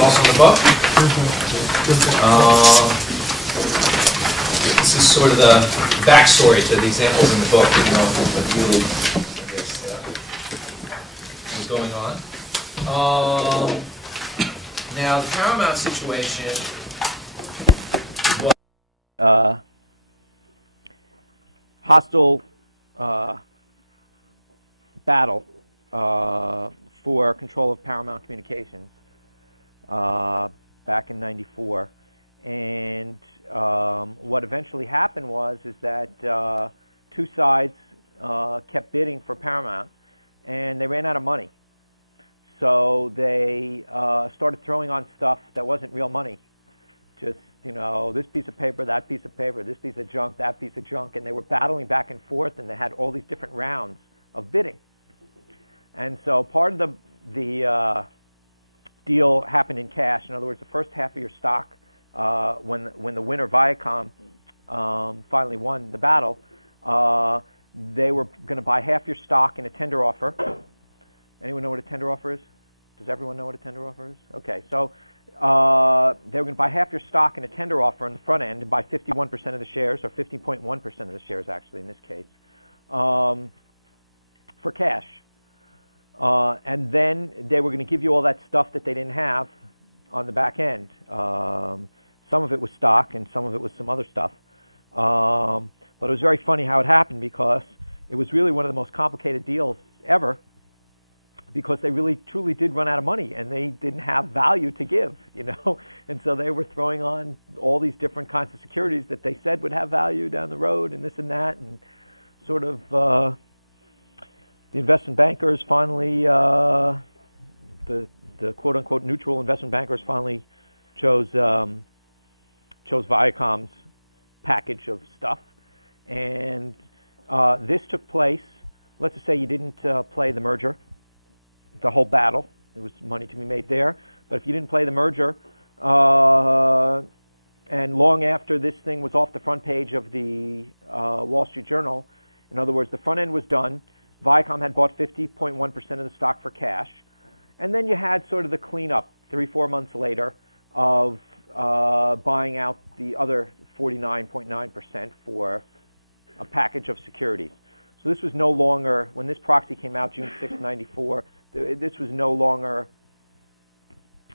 also in the book. This is sort of the backstory to the examples in the book, you know, what really, I guess, was going on. Now, the Paramount situation was hostile battle for control of Paramount Communications back in '94, and what eventually happened was that two sides kept bidding for Paramount, and they ran out of money. So they started throwing on stuff that wasn't real money, just, you know, this piece of paper, that piece of paper, this piece of junk, that piece of junk, and they were battling back and forth, and they had all these different rounds of bidding. And so part of the deal happened in cash. In other words, the first half of your stock, when the winner, Viacom, finally won the battle, they were going to buy half your stock in a tender offer. Anyone know what a tender offer is? Does everyone know what a tender offer is? Okay, so they were going to buy half your stock in a tender offer on the front end and buy 51% of the shares, or 50.1% of the shares, actually, in this case, for cash. And then they were going to give you all that stuff that they didn't have on the back end. Some of it was stock, and some of it was some other stuff. But it was very funny how it happened, because it was really one of the most complicated deals ever, because they really truly did run out of money, and they didn't have value to give, you know. And so they were throwing on all these different kinds of securities that they said would have value down the road, and this and that, and sort of the investment bankers finally, the quote-unquote neutral investment bankers finally chose Viacom's package of stuff. And this took place, let's just say you didn't play the merger, the whole battle. There was money to be made there. But if you didn't play the merger, and long after this thing was off the front page of the Wall Street Journal, in other words, the front end was done, Viacom had bought 50.1% of the stock for cash, and then you had sort of the cleanup 3-4 months later of buying out the other 49.9% for a package of securities. So this was no longer, when this proxy came out June 6, '94, this was no longer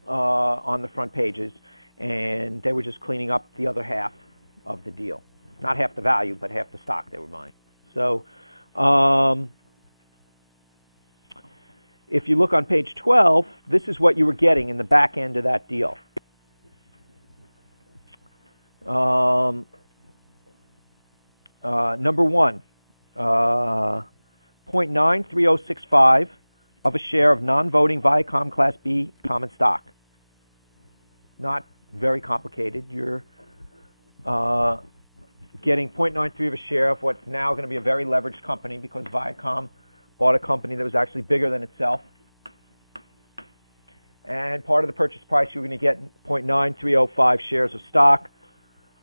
on the front pages, and they were just cleaning up the other half of the deal. Not half the value, but half the stock they were buying. So if you look on page 12, this is what you were getting in the back end of that deal. Number one, 0.93065 of a share of non-voting Viacom Class B common stock. Not very complicated. You're getting 0.93 of a share of what's now going to be a very leveraged company, because Viacom bought a company that was actually bigger than itself. And part of the purchase price, you were going to get 0.9305 shares of stock.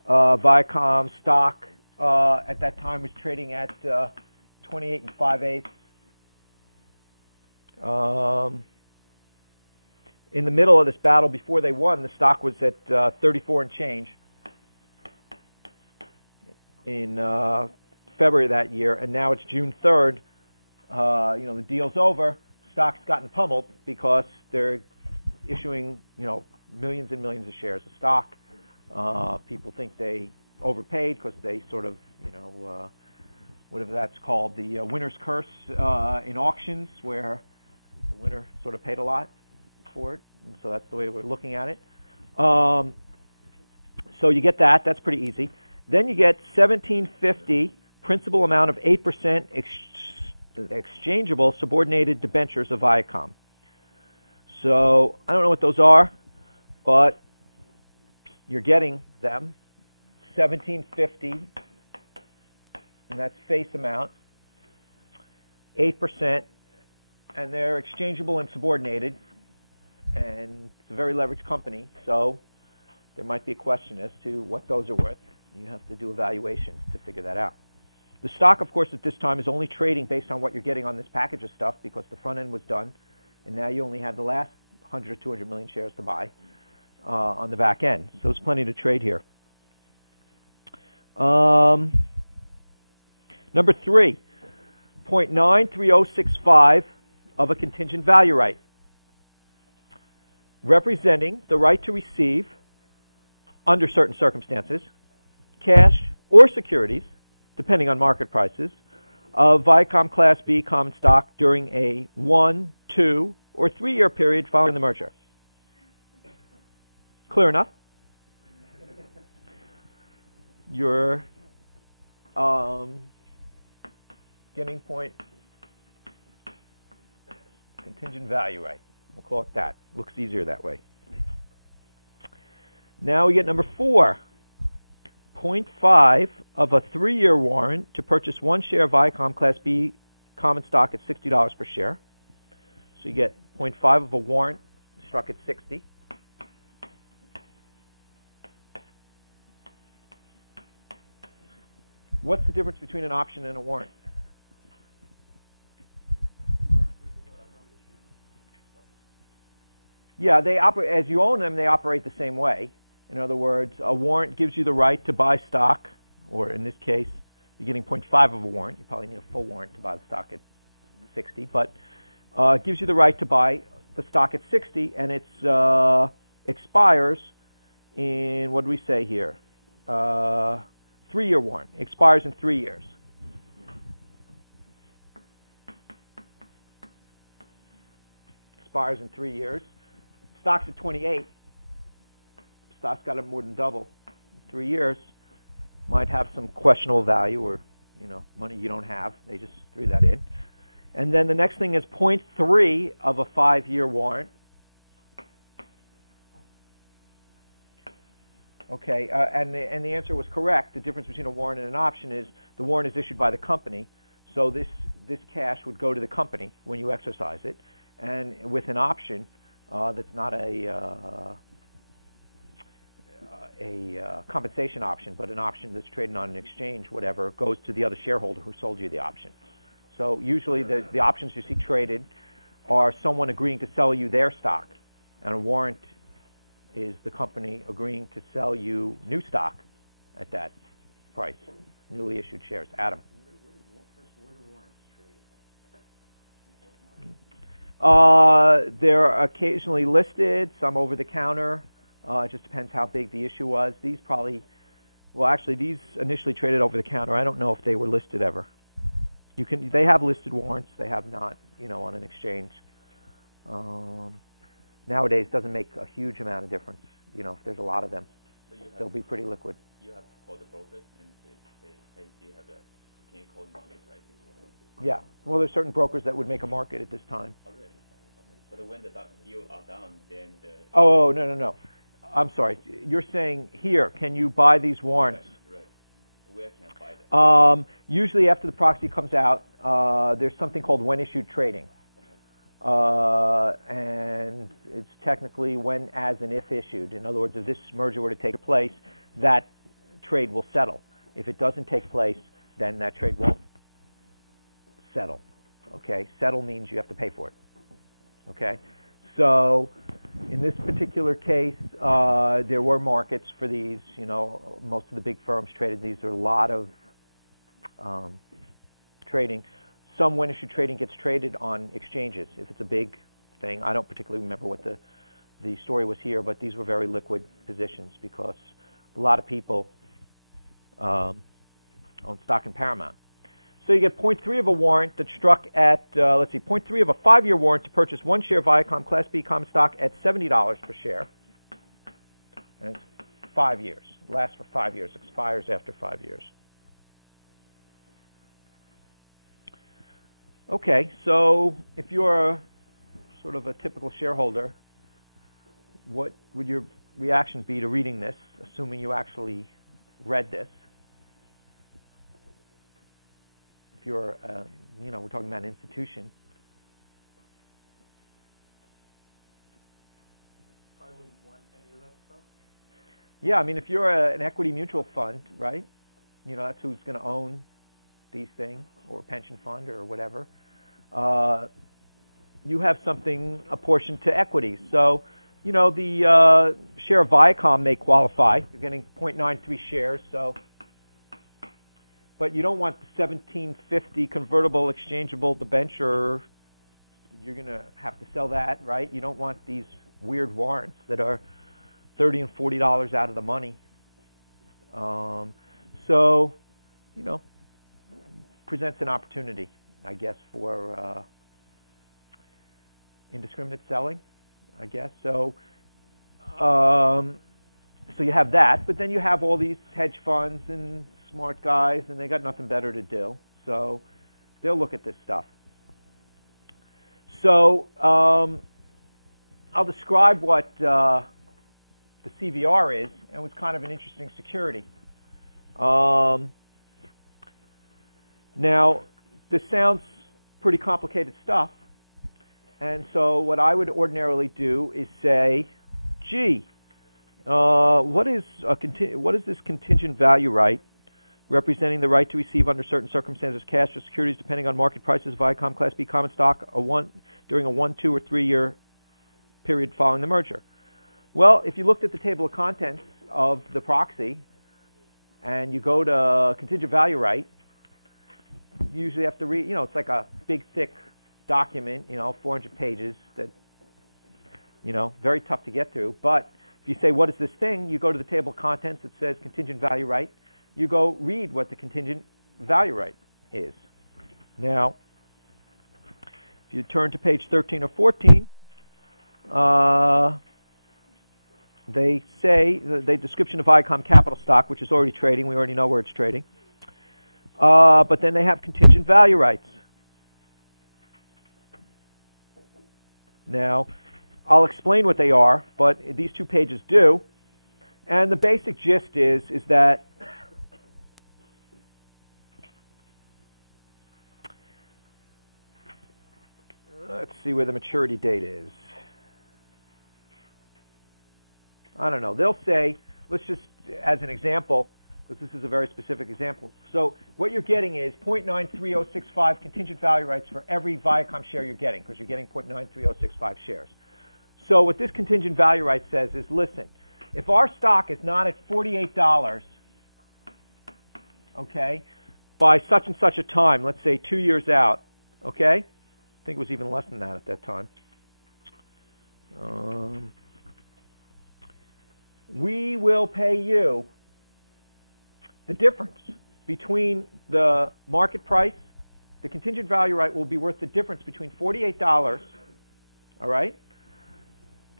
Viacom stock at that time was trading at 28 5/8. In the middle of this battle, before they won, the stock was at 34 and change in February of that year, and now it's June 3rd. You know, the deal's over. Stock's gotten pummeled because they're issuing, you know, millions and millions of shares of stock. People think they overpaid because they sort of, you know, whatever that's called, the winner's curse in auctions, where the winner sort of paid a lot for it, and so that's the way we're looking at it. So you get that. That's pretty easy. Then you get 1750 principal amount of 8% exchangeable subordinated debentures of Viacom. So I don't know what those are, but you're getting them. 1750, and that's face amount, 8%, and they're exchangeable and subordinated, and it's a very leveraged company, so there might be a question as to what those are worth. You have to do evaluations to figure that out. The stock, of course, at this time is only trading based on what you're getting on this package of stuff, because the front end was done, and now you only have the last 100 or 200 million shares to buy. on the back end. So there's plenty to trade here. Number 3, 0.93065 of a contingent value right, representing the right to receive, under certain circumstances, cash or securities, depending on market prices, of Viacom Class B common stock during a 1, 2, or 3-year period following the merger. Clear enough? Your beginning point, contingent value right. We'll call it that. Looks easier that way. Now we get number 4, 0.5 of a 3-year warrant to purchase 1 share of Viacom Class B common stock at $60 per share. So you get 0.5 of a warrant struck at 60. What's the difference between an option and a warrant? Yeah, they operate as you own them. They operate the same way. In other words, a warrant gives you the right to buy stock, or in this case, you're getting 0.5 of a warrant. You probably need a full warrant to buy the stock at 60, but it gives you the right to buy the stock at 60, and it expires in, what do we say here? 3-year warrant. It expires in 3 years. Expires in 3 years. Stock's at 28. Stock's got to more than double in 3 years. Might have some questionable value, or money you don't have. They just threw that in. And then the next thing is 0.3 of a 5-year warrant. Okay, and the answer was correct. The difference between a warrant and an option is the warrant is issued by the company, so this cash would go to the company when you exercise it. And with an option, that's not a compensation option, but an option that's traded on an exchange, whatever, goes to the other shareholder who sold you the option. So usually the options you see traded are someone agreeing to sell you their stock, and a warrant is the company agreeing to sell you new stock at that price, newly issued shares. Adam. Where do warrants trade? They're occasionally listed, some over the counter. It just depends how big the issue was. These initially traded over the counter. I don't know if they were listed ever. They have listed warrants. They have not, on an exchange. Nowadays, doesn't make a huge amount of difference. If there's a lot of them, so they'll be pretty liquid. You have to call the brokers and say, hey, do you have that? Can you call them and price? Yeah. Well, there's certain brokers that would make a market at this time. Okay. But when the deal are done, then the... Oh, no. I'm sorry. You're saying, here, can you buy these warrants? Right. Where can I buy them? Usually after the proxy comes out, there's something called when issued trading. And it's technically when, as, and if issued. In other words, if this merger were to take place, that trade will settle. If it doesn't take place, then that trade won't settle. Okay? Settle means you have to pay for it. Okay? So in this particular case, there were markets for these. Most of the big firms traded these. There are a lot of trading. Some when-issued trading gets traded on exchanges if it's a big thing. I don't particularly remember what the story was here, but these were very liquid positions because a lot of people own stock in Paramount. So you get 0.3 of a warrant that's struck at, 0.3 of a 5-year warrant to purchase 1 share of Viacom Class B common stock at $70 per share. And it's 5 years. It lasts for 5 years. Expires after 5 years. Okay, so if you're sort of a typical shareholder, what would your reaction be to reading this, assuming you actually read this? If you're, we're talking about an institution. Probably wouldn't want any of that stuff. Yeah, I mean, if you're an equity mutual fund, right, that's who's going to own these things, or a pension fund or whatever, you have something apportioned to equities. So you know, the share of Viacom may qualify. You're getting 0.93 shares, so. But you don't want the 1750 convertible exchangeable debenture. You're going to have to sell that, right? You don't want these weird warrants that are $30 and $40 out of the money. So, you know, presents an opportunity, I guess, for indiscriminate selling, I guess. So, so you have that, but then you have all these hedge funds and smart guys, and they got nothing better to do, so they'll look at this stuff. So I'll describe what the CVR is, and it's kind of an interesting security. Now, this sounds pretty complicated stuff, and so what I would ordinarily do is say, gee, what is this contingent value right, representing the right to receive under certain circumstances cash or securities depending on market prices of Viacom Class B common stock during a 1, 2, or 3 year period following the merger? Well, if you looked at the table of contents of the proxy and you go to contingent value right, you usually have to read, you know, it's like a big, thick document, you know, 400 pages that, you know, very tough to get through. But if you say, what is this thing? You go to the table of contents that says contingent value right. You go read what the contingent value right is. Now, if you turn to page 13 or 14, they say, the description of Gotham Capital stock, which is already trading. We already know where it's trading. But then they have contingent value rights. Now, I'll explain what they are, but these 2 pages do. And the basic gist is that let's see where the maturity date is. I don't know. They'll say, let's just, as an example, because this is a very specific example. So what you're getting is 0.93065 contingent value rights for every Viacom share you're getting, because you're getting 0.93065 shares. So what this contingent value right says is, listen, if our stock is not at $48, okay, by such and such a time, let's say 2 years out, okay? I think it was even less than that at that time. We will pay you the difference between the market price. The contingent value right will be worth the difference between $48, all right,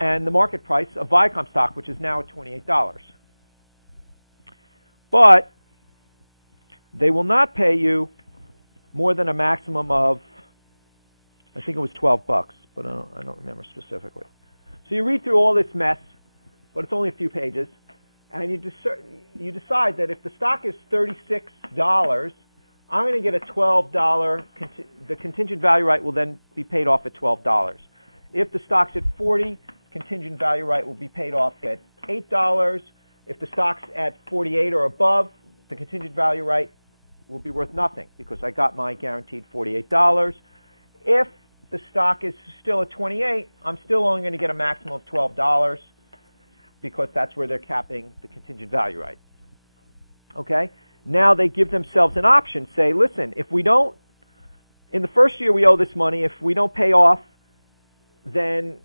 and the market price of Viacom stock, which is now at $28. But they will not pay you more than a maximum of, I think it was $12, but I don't remember specifically. So you read through all this mess, but it's only a few pages, and you decide that if the stock is $36, I'm going to get a $12. The contingent value right will then be paid off at $12. If the stock's at 40, contingent value right will be paid off at $8. If the stock's at 48 or above, the contingent value right will be worth nothing because I got my guaranteed $48. If the stock is still at 28, I'm still only going to get a maximum of $12 because that's where they're capping the contingent value right. Okay? Now they give themselves an option. Say, listen, if we don't, in the first year we owe this money, if we don't pay off, then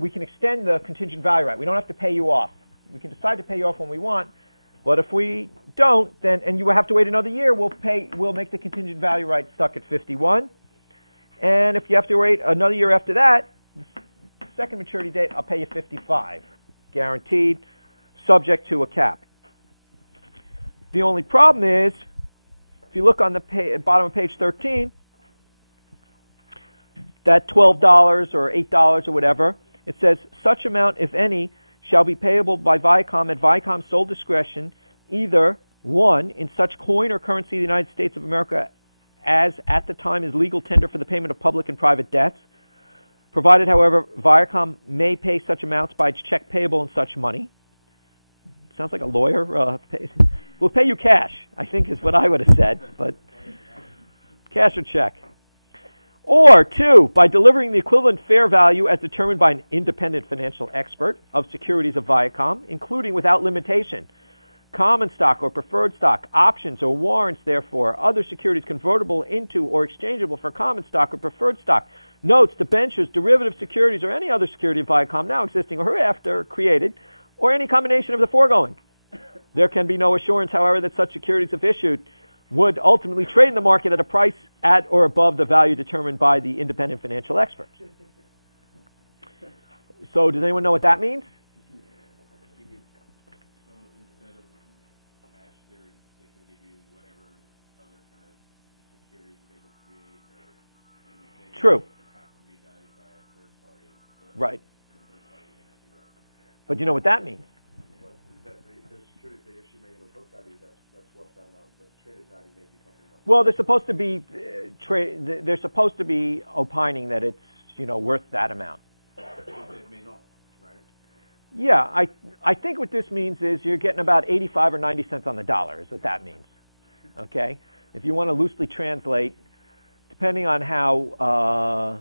we can extend the contingent value right. We don't have to pay you off. We can decide to pay you off when we want, but if we don't, then, and you have to wait another year, we'll make the contingent value right stuck at 51. And if you have to wait another year after that, the second maturity date, I'll pay you 55, guaranteed, subject to a cap. The only problem is, if you look on the bottom of page 13, that $12 or $8 or whatever, it says, such amount, if any, shall be payable by Viacom at Viacom's sole discretion, either, 1, in such coin or currency of the United States of America as at the time is legal tender for the payment of public and private debts, provided, however, Viacom may pay such amounts by its check payable in such money. Sounds like a lawyer. We'll pay you cash, I think is what I would have said, but cash or check. Or 2, by delivering the equivalent fair value as determined by an independent financial expert of securities of Viacom, including without limitation common stock or preferred stock, options or warrants, therefore, other securities convertible into or exchangeable for common stock or preferred stock, notes, debentures, derivative securities, or any other security of Viacom now existing or hereafter created, or any combination of the foregoing. There can be no assurance, however, that such securities, if issued, would ultimately trade in the market at a price at or above the value determined by the independent financial expert. So does anyone know what that means? So instead of cash, they can give you whatever other kind of securities they can create, or and they True. have to be valued by a third party. But Right. the third party may not be right. But you know what that means? Well, that the securities they issue may have a book value that's worth that amount, but the traded value may be something like. Well, they're supposed to be they're supposed to be opining that it's worth that amount. It may not, right? Yeah, I think what this means is you're getting about 85 or 90 cents on the dollar is what that means. Okay? If you want to loosely translate, depending on how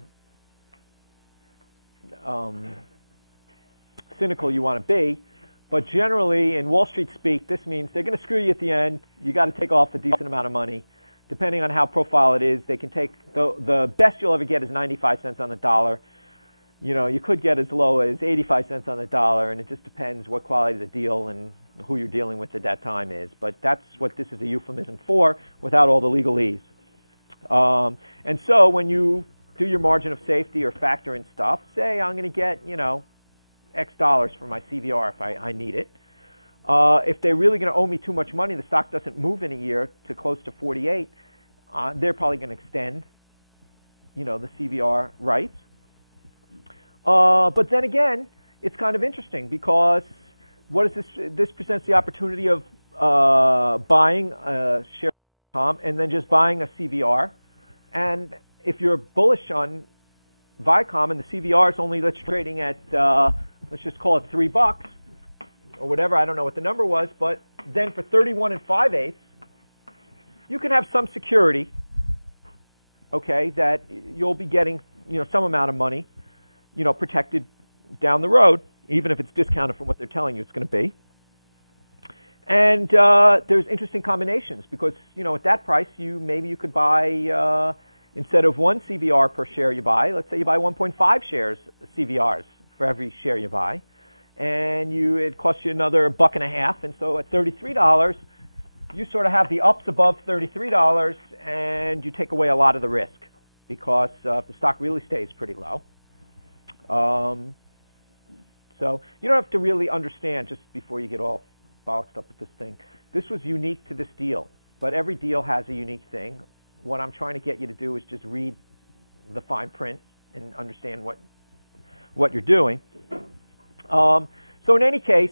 cynical you want to be, but generally in Wall Street speak, this means they're going to screw you at the end. You got to take off a decent amount of money. Depending on how profile it is, they can take the best you'll ever get is 95 cents on the dollar. You could get as low as 85 cents on the dollar, and it just depends what quality the deal and who you're dealing with at that time is. But that's what this is a euphemism for, without all the legalese. And so when you do your margin of safety or factor in stuff, say I'm going to get, X dollars for my CVR if I need it. If they're really going to owe me too much money, the stock doesn't move in a year to close to 48, they're probably going to extend, the CVR rights. But then again, it's kind of interesting because what is this? This presents the opportunity of buying a share of Viacom and then just buying a CVR. And if you're bullish on Viacom and the CVR is only trading at let's just call it $3 or whatever. I don't know what the number was, but then for 31 5/8, you can have some security. Okay, that you'll be getting some amount of money. Protected down the road, even if it's discounted from what they're telling you it's going to be. And there's interesting combinations because, at that price, maybe you could buy, instead of one CVR per share you buy, let's say you buy 1.5 shares CVRs for every share you buy. And it costs you another $1.50. And so at $33, you sort of have the ups above $33 and you take away a lot of the risk because if the stock really stays pretty low. So you don't have to really understand just before you get all bollocksed up with this thing. This was unique to this deal, but every deal has a unique thing. What I'm trying to get you to do is just read the fine print and understand what you're doing. So in any case,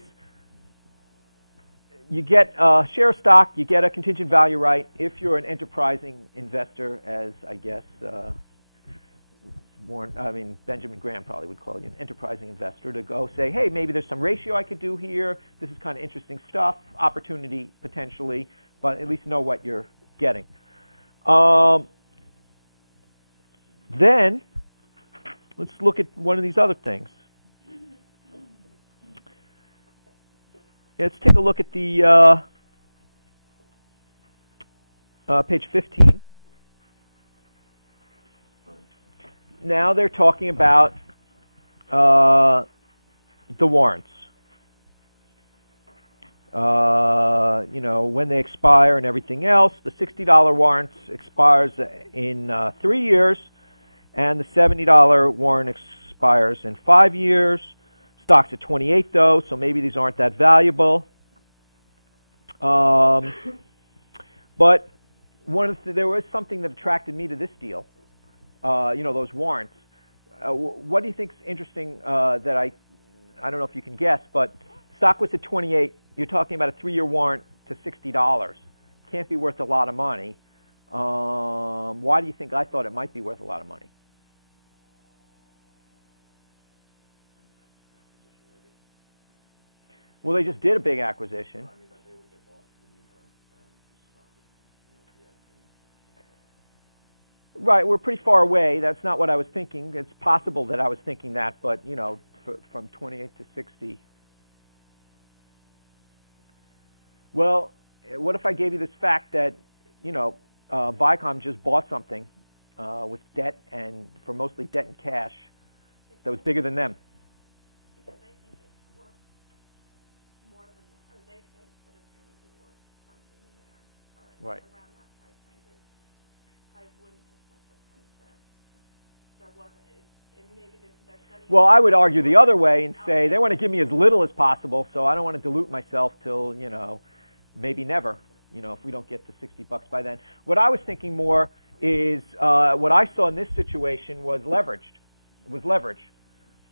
you get a share of stock, you get a contingent value right if you're an enterprising investor, as I guess Benjamin Graham probably would call you an enterprising investor, to go say, hey, maybe there's some ratio I could do here. This is kind of interesting stuff, opportunity potentially, but at least know what you're getting. Then let's look at one of these other things. Let's take a look at the page 15. Now they're talking about the warrants. When they expire and everything else. The $60 warrants expires in 3 years, and the $70 warrant expires in 5 years. Stock's at 28 though, so maybe these aren't that valuable. But there was something that attracted me to this deal. Those warrants. What do you think's interesting that I don't know if you can guess, but stock was at 28. You're talking about a 3-year warrant to $60. Can't be worth a lot of money. Why do you think I thought it might be worth a lot of money? Well, they just did a big acquisition. Right, we're pretty far away. That's not what I was thinking. It's possible that I was thinking that, but, you know, from 28 to 60. Well, what if I gave you this fact that, you know, Viacom just bought something with debt and for mostly debt and cash that was bigger than them? Because they think it's worth more than that, or they think that it's going to be worth something in there, or Right. around that price range. I wouldn't have set the price there. There wasn't, maybe they're studying. Well, I would argue the other way and say they want to give me as little as possible, so I don't want to dilute myself till, you know, maybe never, you know, if we don't get to $60 by then. What I was thinking more is what I saw in this situation was leveraged. It was leverage.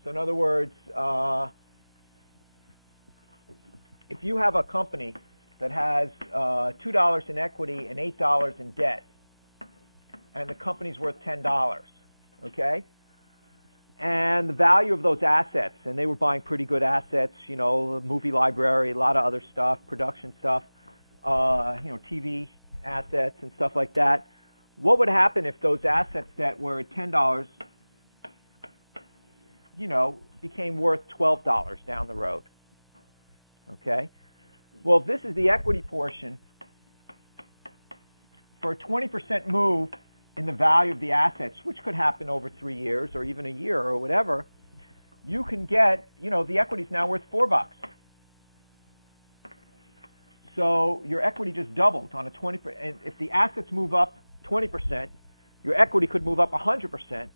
So in other words, if you have a company that has $2 in equity and $8 in debt, and the company's worth $10, okay? And the value of those assets, and they were buying pretty good assets, you know, a movie library, a lot of other stuff, production stuff, you know, TV assets and stuff like that. What would happen if those assets that were at $10, you know, became worth $12 down the road? Okay? Well, if this is the equity portion, for a 20% move in the value of the assets, which could happen over 3 years or even a year or whatever, you can get, you know, the equity's now worth $4. So your equity just doubled on a 20%. And if the assets move up 20%, your equity could move up 100%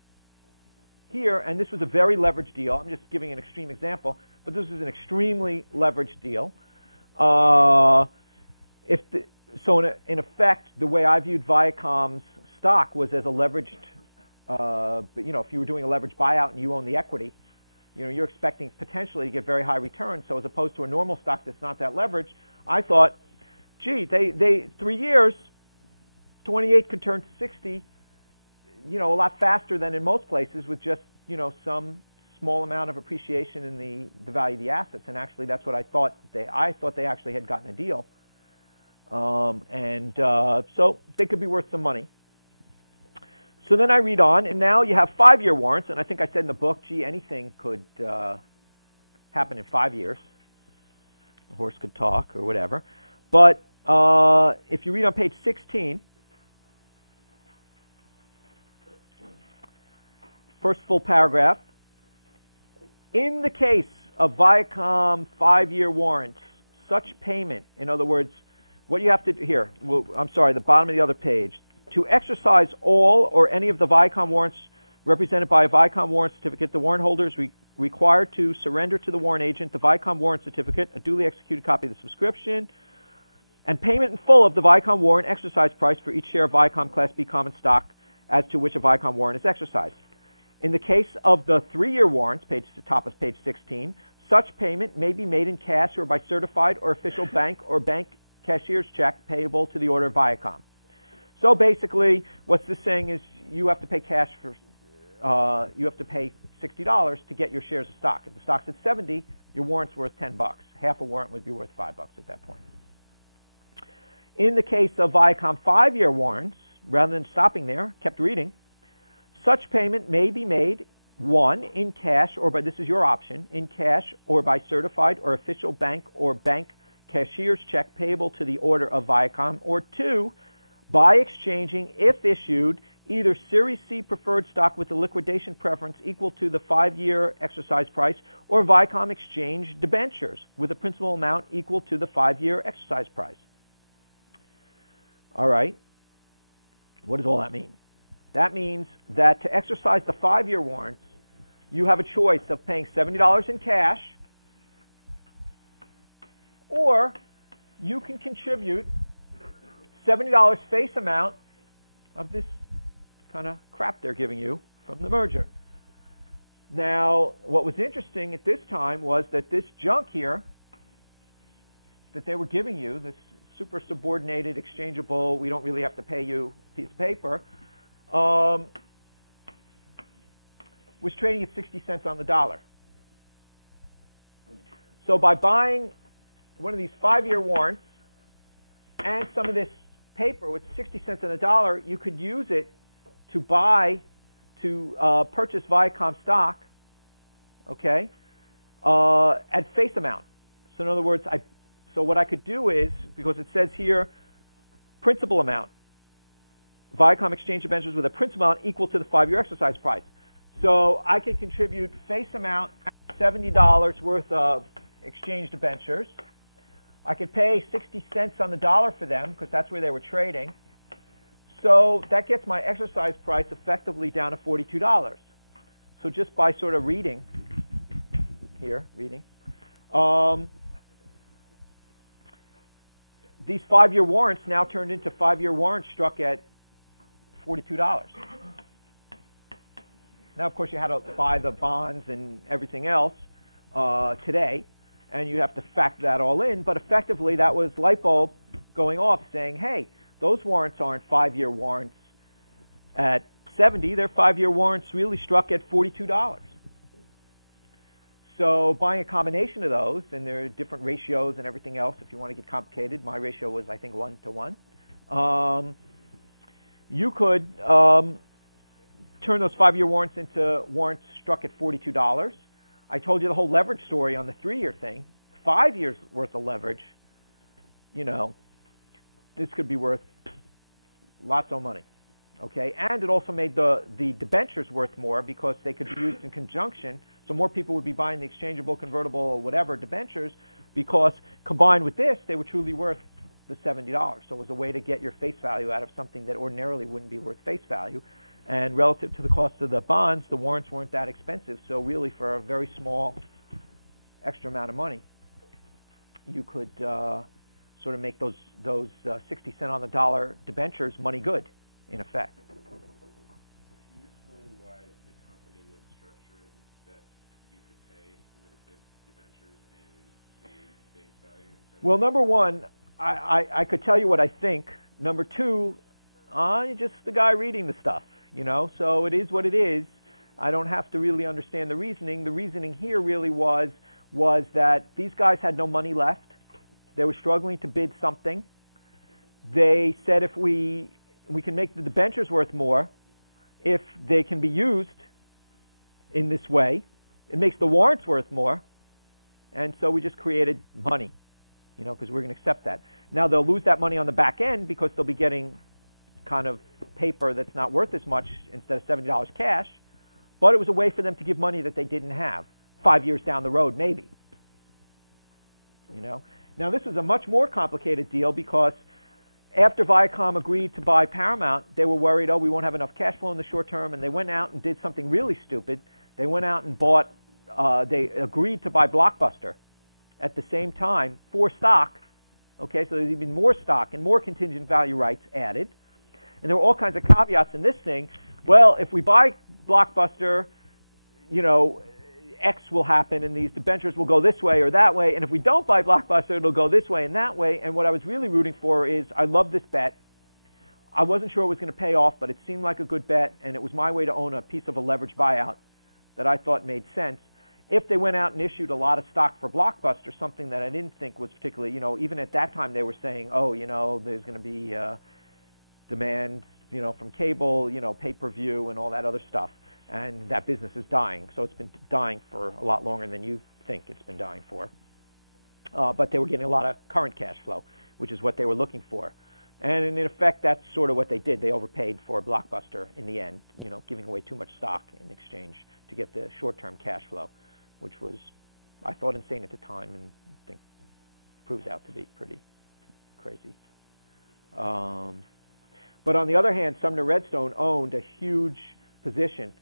here. And this was a very leveraged deal. I'm just giving an extreme example, but this was an extremely leveraged deal. So in effect, the way I viewed Viacom's stock was as a leveraged, but you know, if you were doing a leveraged buyout and you own the equity, you know, you're expecting potentially to get very high returns. So as opposed to a normal stock that's not that leveraged, I thought, gee, they 3 years, 28 can turn to 60, you know, a lot faster than in most places with just, you know, some small amount of appreciation in the value of the assets. And actually, that's what I thought they actually had gotten a deal. So they could be worth some money. So then I read on, and now you have 5-year warrants, and I think I said in the book, gee, anything could happen in 5 years. The horse could talk or whatever. But if you read on page 16, first full paragraph, in the case of Viacom 5-year warrants, such payment, in other words, what you have to do here, I'm sorry, the bottom of the other page, to exercise all or any of the Viacom warrants represented by a Viacom warrant certificate, the warrant holder is required to surrender to the warrant agent the Viacom warrant certificate, a duly executed copy of the subscription, and payment in full of the Viacom warrant exercise price for each share of Viacom Class B common stock as to which a Viacom warrant is exercised. In the case of the 3-year warrants, top of page 16, such payment may be made in cash or by certified or official bank or bank cashier's check payable to the order of Viacom. So basically, what this saying is you have to pay cash for, you have to pay $60 to get your shares of stock. If the stock's at 70, your warrant's worth $10. Half a warrant would be worth $5 at that point. In the case of Viacom 5-year warrants, rather than stopping there, kept reading, such payment may be made, 1, in cash or by, this is your option, in cash or by certified or official bank or bank cashier's check payable to the order of Viacom, or 2, by exchanging, if issued, either Series C preferred stock with a liquidation preference equal to the 5-year exercise price, or Viacom exchange debentures with a principal amount equal to the 5-year exercise price. All right. What does all that mean? That means that to exercise the 5-year warrants, you have a choice of paying $70 in cash, or you can contribute $70 face amount of this kind of crap they're giving you from the merger. Now, what was interesting at this time was that this junk here that they were giving you, this super subordinated, exchangeable, we don't really have to pay you piece of paper, was trading at 60 cents on the dollar. So by buying one of these 5-year warrants and some of this paper with 60 cents on the dollar, you could use it to purchase Viacom stock, okay, at face amount. So in other words, so what I could do is, because it says here, principal amount. Viacom exchange debentures with a principal amount equal to the 5-year exercise price. So I could contribute face amount $70 worth of exchange debentures. I could pay 60 cents on the dollar for them because that's where they were trading. So that gets my exercise price effectively down to $42. So just by sort of reading, these 5-year warrants now turned into 5-year warrants struck at $42. Now, of course, you had to buy the bonds and everything else today, and you have to factor that all in. But effectively, that was light bulb going off saying, hey, those warrants aren't 5-year warrants at 70. They're 5-year warrants really struck at $42. So buying a combination of those, and there are different ratios and everything else if you want to get complicated. My ratio was, I think, 1-to-1. You could turn those 5-year warrants into warrants struck at $42. I told you the whole leverage story on the 3-year thing. 5 years worth of leverage, this could be worth lots of money. Okay, and it also made the debentures worth more because they could be used in conjunction. So more people would be buying the exchangeable, convertible, or whatever debentures because combined with this, they were truly worth the $70. So it was a way to get your face value out of something that ordinarily wouldn't be worth face value. And relative to the cost of the bonds, the warrants weren't that expensive. So really, for a very small extra amount of money, you could sort of make those 60 cent on the dollar debentures money good, in effect. Can you explain why the company would structure it that you could pay the debentures and the face value? Well, number one, I could tell you what I think. Number two, I'm just the guy reading the stuff, so it is what it is. I don't have to really understand the reasoning. The reasoning here really was that these guys had no money left. They were struggling to bid something. They said if we can make the debentures worth more if they can be used in this way. It makes the warrants worth more. And so we just created money, because we're going to accept that. Now they'll lose that money on the back end because they'll be getting kind of paper that's not worth as much instead of $70 cash. But it was a way for them to give money that they didn't have 5 years down the road, maybe. Now this is a much more complicated deal because after Viacom agreed to buy Paramount, they were worried, we won't have enough cash flow in the short term, and they went out and did something really stupid. They went out and bought, they agreed to buy Blockbuster at the same time for stock. Okay, so there's even more stock and more contingent value rights added. And there were all kinds of caveats in this thing. Well, if we buy Blockbuster, X will happen, and these debentures will go this way or that way. And if we don't buy Blockbuster, it'll go this way and that way. And what I was really rooting for is I love this bet. I wasn't sure it was going to pay off, but it seemed like a good bet, and it was my way to own a piece of a leveraged buyout that I thought made sense. If they went out and issued a lot of stock for Blockbuster, something that I didn't think was particularly, even at that time they were saying, there's going to be demand, from cable, pay-per-view and all that other stuff. And that business is dying. So it's been dying for a lot longer than you think it's been dying for. But they were getting a lot of current cash flow, which is what they were looking for. And in effect, that's sort of what they did. They overpaid for Blockbuster in the end, giving away too much stock in exchange to get the short-term cash flow, which was, I thought, insane at the time, and I think proves out to be pretty crazy. But on the other hand, Sumner Redstone owned a huge position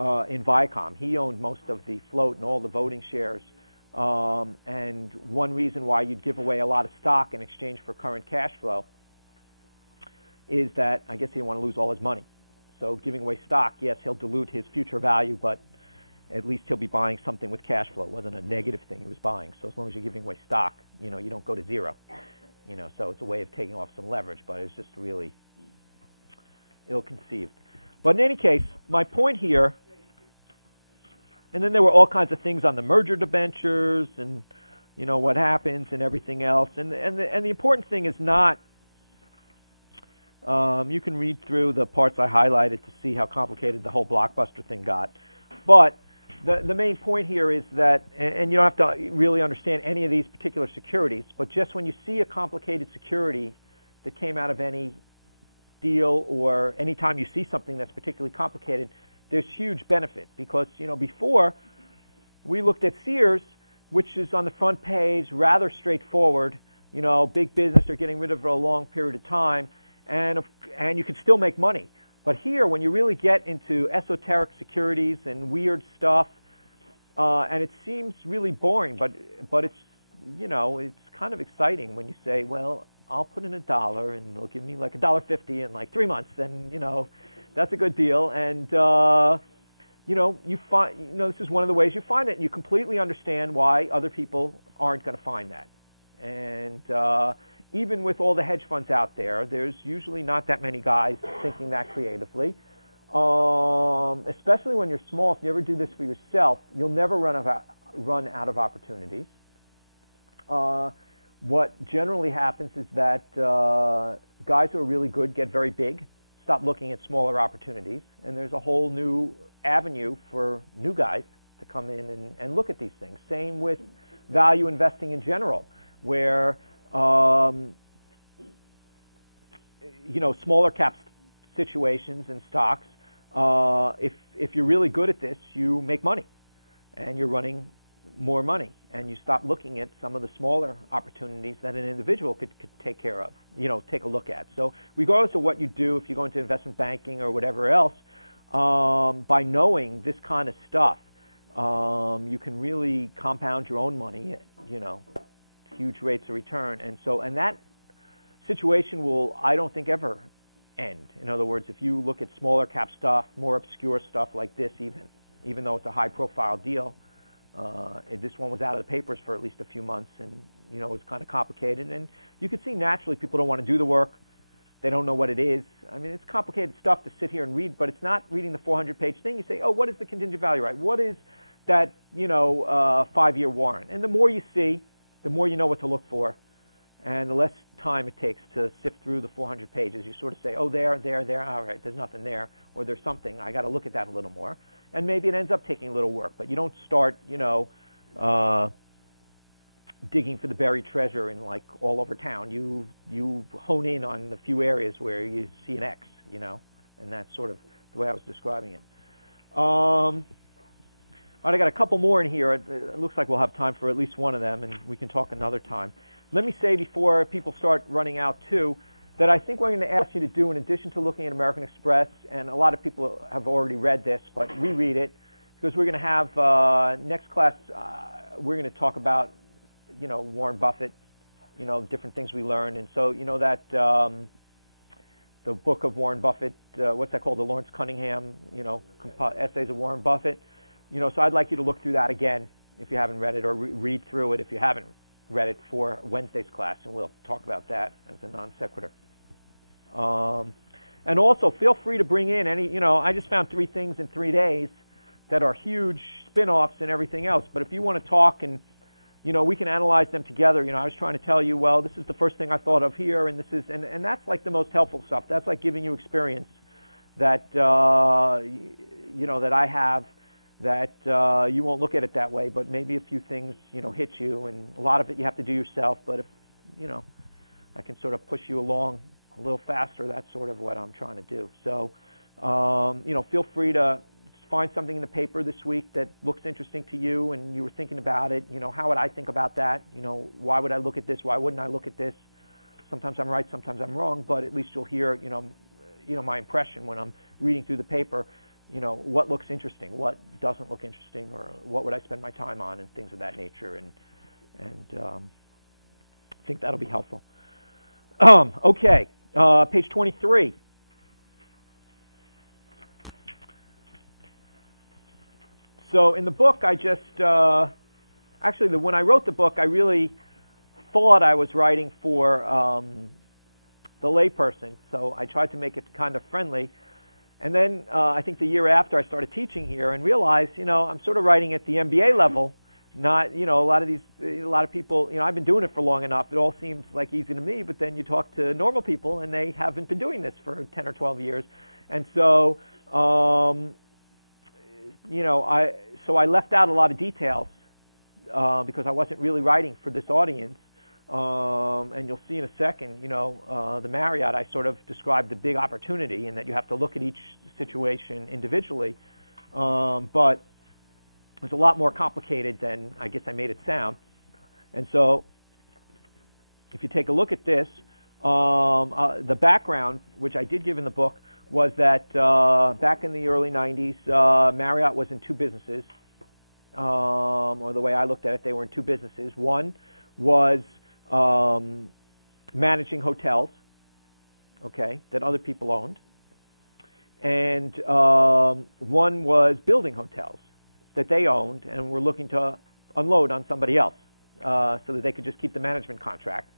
in Viacom. He owned most of the float and all the voting shares. And one reason why you'd give away a lot of stock in exchange for current cash flow is that I guess he didn't want to lose all his money. So giving away stock, yes, he'll dilute his future value, but at least he'll be buying something with cash flow. It wasn't a negative thing he was buying. So as long as you're giving away stock, you don't go to zero. So it's a way of taking off some leverage, but it's just really ill-conceived. But in any case, my point here, and then there were all kinds of things on the merger debentures and, what happens and everything else. And the important thing is not You can read through the parts I highlighted to see how complicated the whole Blockbuster thing got. But the main point here is that, and you don't have to really understand any of these particular securities, but just when you see a complicated security that came out of any deal, or any time you see something that's particularly complicated, there's huge benefit. Because, before, we looked at Sears, which is on the front page, rather straightforward, big business, they're getting rid of it for a long period of time, and you can still make money. But here, when you really get into esoteric securities and weird stuff, and it seems really boring, but it's, it's kind of exciting when you say, well, I'll put in $1 and they'll give me like $1.50 in like 3 months, and that's a good deal. And you find, this is one of the ways you find it, and you completely understand why other people aren't going to find that. And even with all the hedge funds out there, there's usually not that many guys thinking that creatively. Especially when you're small, if you ever do this for yourself, you'll never run out of opportunities. What generally happens is that guys who are really good get very big, stop looking at smaller opportunities, and there's a whole new avenue for new guys to come in and look at these things. Same with value investing in general, where smaller cap situations and stocks, if you're really good at this, you make money, and you're running more money, and you stop looking at some of the smaller opportunities that an individual could take care of, take a look at. So regardless of what you do, if you go into investment banking or whatever else, by knowing this kind of stuff, you can really compound your own money at, huge rates of return. And that situation will, I don't think, ever end. In other words, if you look at smaller cap stuff, more obscure stuff like this, even though it's a high profile deal, this one was out of the papers for at least a few months, and it was kind of complicated. And you could see naturally people don't want to do the work. They don't know what it is. I mean, it's complicated stuff to sit here and read, but it's not reading the 400-page thing. You say, oh, what is the contingent value right? What is that 5-year warrant? And the more you see, the more you know what to look for, and the less time it takes to sift through the 400 pages. You sort of say, oh, there, all right, there's nothing there, or there's something. I got to look at that a little more. And maybe it ends up taking a little work, but you don't start, digging for the buried treasure in like all over town. You hone in on the few areas where you see an X, and that's sort of the way I was describing it. All right, I got a couple more in here. It looks like we'll have time for at least one of them, and we can talk another time. Let me say before people start running out too, that I think we're going to ask you to do, in addition to looking at American Express, and a lot of people have already read this, but reread it, because we're going to have next class, we're going to talk about, Warren Buffett, different things we learned. And so, that the book of Warren Buffett, what's that called, the Lawrence Cunningham, Essays of Warren Buffett. So I'd like you to look through that again if you haven't read it, or read through it if you haven't read it, for Wednesday's class, and we'll talk about that as a non sequitur. And also, feel free to bring in any, I just found 3 things in 3 days that are huge spin-offs and everything else. But if you want to talk and, we can analyze them together. I was trying to tell you, well, this is the first thing I thought of here, and this is, and that's like the most helpful stuff. That's like giving you experience that, that I have, that you won't look at it that way, but maybe a few things, hit you, and a lot of it you have to do yourself. But if, I can sort of push you along a little faster, that's sort of what I'm trying to do. So, feel free to find something in the paper this week that looks interesting to you, and you were thinking about it. How would I think about that? Why would I look at this? Why wouldn't I look at this? Sometimes I'm right, sometimes I'm wrong, but at least you'll hear, my impression when I'm reading through the paper. What looks interesting, what doesn't look interesting, or what would I spend my time on, and things of that nature. And I think that'll be helpful. Okay, page 23. So in the book, I just, when I wrote the book, I really thought I was writing for the layperson, so I tried to make it kind of friendly. And then I think the year after I started teaching here and realized, I'm sort of writing at the MBA level, not, you know, a lot of people, you know, I've been doing it for long enough. It all seems like easy to me, but then you talk to normal people and they haven't been doing this for 10 or 12 years. And so, you know, I left out a lot of details because I wasn't really writing for this audience. And you'll see in a second, you know, the Marriott, I sort of described the big opportunity and that you have to look at each situation individually. But it's a lot more complicated than I guess I made it sound. And so if you take a look at this, the background, which I did give in the book, was that back in the early 90s, Marriott was in two businesses. Or the way I looked at it, they were in two businesses. One was managing hotels, okay, that other people owned. And one was building hotels that they owned and were looking to unload on somebody else so that they could just keep the management contract.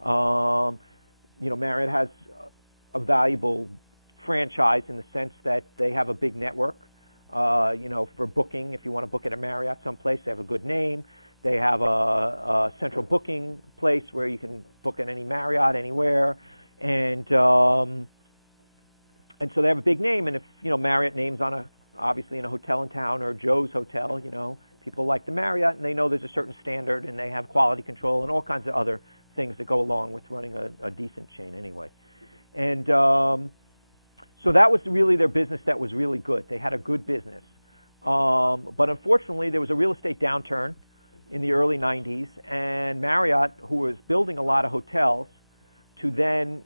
You know, Marriott has a valuable franchise in the sense that they have a big network. You know, for booking, if you want to book at a Marriott someplace, they have a good name. They have a central booking place where you can book at any Marriott anywhere. And so they have a big name. And if, you know, Marriott names on obviously in a hotel in town or Joe's Hotel, you know, people like the Marriott and they know there's a certain standard and they have quality control and all kinds of other things that go along with running a decent chain anyway. And so that was really their business that was really good. They had a good business. But unfortunately, there was a real estate downturn in the early 90s, and Marriott, who was building a lot of hotels, to then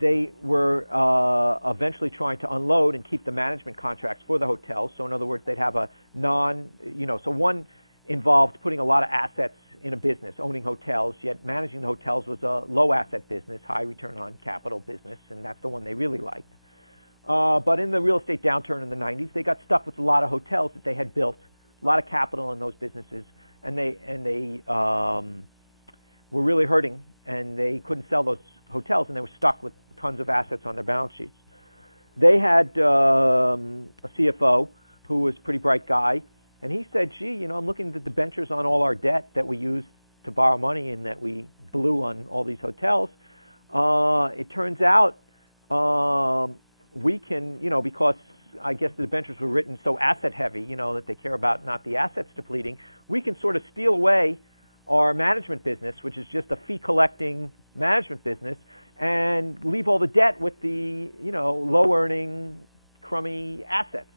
they were eventually trying to unload and keep the management contracts for the hotels. So in other words, they'd have a so one involved putting a lot of assets in a business, owning hotels, yet managing the hotels was a low asset business, high return on capital business, and that's the one they really liked. But in the real estate downturn in the 90s, they got stuck with a lot of hotels that they had built, a lot of capital in those businesses, and they were really hurting, and they couldn't sell those hotels, and they were stuck with tons of assets on their balance sheets. They had a CFO who was a pretty bright guy, and he said, gee, you know, I'm looking at the debentures on all our debt that we used to borrow money and that we blew on all these hotels. It turns out we can, you know, because I guess the debentures were written so asset heavy, you know, that they care about not the assets depleting, we can sort of steal away our management business, which is just a fee collecting management business, and leave all the debt with the, you know, low earning, crummy assets.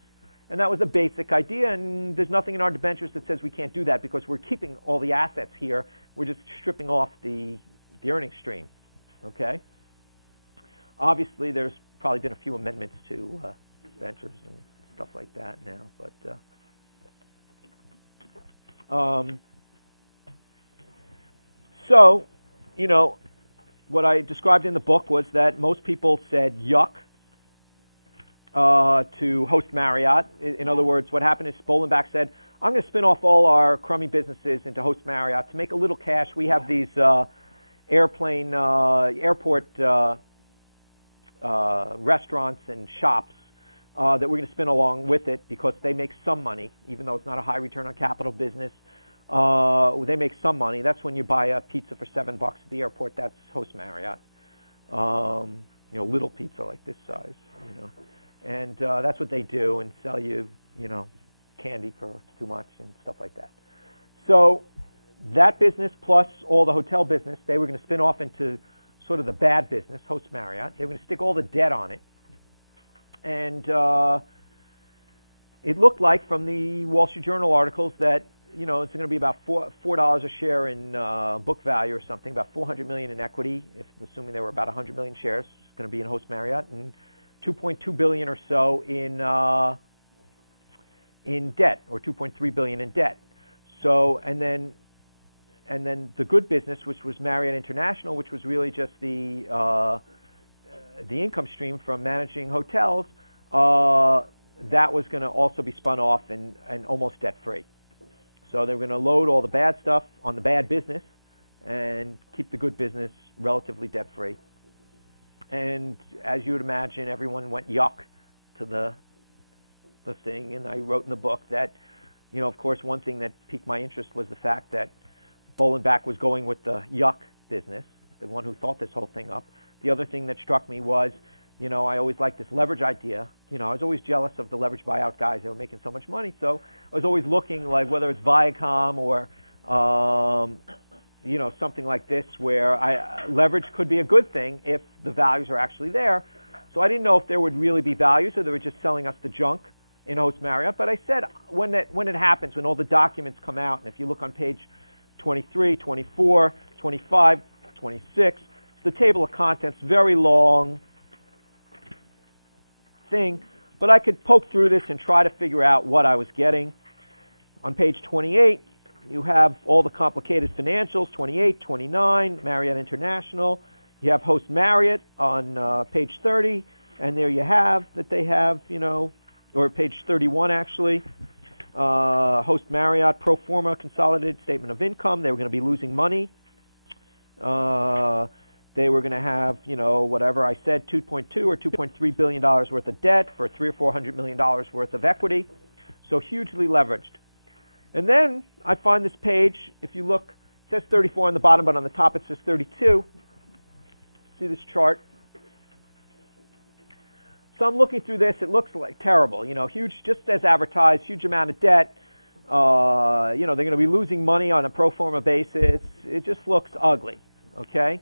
And that was a basic idea, and there's nothing in our debentures that says we can't do that because we're keeping all the assets here. We're just stripping off the earning stream, okay? Obviously, there's probably been a few amendments to debentures and stuff like that now, but so, you know, what I described in the book was that most people said yuck to host Marriott. In other words, what happened is Spolenbach said, I'm going to spin off all our crummy businesses into host Marriott to make a little cash. We have these airport restaurants and shops that we're going to spin along with it because they make some money, even though it's not a high return on capital business. They make some money. That's when you buy a pizza for $7 at the airport. That's host Marriott. You know, little pizza like this size. You know, and that's what they do and sell you, you know, candy for too much and stuff like that. So that business plus all the hotel business, they were going to spin off into sort of the bad business, host Marriott. They were going to stick all the debt on it. And it looked like from the Wall Street Journal articles that, you know, it's going to be about $4 a share in book value or something, about $400 million in equity, if assuming there were about 100 million shares, it's going to be in host Marriott, and $2.2 billion or so in debt, or $2.3 billion in debt. So, and then the good business, which was Marriott International, which was really just the income stream from managing hotels, that was going to also be spun off and almost debt free. So they were going to load all the bad stuff on the bad business and keep the good business relatively debt free. And as you would imagine, everyone went yuck to the the thing, and I wrote in the book that, of course, one thing that piqued my interest was the fact that Bolenbach was going with the yuck business, the one who thought this whole thing up. The other thing that struck me was, I always liked this leverage idea. I was always jealous of the leverage buyout guys. They were making so much money, so I was always looking like whether it's Viacom or, something like this where leverage could be a good thing if the values are actually there. So I didn't know if there would really be values or they were just selling us the junk in Host Marriott. But I said when it happens, when all the documents come out, and if you look on page 23, 24, 25, 26, it's the table of contents, very long thing. But I could poke through this and try to figure out what I was getting. On page 28, you have all the complicated financials, 28, 29, Marriott International. You have Host Marriott on page 30, and there you have that they have, or page 31 actually, Host Marriott pro forma consolidated statement of income. They were going to be losing money. They were going to have, whatever I said, $2.2 or $2.3 billion worth of debt for $300 or $400 million worth of equity. So hugely leveraged. And then I find this page, if you look, it says 34 on the bottom, but on the top it says 32. See this chart? So I'm looking through this. It looks like terrible, huge, just as advertised, huge amount of debt. They're going to be losing money on a pro forma basis. It just looks ugly, okay?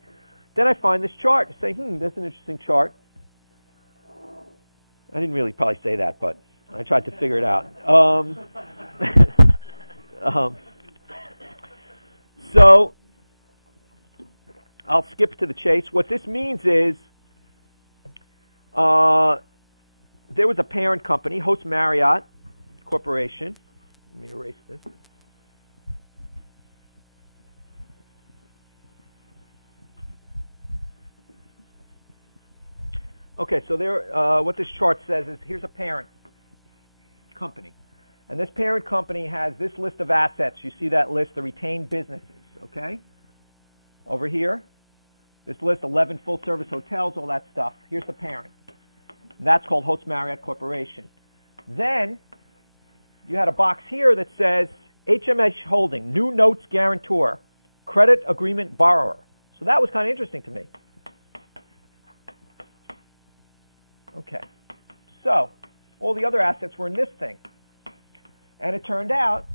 Then I find this chart and say, that's an interesting chart. I didn't really probably say that, but I tried to figure it out. So I'll skip to the chase. What this means is there was a parent company, Host Marriott Corporation. Let me erase this. Okay, so what this chart says is here's a parent company. And this parent company has this list of assets. You see that list, the retained businesses, okay? Over here, this list, 11 full-service hotels, all that stuff. Here's the parent. And that's called Host Marriott Corporation. Then you had a box here that says HMH Holding, new notes guarantor, credit agreement borrower. So that was kind of interesting to me. Okay. So all the other assets were in this thing. And it turned out,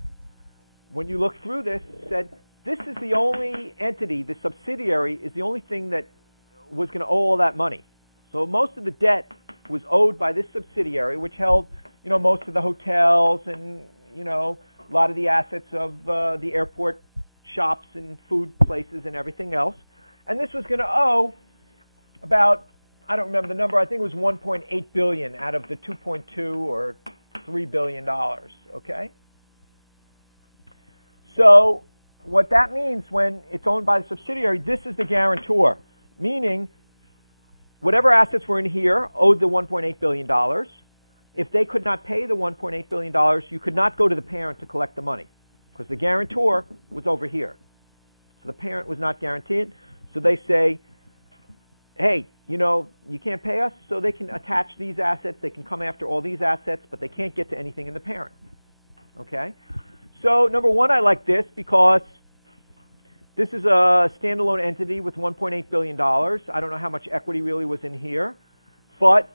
when you look through this, it said, this is the only entity, the subsidiary is the only thing that was going to owe all that money. So most of the debt was owed by this subsidiary, which held, most of the hotels and, a lot of the assets of the airport shops and food places and everything else. And this was going to owe about, I don't remember the number, I think it was $1.8 billion out of the $2.2 or $3 billion, okay? So what that means when it's owned by the subsidiary, this is the guarantor, meaning whatever assets were in here owed the $1.8 billion. If they could not pay the $1.8 billion, you could not go to the parent to collect the money because the guarantor was over here. So the parent was not guaranteed. So they say, hey, you can't pay us, so they can attach these assets. They can come after all these assets, but they can't get to anything in the parent. Okay? So, number one, I like this because this is a standalone entity with $1.8 billion. I don't know how much equity really was in here, but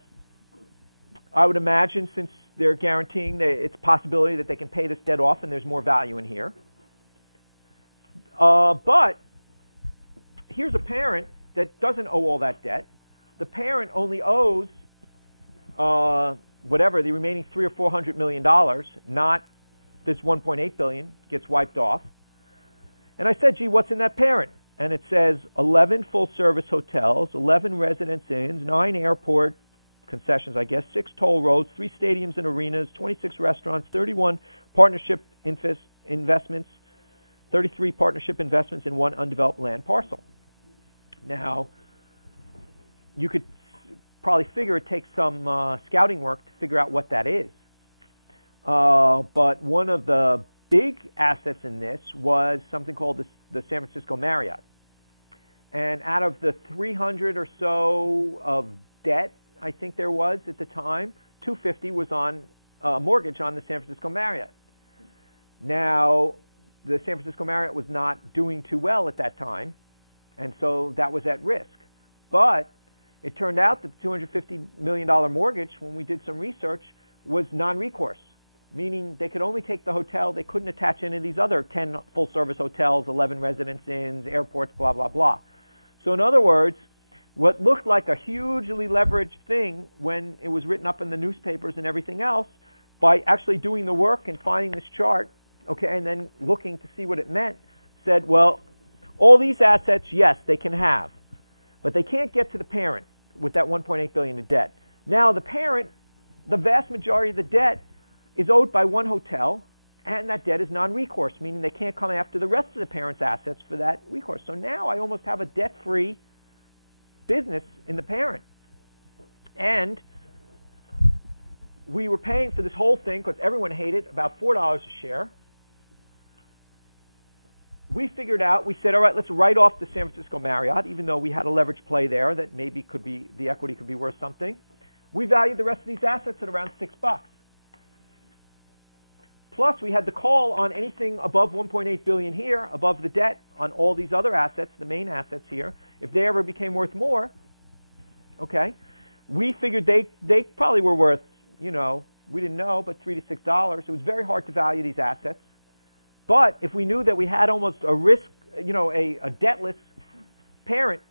I would imagine since they're guaranteeing it's a possibility that they can pay this debt off and there's more value in here. But here's a parent that doesn't owe all that debt. The parent only owes whatever, the remaining $300 or $400 million, not this $1.8 billion gets wiped off. And I said, gee, what's in that parent? And it says 11 full-service hotels, 11 residence inns, 9 airport concessions, I guess, 6 toll roads, 3 stadiums and arenas, 26 restaurants, 31 partnership investments, 33 partnership investments in 1 undeveloped land parcel. Now, you could probably figure it takes some scouting work to figure out what that is. But one of the big assets in this was something called the San Francisco Marriott. And out of the 300 or so of debt, I think there was at the time, 250 was on mortgage on the San Francisco Marriott. Now, the San Francisco Marriott was not doing too well at that time, and so that was at risk. But it turned out that the $250 million mortgage, when we did some research, was non-recourse, meaning they could only take the hotel. They couldn't attach any of these other 10 full-service hotels, 11 residence inns, airports, blah, blah, blah. So in other words, what looked like a hugely leveraged thing when it was written up in the newspapers and everything else, by actually doing the work and finding this chart, okay, and then looking to see what it meant, said, well, all these assets, yes, they can have, but they can't get to the parent with that $1.8 billion in debt. Now, the parent, the vast majority of the debt is owed by one hotel, and that debt is non-recourse, meaning they can't come after the rest of the parent's assets for that recourse. So now I almost have a debt-free business in the parent. And we were paying for this whole thing, because everyone hated, about $4 a share. We figured out, we said, all right, let's write off the San Francisco Marriott, even though we had a leverage play there that maybe could be, the equity could be worth something. We valued the rest of these assets at around $6. Plus, we had the call on anything above $1.8 billion here, above the debt on all these other assets, the main assets here. If they ever became worth more, okay, we figured they probably were worth, you know, we didn't know, but $3 to $6. It was very hard to value these assets. But if we knew that we had almost a risk, you know, a debtless parent,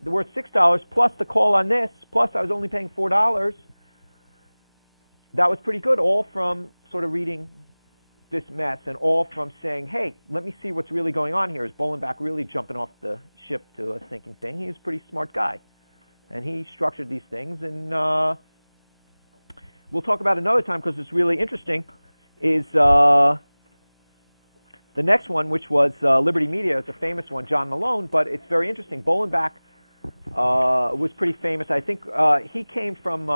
they're worth $6, plus the call on this, plus I was only paying $4, that was pretty good, all from sort of reading this mess and all from saying, hey, let me see what's really going on here. Is Bolenbach really jumping off the ship to a sinking thing? He's a pretty smart guy. And he structured these things, and we'll talk about another time because it's really interesting, is the next one, which was Liberty Media. It's a famous one, John Malone, but it's very interesting. Bolenbach was pretty famous. I think he came from,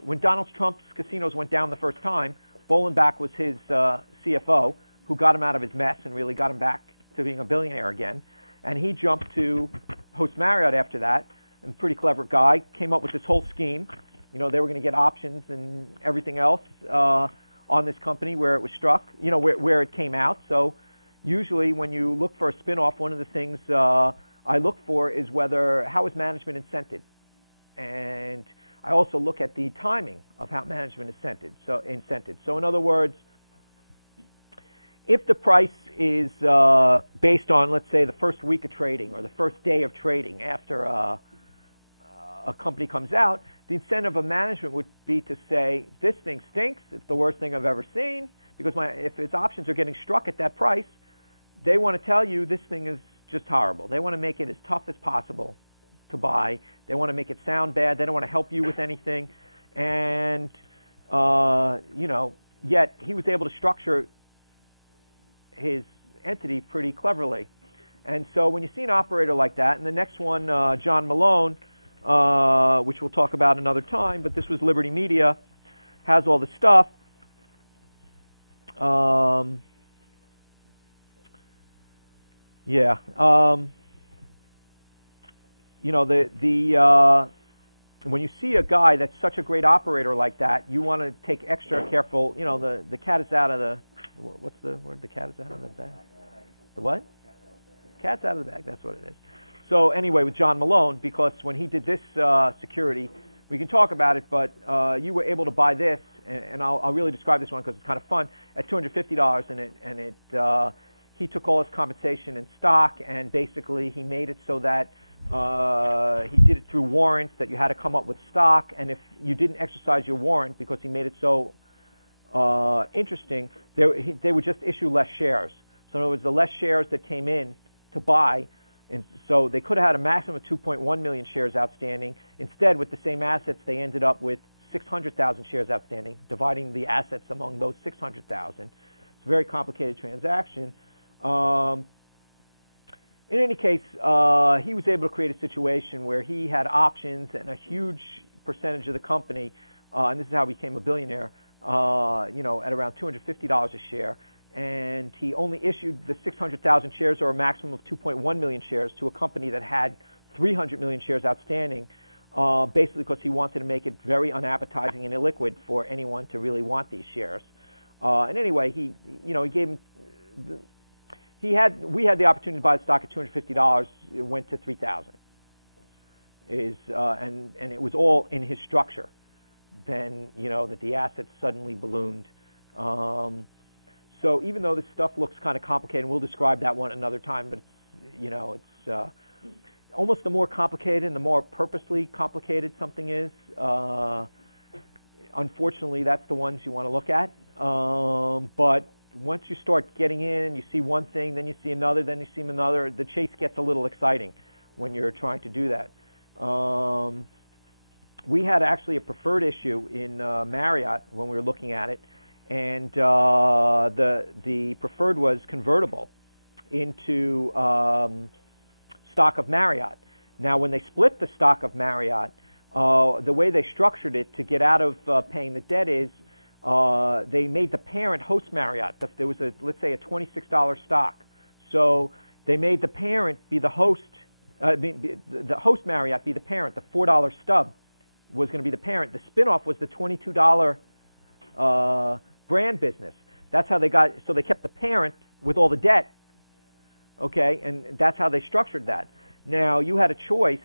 when Donald Trump's casinos went down the first time, Bolenbach was his CFO, who got him out of his mess and really got him back to being a billionaire again. And he jumped to host Marriott after that, and pretty clever guy, came up with this whole scheme. You know, they were going to get options and everything else on this company where it was struck, you know, where it came out. So usually when you look for a spin-off, one of the things I look for is how is management incented? And I also look at the timing of how management is incented. So in other words, if the price is based on, let's say, the first week of trading or the first day of trading after a company comes out, the incentive of management would be to say, this thing stinks, it's the worst thing I've ever seen, because if its options are getting struck at that price, they want to tell you this thing is just horrible. They want to make it as tough as possible to buy. They want to make it sound bad. They don't want to help you with anything. And, you know, yet he was able to structure his entity pretty cleverly. And so when you see an operator like that, and the next one, John Malone, which we'll talk about another time, but this was Liberty Media, has all the stuff. You know, when you see a guy that's such a great operator like that, you want to take extra careful. You know, the cat is out of the, what's the word? The cat is out of the bag. The what? Cat's out of the bag. That's what it is. So anyway, with John Malone, because when he did this security, we can talk about it, but you were able to buy this, and I'll really describe this one because it's kind of fun, at $250, and he took all his compensation in stock, and basically he made it so that he did it through warrants, that you had to come up with stock, and if you didn't exercise your warrant, because he made it so interesting, they would just issue less shares. So in other words, the less shares that came in to buy, and so they could have had a maximum of 2.1 million shares outstanding. Instead, with the same assets, they ended up with 600,000 shares outstanding, dividing the assets among those 600,000. It's a very complicated transaction. In any case, he was able to create a situation where he had options and a huge percentage of the company, and this is how he became a billionaire, you know, at around $250 a share. And he only issued the 600,000 shares, or a maximum of 2.1 million shares, to a company that had 300 million shares outstanding. basically because he wanted to make it very unappetizing and illiquid for anyone to really want these shares. And anyway, he gave him. We had the opportunity to buy the stock at $250. It went to $3,000. And it was all in his structure. Then that the assets suddenly ballooned. So even though this stuff looks kind of complicated, and we'll describe that one another time, but it's almost the more complicated and the more purposely complicated something is. Unfortunately, that's the ones you want to look at. But once you start getting in, you see one thing, then you see another, then you see another. The chase gets a little exciting when you're trying to do that. We had actually a preferred issue in Marriott when we were looking at it, and the preferred was convertible into stock of Marriott. Now, when they split the stock of Marriott, the way they structured it to get out of paying the debt is they made the parent host Marriott. There was let's say a $26 stock, so they made the parent be the host. The host Marriott be the parent. The $4 stub was going to be the parent. The spinoff was the $22 brand business. That's how they got. So they kept the parent with all the debt. Okay, and that's how they structured that. Now you had a choice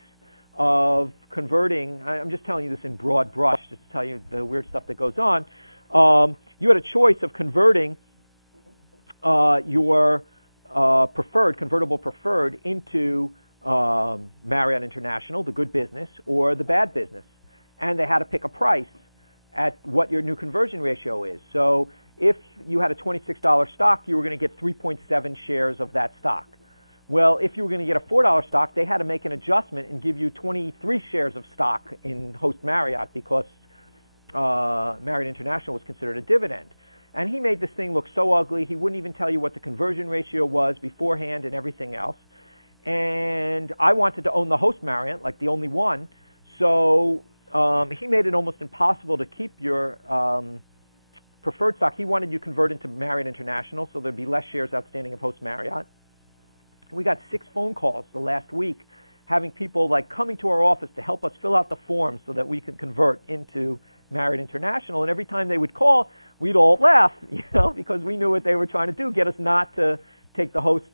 of converting. I'm just telling you this in broad brush, just to tell you the weird stuff that goes on. You had a choice of converting your convertible preferred into Marriott International, the good business, or the bad business. And they had to pick a price at what your new conversion ratio is. So if you had a $26 stock, you were going to get 3.7 shares of that stock. Well, if you were going to get a $4 stock, they had to make an adjustment and give you 23 shares of stock in Host Marriott because Marriott International was considered a dividend. And he made this thing look so ugly, he wouldn't even tell you what the conversion ratio was beforehand and everything else. And I wanted to own the Host Marriott, like the only one. So he made it almost impossible to keep your preferred stock. He wanted you to convert into Marriott International, so there'd be less shares outstanding of Host Marriott. We got 6 phone calls the last week having people like coming to our office to help us fill out the forms so that we could convert into Marriott International. And every time they would call, we'd all laugh, because we knew what they were trying to do, get us not to take the Host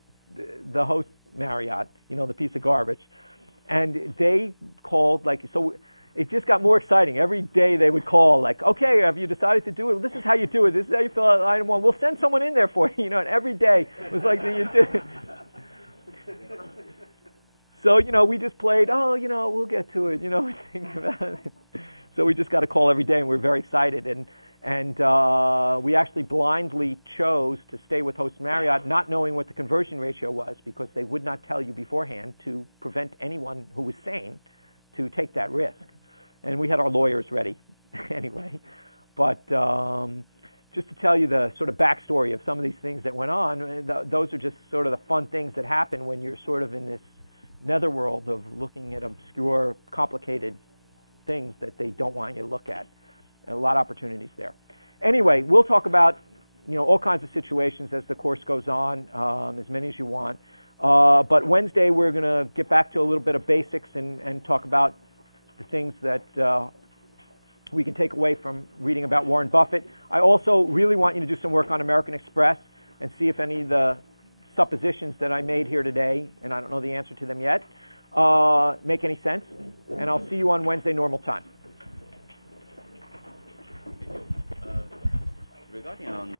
Marriott, the piece of garbage. And they called, so it just got more exciting. Every day they would call, okay, have you decided to do it? Well, this is how you do it. This is how you fill out item 1. We'll send someone in there for you, and every day it was like, you do. So, we just played, we'll get to it, thinking about it. So we just got a call every day, and we're very excited. And we actually blindly chose to stay with Host Marriott, not knowing what the conversion ratio was, because they would not tell you beforehand to prevent anyone who was sane to take that risk. And we had our lawyers ready anyway. But just to tell you the sort of backstory of some of these things that went on, those are just sort of the fun things that happen when you're sort of in this netherworld of looking at obscure, complicated things that they don't want you to look at. And a lot of opportunities there. Anyway, we'll talk about all kinds of situations as the course goes on, as many as you want. But Wednesday we're going to get back to a little bit of basics and talk about the things that we can take away from reading about Warren Buffett. I also really want you to do some work on American Express and see if any of the suppositions that I made here today, and I don't know the answer to them yet, make any sense. And I'll see you on Wednesday normal time. Regarding on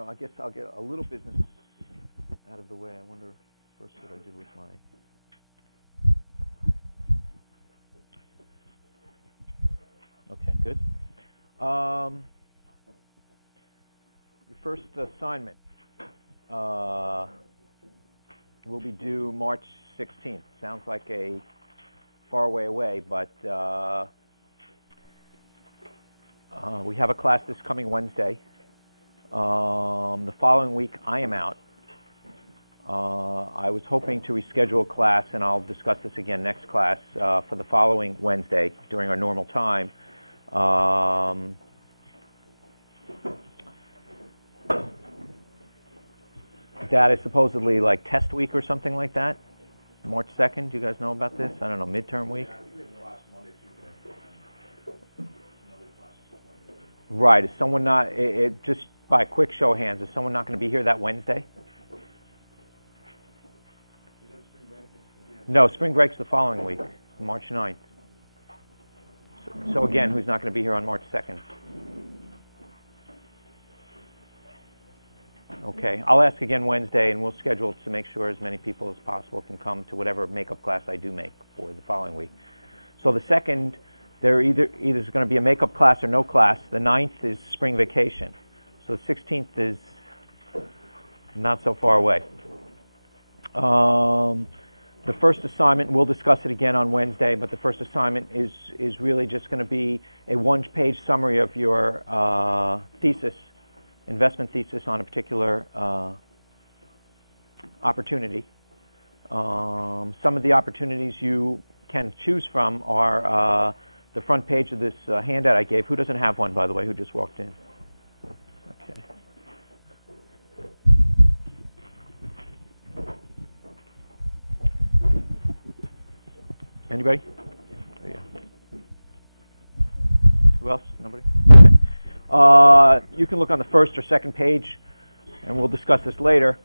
I guess I'll get a little business out of the way. I wonder first what I did with my. Okay, good. Your first assignment will be due March 16th. Sounds like a far way away, but we have a class this coming Wednesday. The following week, I am out. I was hoping to reschedule a class, and I'll discuss this again next class, for the following Wednesday during our normal time. That is supposedly like test week or something like that. March 2nd, do you guys know about this? I don't know, midterm week? Yeah, I think we have the last Monday, Tuesday, and then another class is Wednesday. Right. Is someone not, just by a quick show of hands, is someone not going to be here that Wednesday? Is that spring break? No, spring break's the following week, March 9th. So again, who's not going to be here on March 2nd? Okay, I'll ask again Wednesday, and we'll schedule it to make sure as many people as possible can come to whatever makeup class I do make for the following week. So the 2nd, there either is going to be a makeup class or no class. The 9th is spring vacation. So the 16th is not so far away. The first assignment, we'll discuss it again on Wednesday, but the first assignment is really just going to be a one-page summary of your thesis, investment thesis on a particular opportunity. Some of the opportunities you can choose from are the front page of this handout I gave. Who doesn't have one, by the way, who just walked in? Okay. Anybody? Oh, yeah. Who else? Nobody? Okay. You can look on the first or second page, and we'll discuss this later.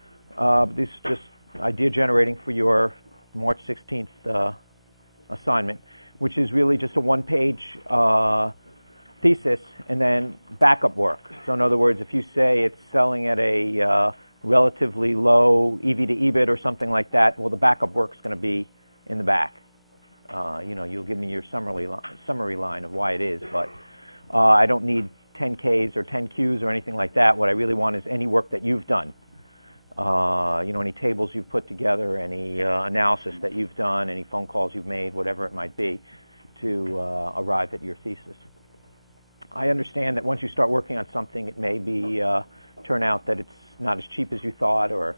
This is just idea generating for your March 16th assignment, which is really just a one-page thesis and then backup work. So in other words, if you say it's selling at a relatively low EV to EBIT or something like that, well, the backup work's going to be in the back. You'll give me your summary line of why it is, but I don't need 10 Ks or 10 Qs or anything like that. What I really want is any work that you've done. Any tables you've put together, any analysis that you've done, any phone calls you've made, whatever it might be, to arrive at your thesis. I understand that once you start working on something, it may be turn out that it's not as cheap as you thought, or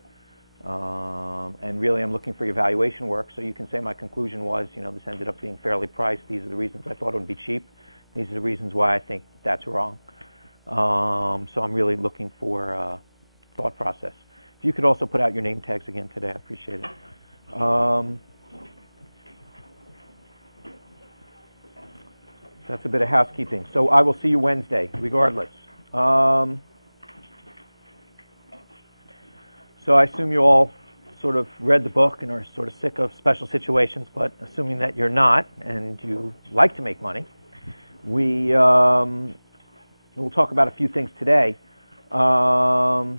and really I'm looking for your valuation work, so you can say my conclusion was, this ended up being fairly priced. These are the reasons I thought it would be cheap. These are the reasons why I think that's wrong. So I'm really looking for thought process. If you could also put out your name tags again today, I appreciate it. That's a bit of housekeeping. So I will see you Wednesday, regardless. So I assume you all sort of read the book and are sort of sick of special situations, but assuming that you're not and you like to make money, we'll talk about a few things today. I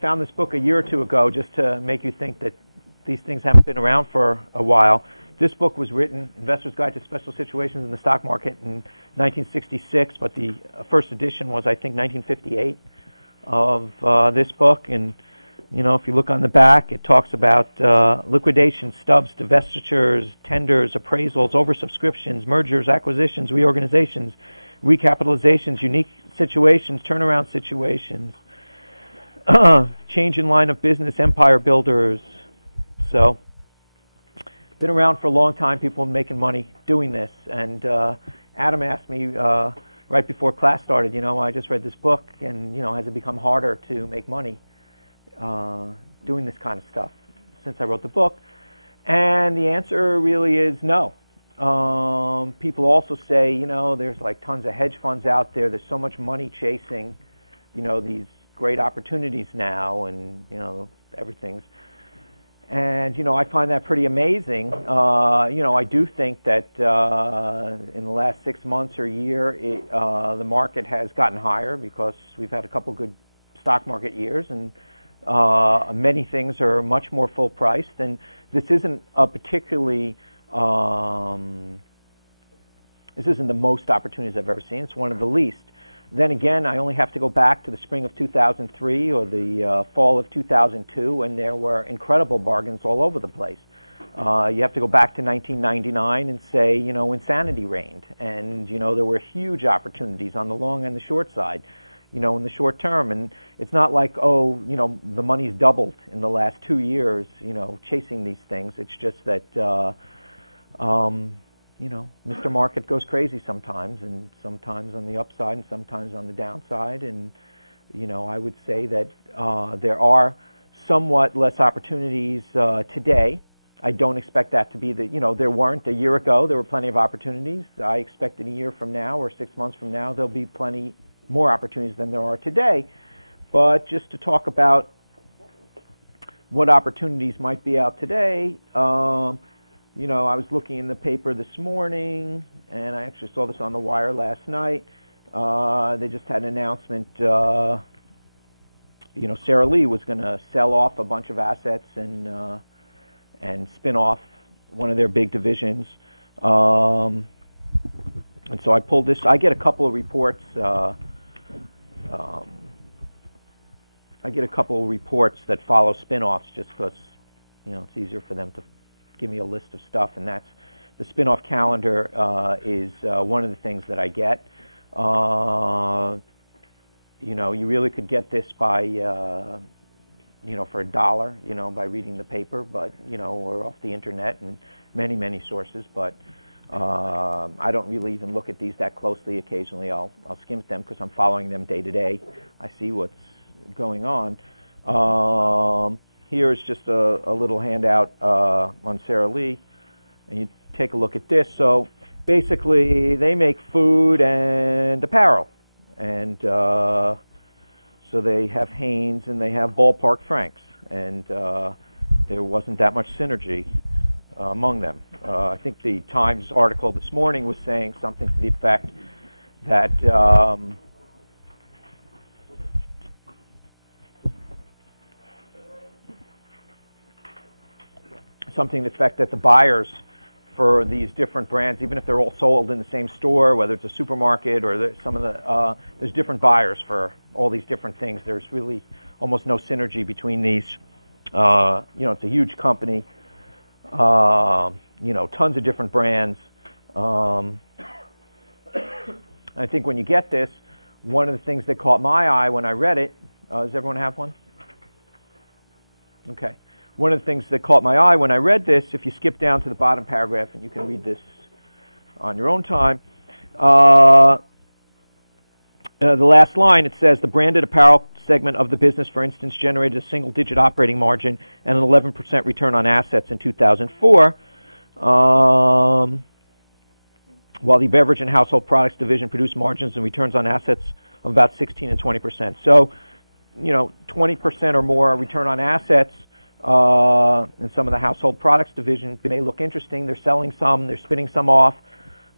found this book a year or two ago just to make you think that these things haven't been around for a while. This book was written, Investor's Guide to Special Situations in the Stock Market, in 1966, but the first edition was, I think, 1958 of this book. And, if you look on the back, it talks about liquidation, stubs, divestitures, tenders, appraisals, oversubscriptions, mergers, acquisitions, reorganizations, recapitalizations, unique situations, turnaround situations, change in line of business, empire builders. So, been around for a long time, people making money doing this. And Adam asked me right before class started, I just read this book, and, has it become harder to make money doing this kind of stuff since I wrote the book? And the answer really is no. People also say, there's like tons of hedge funds out there. There's so much money chasing, these great opportunities now, and, everything's. And, I find that pretty amazing. I do think that in the last 6 months or year, the market has gotten higher because we've had a couple good stock market years, and many things are much more full priced. And this isn't a particularly, this isn't the most opportunities I've ever seen. It's one of the least. Then again, I only have to go back to the spring of 2003 or the fall of 2002, and there were incredible bargains all over the place. You have to go back to 1999 and say, insanity reigned. And, there were huge opportunities on the long and the short side, in the short term. And it's not like, the money's doubled in the last 2 years, chasing these things. It's just that, Mr. Market goes crazy sometimes, and sometimes on the upside and sometimes on the downside. And, I would say that there are somewhat less opportunities today. I don't expect that to be there weren't a year ago. There were plenty of opportunities. I expect in a year from now or 6 months from now, there'll be plenty more opportunities than there are today. But just to talk about what opportunities might be out today, I was looking in the paper this morning, and I actually saw this on the wire last night. They just had an announcement, Sara Lee was going to sell off a bunch of assets and spin off one of their big divisions. And so I pulled this. I get a couple of reports. That follow spin-offs just because, it's easier for them to give me a list of stuff, and that's the spin-off calendar is one of the things that I get. You really could get this by, for $1, by reading the paper, but, or off the internet and many, many sources. But I don't really even look at these that closely. Occasionally I'll skim at them because I'm following them day to day. I see what's going on. Here's just a little handout on Sara Lee, and you take a look at this. So basically, they make food and apparel, and so they have Hanes and they have Ballpark Franks, and there wasn't that much synergy among them. I think the Times article this morning was saying something to the effect that the buyers for these different brands, even if they're all sold in the same store, whether it's a supermarket or there's different buyers for all these different things. There's really almost no synergy between these. It's a huge company. Tons of different brands. I think when you get this, one of the things that caught my eye when I read it, does everyone have one? Okay. One of the things that caught my eye when I read this, if you skip down to the bottom paragraph, and you can read this on your own time, the last line, it says, the branded apparel segment of the business, for instance, generated a single-digit operating margin and an 11% return on assets in 2004, while the beverage and household products division produced margins and returns on assets of about 16 and 20%. So, 20% or more return on assets. And some of the household products division may look interesting. They're selling some, they're spinning some off.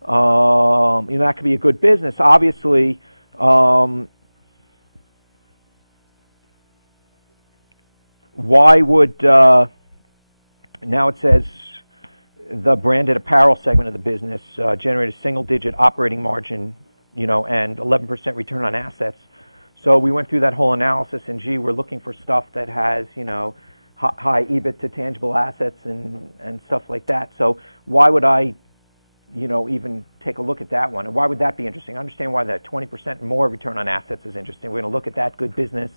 That could be a good business. Obviously, why would, now it says the branded apparel segment of the business generate a single-digit operating margin, and 11% return on assets. So we went through that whole analysis, and we're looking for stuff that has, high EBIT to tangible assets and stuff like that. So why would I, even take a look at that one? And why would that be interesting? I understand why that 20% more return on assets is interesting. We're going to look at that good business,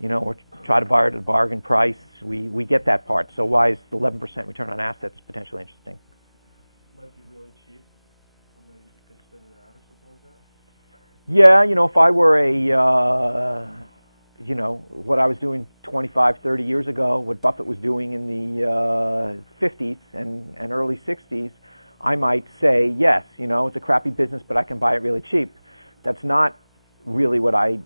or try to buy it at a bargain price. We get that part. So why is the 11% return on assets potentially interesting? Might be really cheap when they spin it out or something like that. Yeah, if I were what I was doing 25, 30 years ago, what Buffett was doing in the 50s and early 60s, I might say, yes, it's a crappy business, but I can buy it really cheap. That's not really what I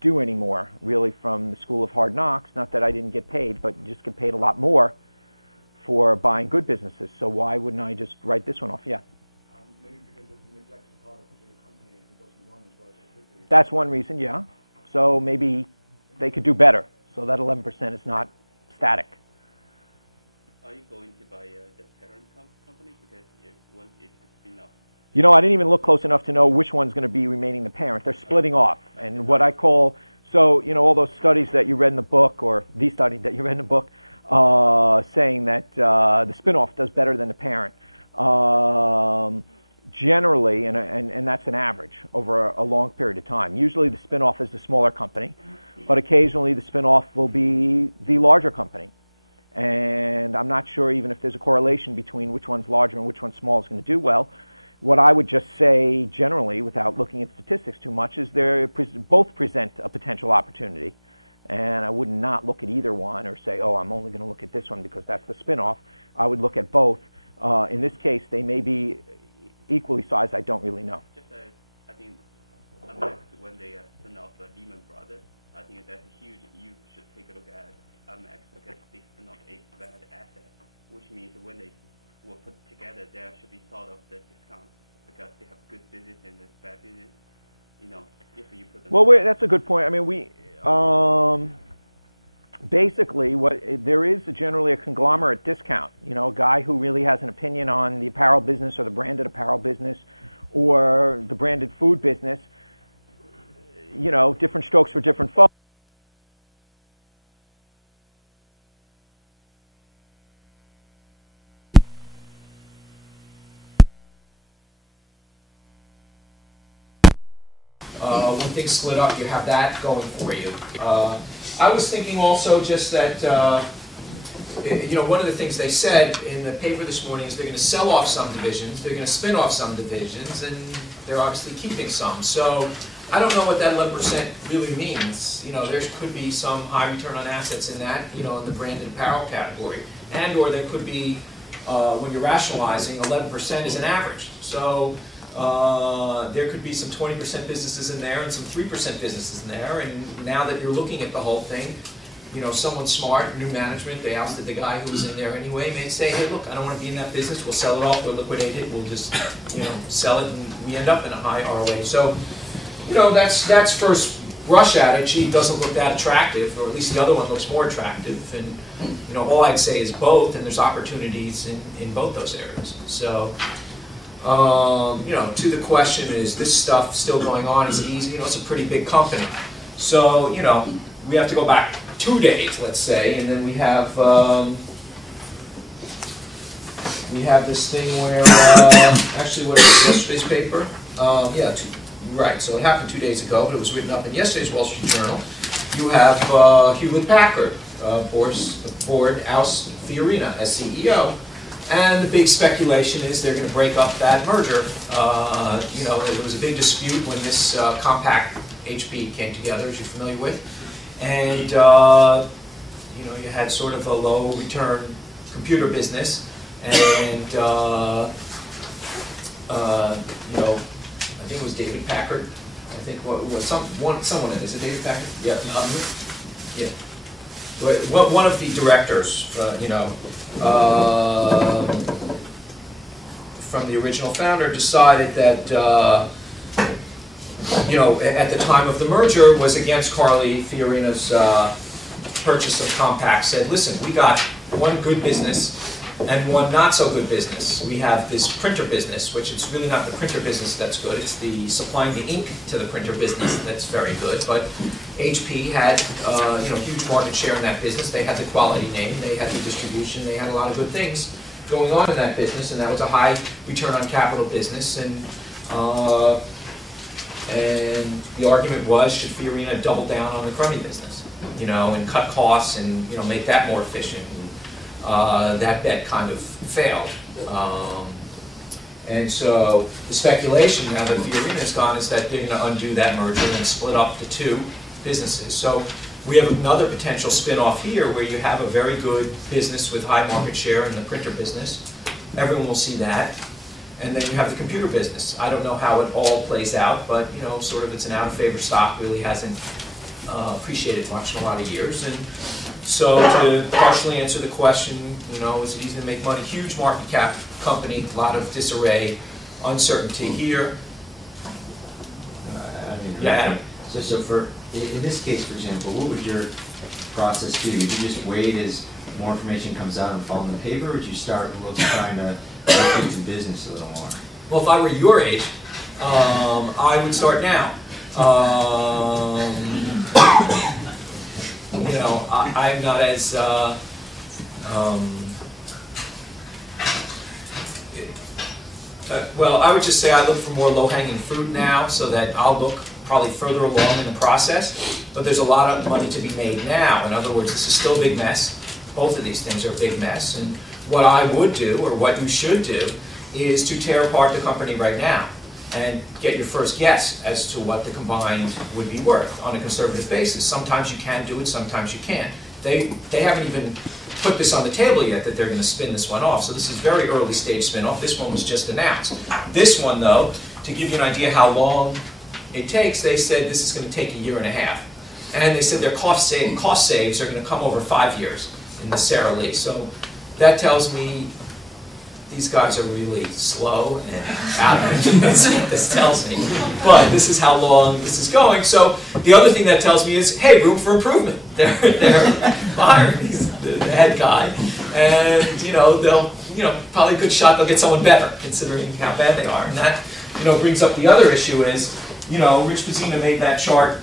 do anymore, really, from the School of Hard Knocks. Not that I didn't get paid, but you just get paid a lot more for buying good businesses. So why wouldn't I just write this one off? Yeah. Maybe because there's a neglected part of the company, it doesn't run as well as it could be. That's one reason, yeah. So maybe they could do better. So that 11% is not static. Are you going to buy the parent company because once it's spin off? You know, I didn't even look close enough to know which one's going to be remaining the parent. They're splitting off. And what I call, so, you know, all those studies that you read in the book, or the study that you read in the book, saying that the spin-off does better than the parent. Generally, and that's an average over a long period of time. Usually the spin-off is the smaller company, but occasionally the spin-off will be the larger company. And I'm not sure even if there's a correlation between which one's larger and which one's small is going to do well. What I would just say generally, without looking at statistics too much, is they both present a potential opportunity. And I would not look at either one or say, oh, I'm only going to look at this one because that's the spin-off. I would look at both. In this case, they may be equally sized. I don't really know. Just I think Amex, when they spin off Lehman Brothers, I think that's huge. You should take a look at Amex because they spin off a bad asset, which means when they were put together, there should be sort of the discount because they have good business and the bad business. You know, if you put them. Well, that's a good point. I mean, basically, there is generally a conglomerate discount. You know, a guy who really has an opinion on the apparel business or the branded apparel business or the branded food business. You know, different strokes for different folks. When things split up, you have that going for you. I was thinking also just that, you know, one of the things they said in the paper this morning is they're going to sell off some divisions, they're going to spin off some divisions, and they're obviously keeping some. So I don't know what that 11% really means. You know, there could be some high return on assets in that, you know, in the branded apparel category. And or there could be, when you're rationalizing, 11% is an average. So there could be some 20% businesses in there and some 3% businesses in there. And now that you're looking at the whole thing, you know, someone smart, new management, they ousted the guy who was in there anyway, may say, hey, look, I don't want to be in that business. We'll sell it off, we'll liquidate it, we'll just, you know, sell it, and we end up in a high ROA. So, you know, that's first rush at it. Gee, it doesn't look that attractive, or at least the other one looks more attractive. And, you know, all I'd say is both, and there's opportunities in both those areas. So, you know, to the question, is this stuff still going on? Is it easy? You know, it's a pretty big company. So, you know, we have to go back 2 days, let's say, and then we have this thing where, actually, what is yesterday's paper? Yeah, right, so it happened 2 days ago, but it was written up in yesterday's Wall Street Journal. You have Hewlett-Packard, board ousts Fiorina as CEO. And the big speculation is they're going to break up that merger. You know, there was a big dispute when this compact HP came together, as you're familiar with. And, you know, you had sort of a low return computer business. And, you know, I think it was David Packard. I think someone, is it David Packard? Yeah. Yeah. One of the directors, you know, from the original founder decided that, you know, at the time of the merger was against Carly Fiorina's purchase of Compaq, said, listen, we got one good business and one not so good business. We have this printer business, which it's really not the printer business that's good, it's the supplying the ink to the printer business that's very good. But HP had you know, huge market share in that business. They had the quality name, they had the distribution, they had a lot of good things going on in that business, and that was a high return on capital business. And the argument was, should Fiorina double down on the crummy business, you know, and cut costs and, you know, make that more efficient? That bet kind of failed. And so the speculation now that Fiorina's gone is that they're going to undo that merger and split up the two businesses. So we have another potential spin-off here where you have a very good business with high market share in the printer business. Everyone will see that. And then you have the computer business. I don't know how it all plays out, but, you know, sort of it's an out-of-favor stock, really hasn't appreciated much in a lot of years. And so to partially answer the question, you know, is it easy to make money? Huge market cap company, a lot of disarray, uncertainty here. Yeah, Adam. So for, in this case, for example, what would your process be? Would you just wait as more information comes out and follow in the paper, or would you start trying to look into business a little more? Well, if I were your age, I would start now. You know, I'm not as well, I would just say I look for more low-hanging fruit now, so that I'll look probably further along in the process. But there's a lot of money to be made now. In other words, this is still a big mess. Both of these things are a big mess. And what I would do, or what you should do, is to tear apart the company right now and get your first guess as to what the combined would be worth on a conservative basis. Sometimes you can do it, sometimes you can't. They haven't even put this on the table yet that they're going to spin this one off. So this is very early stage spin-off. This one was just announced. This one, though, to give you an idea how long it takes, they said this is going to take 1.5 years. And they said their cost saves are going to come over 5 years in the Sara Lee. So that tells me these guys are really slow and out of it. That's what this tells me. But this is how long this is going. So the other thing that tells me is, hey, room for improvement. They're firing the head guy, and you know they'll probably a good shot they'll get someone better considering how bad they are. And that brings up the other issue is Rich Pizzina made that chart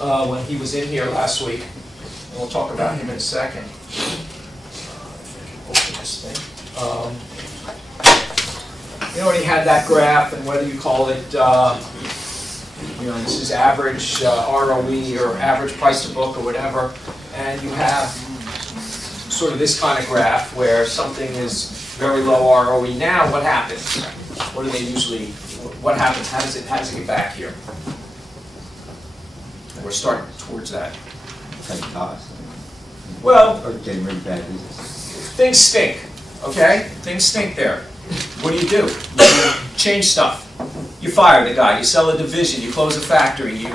when he was in here last week. And we'll talk about him in a second. Open this thing. When he had that graph, and whether you call it, this is average ROE or average price to book or whatever, and you have sort of this kind of graph where something is very low ROE now, what happens? What do they usually, what happens? How does it get back here? And we're starting towards that. Cutting costs. Well, or getting rid of bad business. Things stink. Okay? Things stink there. What do? You change stuff. You fire the guy, you sell a division, you close a factory, you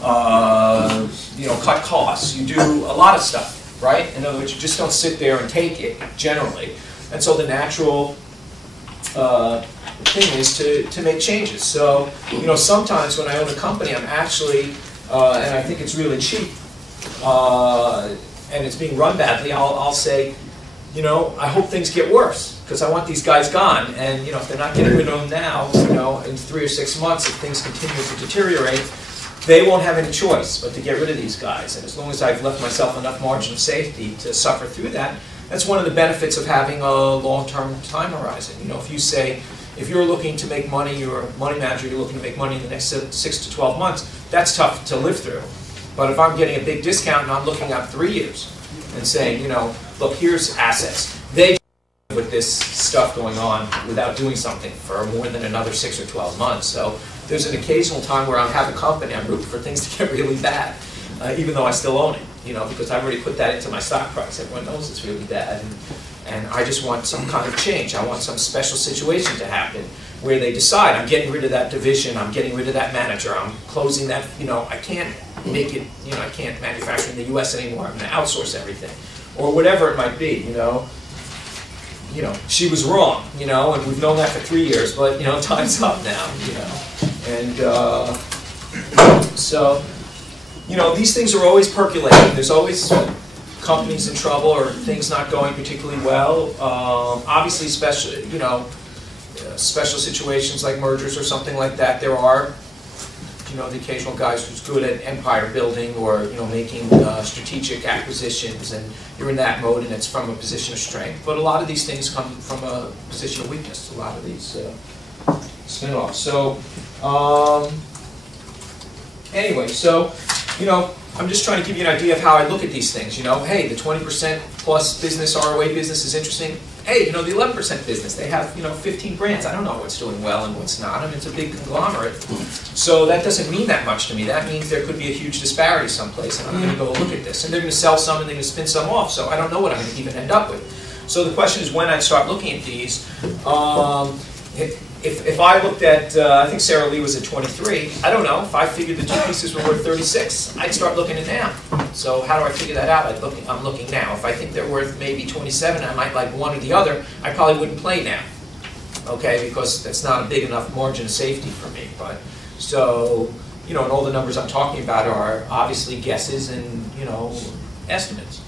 cut costs, you do a lot of stuff, right? In other words, you just don't sit there and take it, generally. And so the natural thing is to make changes. So, sometimes when I own a company, I'm actually, and I think it's really cheap, and it's being run badly, I'll say, I hope things get worse, because I want these guys gone. And if they're not getting rid of them now, in 3 or 6 months, if things continue to deteriorate, they won't have any choice but to get rid of these guys. And as long as I've left myself enough margin of safety to suffer through that, that's one of the benefits of having a long-term time horizon. If you're looking to make money, you're a money manager, you're looking to make money in the next 6 to 12 months, that's tough to live through. But if I'm getting a big discount and I'm looking at 3 years and saying, look, here's assets. They with this stuff going on without doing something for more than another 6 or 12 months. So there's an occasional time where I have a company, I'm rooting for things to get really bad, even though I still own it, because I've already put that into my stock price. Everyone knows it's really bad. And I just want some kind of change. I want some special situation to happen where they decide, I'm getting rid of that division, I'm getting rid of that manager, I'm closing that, I can't make it, I can't manufacture in the US anymore, I'm going to outsource everything. Or whatever it might be, she was wrong, and we've known that for 3 years, but, time's up now, And so, these things are always percolating. There's always companies in trouble or things not going particularly well. Obviously, special situations like mergers or something like that, there are, the occasional guys who's good at empire building or, making strategic acquisitions, and you're in that mode and it's from a position of strength. But a lot of these things come from a position of weakness, a lot of these spin-offs. So, anyway, so, I'm just trying to give you an idea of how I look at these things. Hey, the 20% plus business, ROA business is interesting. Hey, the 11% business, they have, 15 brands. I don't know what's doing well and what's not. I mean, it's a big conglomerate. So that doesn't mean that much to me. That means there could be a huge disparity someplace, and I'm going to go look at this. And they're going to sell some and they're going to spin some off, so I don't know what I'm going to even end up with. So the question is when I start looking at these, if I looked at, I think Sarah Lee was at 23, I don't know, if I figured the two pieces were worth 36, I'd start looking at now. So how do I figure that out? I'm looking now. If I think they're worth maybe 27, I might like one or the other, I probably wouldn't play now. Okay, because that's not a big enough margin of safety for me. But so, you know, and all the numbers I'm talking about are obviously guesses and, you know, estimates.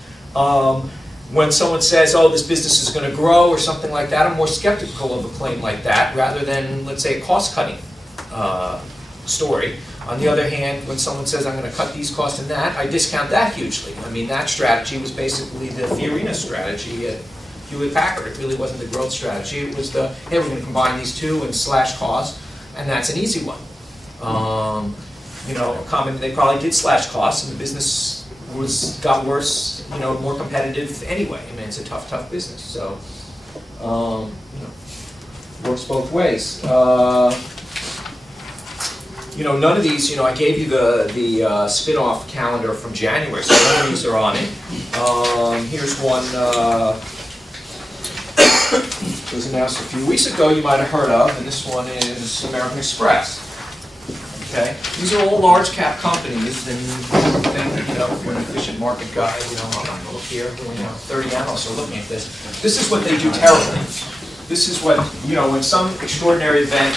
When someone says, oh, this business is going to grow or something like that, I'm more skeptical of a claim like that rather than, let's say, a cost-cutting story. On the other hand, when someone says, I'm going to cut these costs and that, I discount that hugely. I mean, that strategy was basically the Fiorina strategy at Hewlett-Packard. It really wasn't the growth strategy. It was the, hey, we're going to combine these two and slash costs, and that's an easy one. You know, they probably did slash costs, and the business got worse, you know, more competitive anyway. I mean, it's a tough, tough business. So, you know, works both ways. You know, none of these, you know, I gave you the spin-off calendar from January, so none of these are on it. Here's one that was announced a few weeks ago you might have heard of, and this one is American Express. Okay, these are all large cap companies, and you know, if you're an efficient market guy, you know, I'm not going to look here. You know, 30 analysts are looking at this. This is what they do terribly. This is what, you know, when some extraordinary event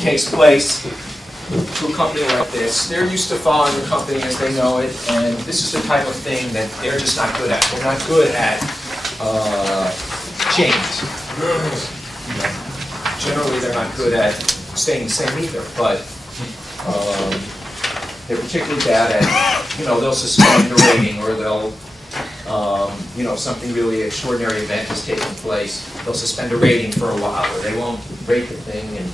takes place to a company like this, they're used to following the company as they know it, and this is the type of thing that they're just not good at. They're not good at change. Generally, they're not good at staying the same either, but they're particularly bad at, you know, they'll suspend a rating, or they'll, you know, something really extraordinary event has taken place, they'll suspend a rating for a while, or they won't rate the thing, and,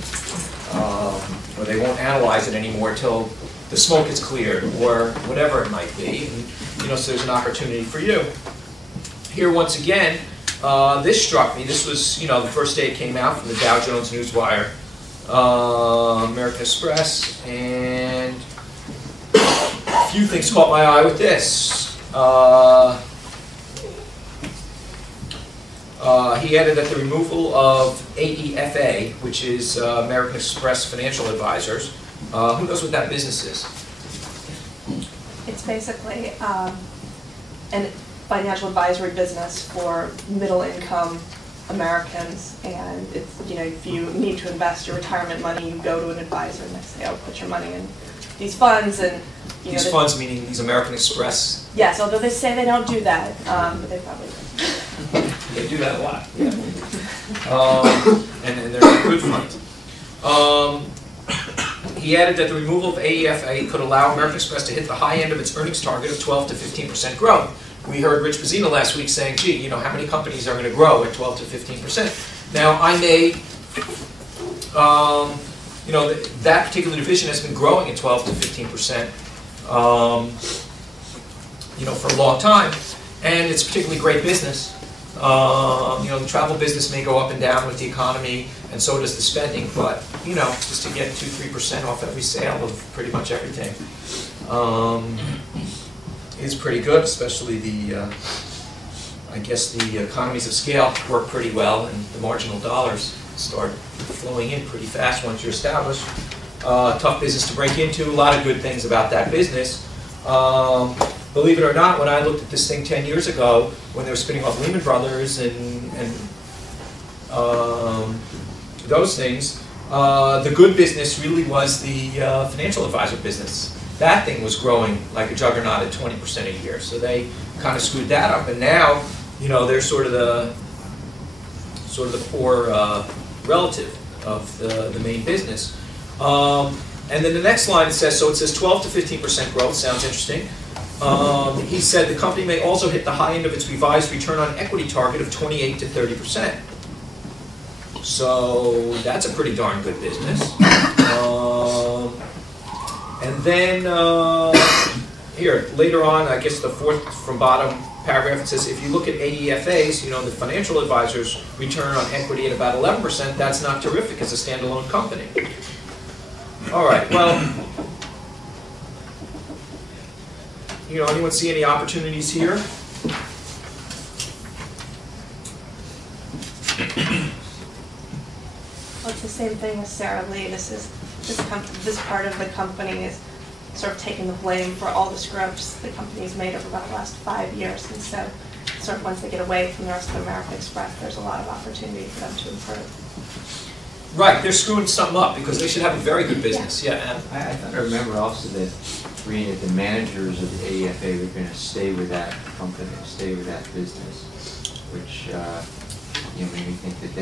or they won't analyze it anymore until the smoke is cleared, or whatever it might be. And, you know, so there's an opportunity for you. Here, once again, this struck me. This was, you know, the first day it came out from the Dow Jones Newswire. American Express, and a few things caught my eye with this. He added that the removal of AEFA, which is American Express Financial Advisors, who knows what that business is? It's basically an financial advisory business for middle-income Americans, and it's, you know, if you need to invest your retirement money, you go to an advisor and they say, oh, put your money in these funds, and you these know, funds meaning these American Express. Yes, although they say they don't do that, but they probably do. They do that a lot. Yeah. And they're not good funds. He added that the removal of AEFA could allow American Express to hit the high end of its earnings target of 12 to 15% growth. We heard Rich Bazzina last week saying, gee, you know, how many companies are going to grow at 12 to 15%? Now, I may, you know, that particular division has been growing at 12 to 15%, you know, for a long time. And it's a particularly great business. You know, the travel business may go up and down with the economy, and so does the spending, but, you know, just to get 2-3% off every sale of pretty much everything is pretty good, especially the, I guess the economies of scale work pretty well, and the marginal dollars start flowing in pretty fast once you're established. Tough business to break into, a lot of good things about that business. Believe it or not, when I looked at this thing 10 years ago, when they were spinning off Lehman Brothers and those things, the good business really was the financial advisor business. That thing was growing like a juggernaut at 20% a year, so they kind of screwed that up. And now, you know, they're sort of the poor relative of the main business. And then the next line says, so it says 12 to 15% growth. Sounds interesting. He said the company may also hit the high end of its revised return on equity target of 28 to 30%. So that's a pretty darn good business. And then here, later on, I guess the fourth from bottom paragraph, it says if you look at AEFAs, you know, the financial advisors return on equity at about 11%, that's not terrific as a standalone company. All right, well, you know, anyone see any opportunities here? Well, it's the same thing as Sarah Lee. This part of the company is sort of taking the blame for all the screw-ups the company's made over about the last 5 years. And so sort of once they get away from the rest of American Express, there's a lot of opportunity for them to improve. Right, they're screwing something up because they should have a very good business. Yeah, and I thought I remember also that the managers of the AFA were going to stay with that company, stay with that business, which made me think that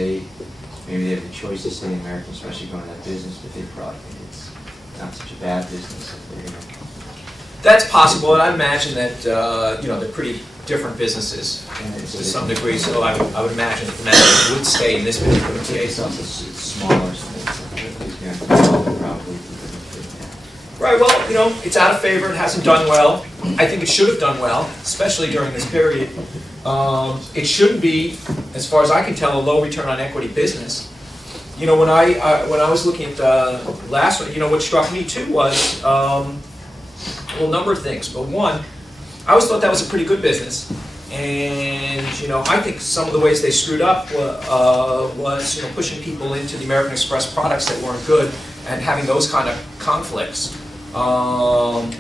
maybe they have the choice to stay in America, especially going to that business, but they probably think it's not such a bad business. that's possible, and I imagine that they're pretty different busises to some degree. So I would imagine that the manager would stay in this particular case. It's smaller, so it's probably. Right, well, it's out of favor, it hasn't done well. I think it should have done well, especially during this period. It shouldn't be, as far as I can tell, a low return on equity business. When I was looking at the last one, what struck me too was, a number of things. But one, I always thought that was a pretty good business. And, I think some of the ways they screwed up was, pushing people into the American Express products that weren't good and having those kind of conflicts. And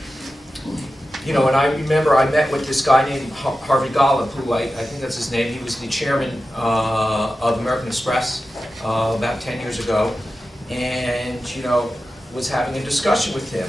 I remember I met with this guy named Harvey Golub, who I think that's his name. He was the chairman of American Express about 10 years ago, and was having a discussion with him.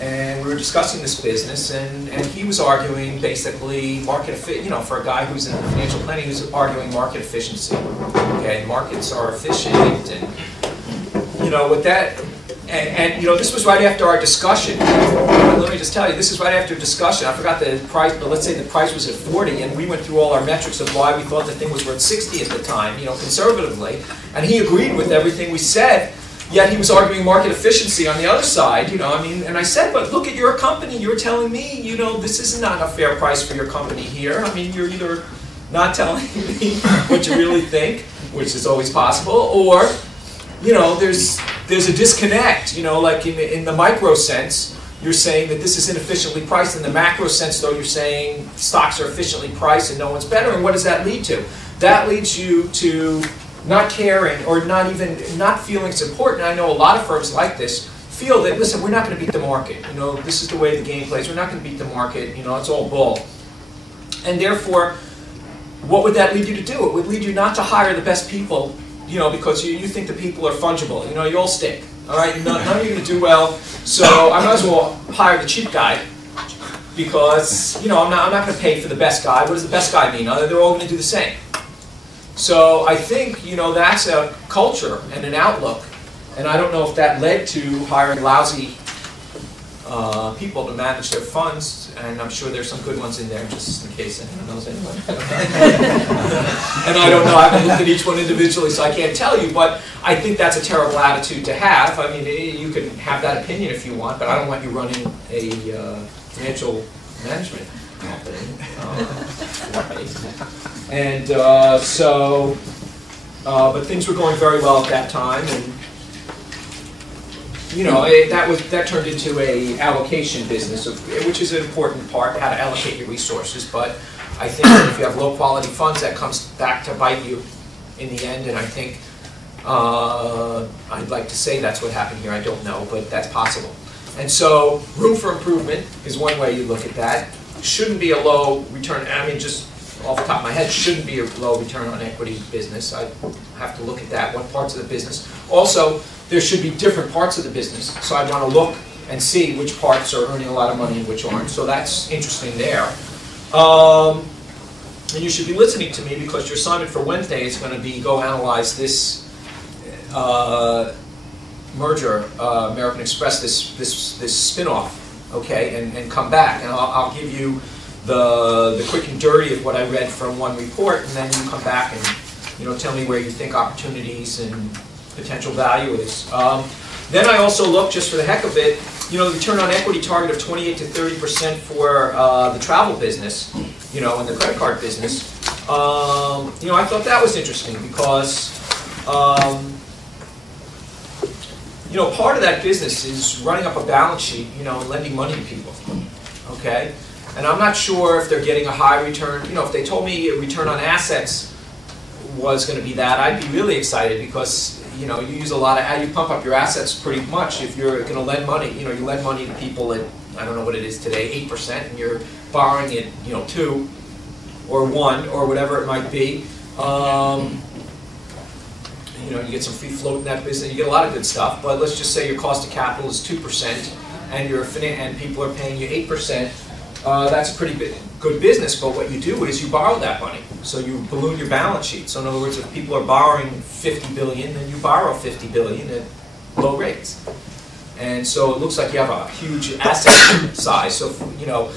And we were discussing this business, and he was arguing basically market for a guy who's in financial planning, who's arguing market efficiency. Okay, markets are efficient, and with that. And this was right after our discussion. Let me just tell you, this is right after a discussion. I forgot the price, but let's say the price was at 40, and we went through all our metrics of why we thought the thing was worth 60 at the time, conservatively. And he agreed with everything we said, yet he was arguing market efficiency on the other side, and I said, but look at your company. You're telling me, this is not a fair price for your company here. You're either not telling me what you really think, which is always possible, or there's a disconnect, like in the micro sense, you're saying that this is inefficiently priced. In the macro sense, though, you're saying stocks are efficiently priced and no one's better. And what does that lead to? That leads you to not caring or not feeling it's important. And I know a lot of firms like this feel that, listen, we're not going to beat the market. This is the way the game plays. We're not going to beat the market. It's all bull. And therefore, what would that lead you to do? It would lead you not to hire the best people, because you think the people are fungible. You all stink. All right, none of you are going to do well. So I might as well hire the cheap guy, because I'm not going to pay for the best guy. What does the best guy mean? They're all going to do the same. So I think that's a culture and an outlook, and I don't know if that led to hiring lousy people to manage their funds, and I'm sure there's some good ones in there, just in case anyone knows anyone. And I don't know, I haven't looked at each one individually, so I can't tell you, but I think that's a terrible attitude to have. You can have that opinion if you want, but I don't want you running a financial management company. And but things were going very well at that time, and that turned into a allocation business, which is an important part, how to allocate your resources. But I think that if you have low quality funds, that comes back to bite you in the end. And I think I'd like to say that's what happened here. I don't know, but that's possible. And so room for improvement is one way you look at that. Shouldn't be a low return. Just off the top of my head, shouldn't be a low return on equity business. I have to look at that. What parts of the business? Also, there should be different parts of the business. So I want to look and see which parts are earning a lot of money and which aren't. So that's interesting there. And you should be listening to me, because your assignment for Wednesday is going to be go analyze this merger, American Express, this spin-off, okay, and come back. And I'll give you the quick and dirty of what I read from one report, and then you come back and tell me where you think opportunities and potential value is. Then I also looked, just for the heck of it, the return on equity target of 28 to 30% for the travel business, and the credit card business. I thought that was interesting because, part of that business is running up a balance sheet, and lending money to people, okay? And I'm not sure if they're getting a high return. If they told me a return on assets was going to be that, I'd be really excited, because you know, you use a lot of, you pump up your assets pretty much if you're going to lend money. You know, you lend money to people at, I don't know what it is today, 8%, and you're borrowing it, you know, 2 or 1 or whatever it might be. You know, you get some free float in that business. You get a lot of good stuff. But let's just say your cost of capital is 2%, and and people are paying you 8%. That's a pretty good business. But what you do is you borrow that money, so you balloon your balance sheet. So in other words, if people are borrowing $50 billion, then you borrow $50 billion at low rates. And so it looks like you have a huge asset size. So you know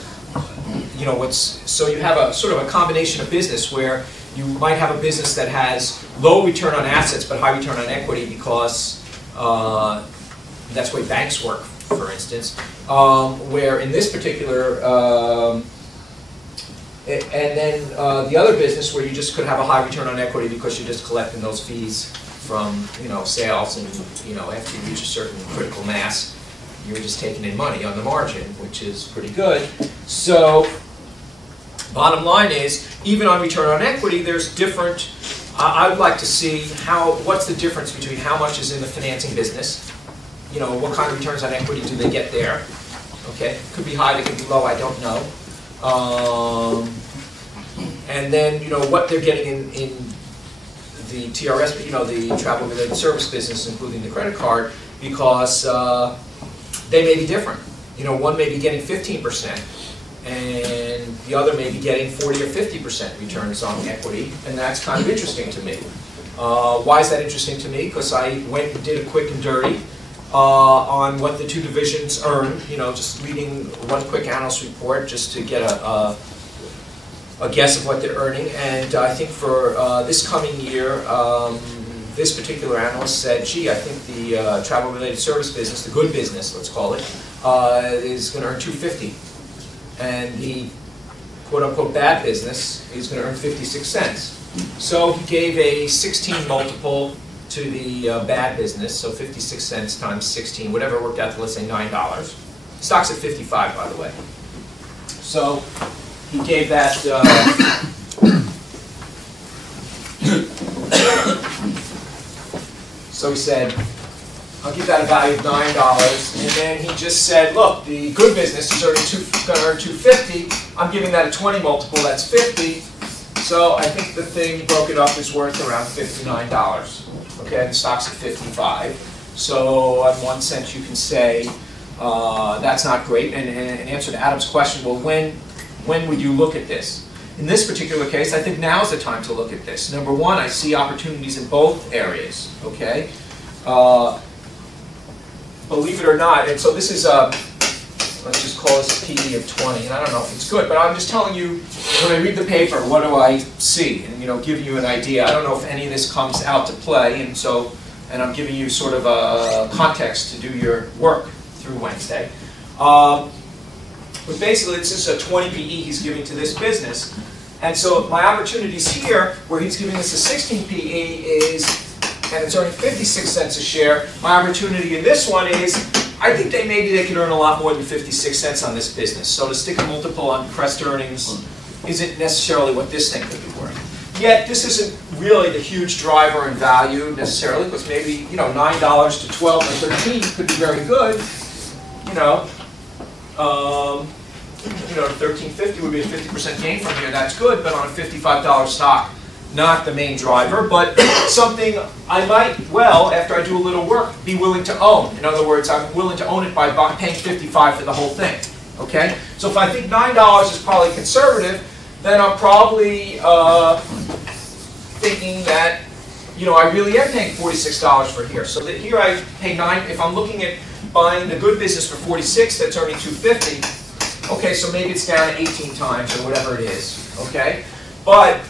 so you have a sort of a combination of business where you might have a business that has low return on assets but high return on equity because that's the way banks work, for instance. Where in this particular, and then the other business where you just could have a high return on equity because you're just collecting those fees from, you know, sales, and, you know, after you reach a certain critical mass, you're just taking in money on the margin, which is pretty good. So bottom line is, even on return on equity, there's different, I would like to see what's the difference between how much is in the financing business, you know, what kind of returns on equity do they get there, okay? Could be high, they could be low, I don't know. And then, you know, what they're getting in the TRS, you know, the travel-related service business, including the credit card, because they may be different. You know, one may be getting 15%, and the other may be getting 40 or 50% returns on equity, and that's kind of interesting to me. Why is that interesting to me? Because I went and did a quick and dirty on what the two divisions earn, you know, just reading one quick analyst report just to get a guess of what they're earning. And I think for this coming year, this particular analyst said, gee, I think the travel-related service business, the good business, let's call it, is going to earn $2.50. And the quote-unquote bad business is going to earn 56 cents. So he gave a 16 multiple to the bad business, so 56 cents times 16, whatever it worked out to, let's say, $9. Stock's at 55, by the way. So he gave that, so he said, I'll give that a value of $9, and then he just said, look, the good business is going to earn $2.50. I'm giving that a 20 multiple, that's 50. So I think the thing broke it up is worth around $59. Okay, and the stock's at 55. So in one sense you can say that's not great. And in answer to Adam's question, well, when would you look at this? In this particular case, I think now's the time to look at this. Number one, I see opportunities in both areas. Okay, believe it or not, and so this is let's just call this a PE of 20, and I don't know if it's good, but I'm just telling you, when I read the paper, what do I see? And, you know, give you an idea. I don't know if any of this comes out to play, and I'm giving you sort of a context to do your work through Wednesday. But basically, it's just a 20 PE he's giving to this business. And so my opportunities here, where he's giving us a 16 PE is, and it's earning 56 cents a share, my opportunity in this one is, I think maybe they can earn a lot more than 56 cents on this business. So to stick a multiple on compressed earnings isn't necessarily what this thing could be worth. Yet this isn't really the huge driver in value necessarily, because maybe, you know, $9 to 12 or 13 could be very good. You know, $13.50 would be a 50% gain from here. That's good, but on a $55 stock, not the main driver, but something I might, well, after I do a little work, be willing to own. In other words, I'm willing to own it by paying $55 for the whole thing. Okay? So if I think $9 is probably conservative, then I'm probably thinking that, you know, I really am paying $46 for here. So that here I pay $9. If I'm looking at buying the good business for $46, that's earning $2.50. Okay, so maybe it's down 18 times or whatever it is. Okay, but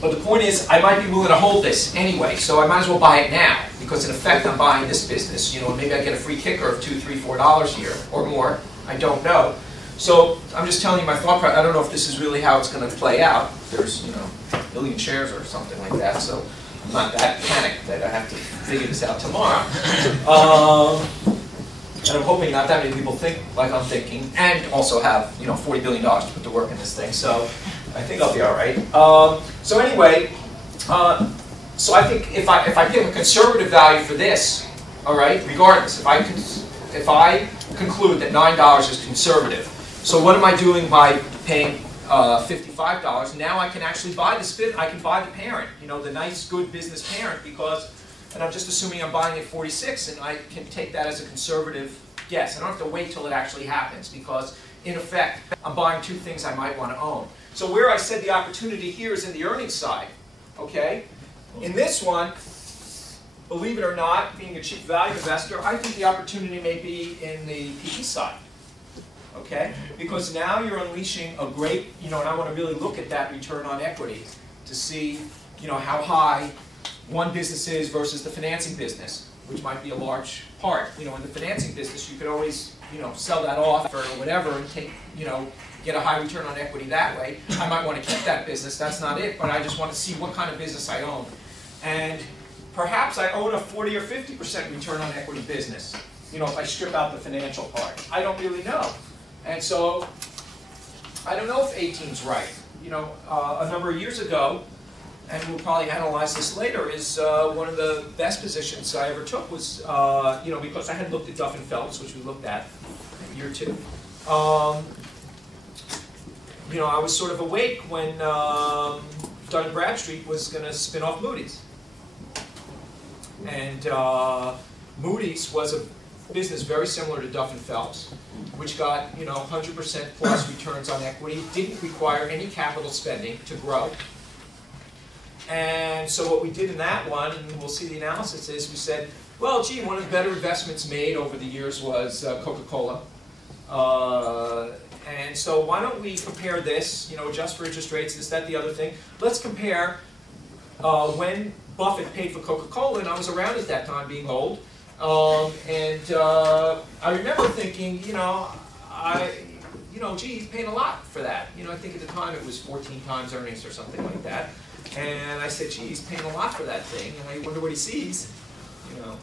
the point is, I might be willing to hold this anyway, so I might as well buy it now, because in effect I'm buying this business. You know, and maybe I get a free kicker of $2, $3, $4 here or more. I don't know. So I'm just telling you my thought process. I don't know if this is really how it's going to play out. There's, you know, a billion shares or something like that, so I'm not that panicked that I have to figure this out tomorrow. And I'm hoping not that many people think like I'm thinking, and also have, you know, $40 billion to put to work in this thing. So I think I'll be all right. So anyway, So I think if I pick a conservative value for this, all right, regardless, if I conclude that $9 is conservative, so what am I doing by paying $55? Now I can actually buy I can buy the parent, you know, the nice, good business parent, because, and I'm just assuming I'm buying at 46, and I can take that as a conservative guess. I don't have to wait till it actually happens, because in effect, I'm buying two things I might want to own. So where I said the opportunity here is in the earnings side, okay? In this one, believe it or not, being a cheap value investor, I think the opportunity may be in the PE side, okay? Because now you're unleashing a great, you know, and I want to really look at that return on equity to see, you know, how high one business is versus the financing business, which might be a large part. You know, in the financing business, you could always, you know, sell that off or whatever and take, you know, get a high return on equity that way. I might want to keep that business, that's not it, but I just want to see what kind of business I own. And perhaps I own a 40 or 50% return on equity business, you know, if I strip out the financial part. I don't really know. And so, I don't know if 18's right. You know, a number of years ago, and we'll probably analyze this later, is one of the best positions I ever took was, you know, because I had looked at Duff & Phelps, which we looked at in year 2. You know, I was sort of awake when Dun & Bradstreet was going to spin off Moody's. And Moody's was a business very similar to Duff & Phelps, which got, you know, 100% plus returns on equity, didn't require any capital spending to grow. And so what we did in that one, and we'll see the analysis, is we said, well, gee, one of the better investments made over the years was Coca-Cola. And so why don't we compare this, you know, adjust for interest rates, this, that, the other thing. Let's compare when Buffett paid for Coca-Cola, and I was around at that time, being old. I remember thinking, you know, gee, he's paying a lot for that. You know, I think at the time it was 14 times earnings or something like that. And I said, gee, he's paying a lot for that thing, and I wonder what he sees. You know.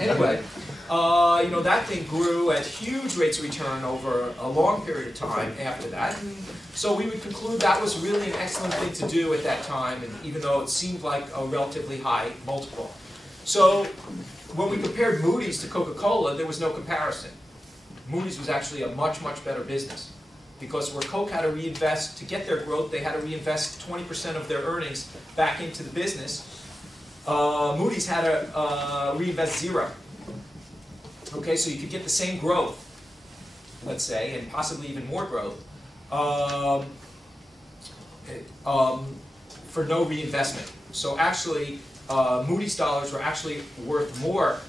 Anyway, you know, that thing grew at huge rates of return over a long period of time after that. And so we would conclude that was really an excellent thing to do at that time, and even though it seemed like a relatively high multiple. So when we compared Moody's to Coca-Cola, there was no comparison. Moody's was actually a much, much better business. Because where Coke had to reinvest, to get their growth, they had to reinvest 20% of their earnings back into the business. Moody's had to reinvest 0. Okay, so you could get the same growth, let's say, and possibly even more growth, for no reinvestment. So actually, Moody's dollars were actually worth more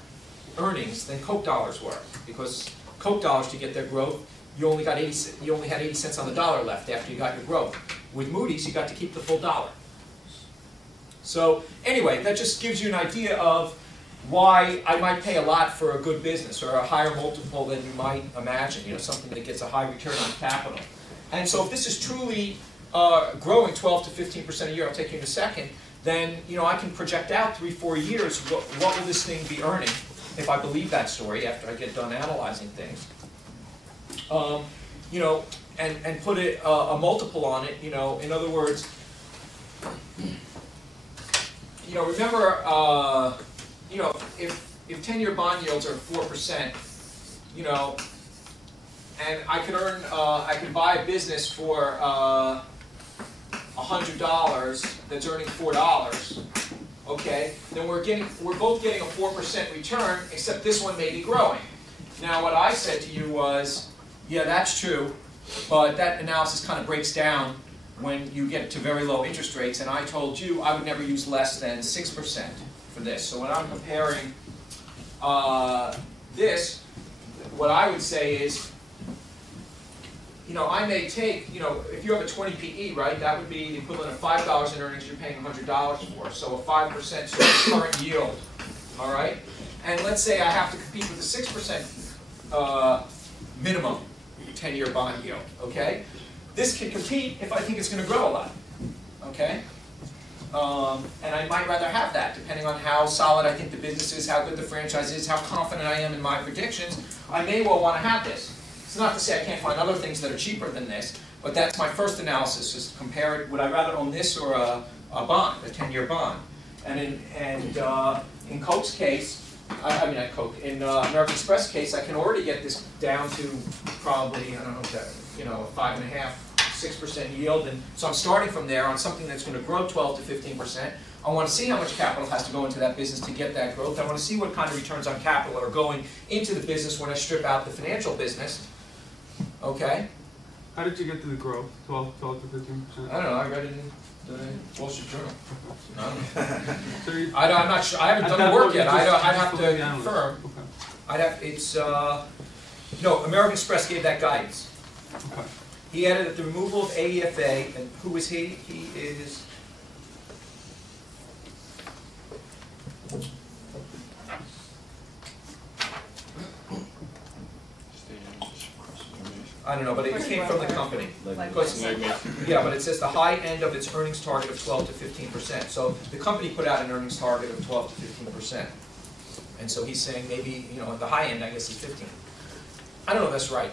earnings than Coke dollars were, because Coke dollars, to get their growth, you only had 80 cents on the dollar left after you got your growth. With Moody's, you got to keep the full dollar. So anyway, that just gives you an idea of why I might pay a lot for a good business, or a higher multiple than you might imagine, you know, something that gets a high return on capital. And so if this is truly growing 12 to 15% a year, I'll take you in a second, then, you know, I can project out 3-4 years, what will this thing be earning, if I believe that story after I get done analyzing things. You know, and put a multiple on it, you know, in other words, you know, remember, you know, if 10-year bond yields are 4%, you know, and I could earn, I could buy a business for $100 that's earning $4, okay, then we're both getting a 4% return, except this one may be growing. Now, what I said to you was, yeah, that's true, but that analysis kind of breaks down when you get to very low interest rates, and I told you I would never use less than 6% for this. So when I'm comparing this, what I would say is, you know, I may take, you know, if you have a 20 PE, right, that would be the equivalent of $5 in earnings you're paying $100 for, so a 5% sort of current yield, all right? And let's say I have to compete with a 6% minimum 10-year bond yield, okay? This can compete if I think it's going to grow a lot, okay? And I might rather have that, depending on how solid I think the business is, how good the franchise is, how confident I am in my predictions. I may well want to have this. It's not to say I can't find other things that are cheaper than this, But that's my first analysis, is to compare it, would I rather own this or a bond, a 10-year bond? And in Coke's case, I mean not Coke, in American Express case, I can already get this down to probably, I don't know, you know, 5.5%, 6% yield, and so I'm starting from there on something that's going to grow 12 to 15%. I want to see how much capital has to go into that business to get that growth. I want to see what kind of returns on capital are going into the business when I strip out the financial business. Okay? How did you get to the growth, 12 to 15%? I don't know. I read it in the Wall Street Journal. I don't know. So I'm not sure. I haven't done the work yet. I'd have to confirm. Okay. I'd have. It's no. American Express gave that guidance. Okay. He added that the removal of AEFA, and who is he? He is. I don't know, but it came from the company. Because, yeah, but it says the high end of its earnings target of 12 to 15%. So the company put out an earnings target of 12 to 15%. And so he's saying maybe, you know, the high end, I guess, is 15. I don't know if that's right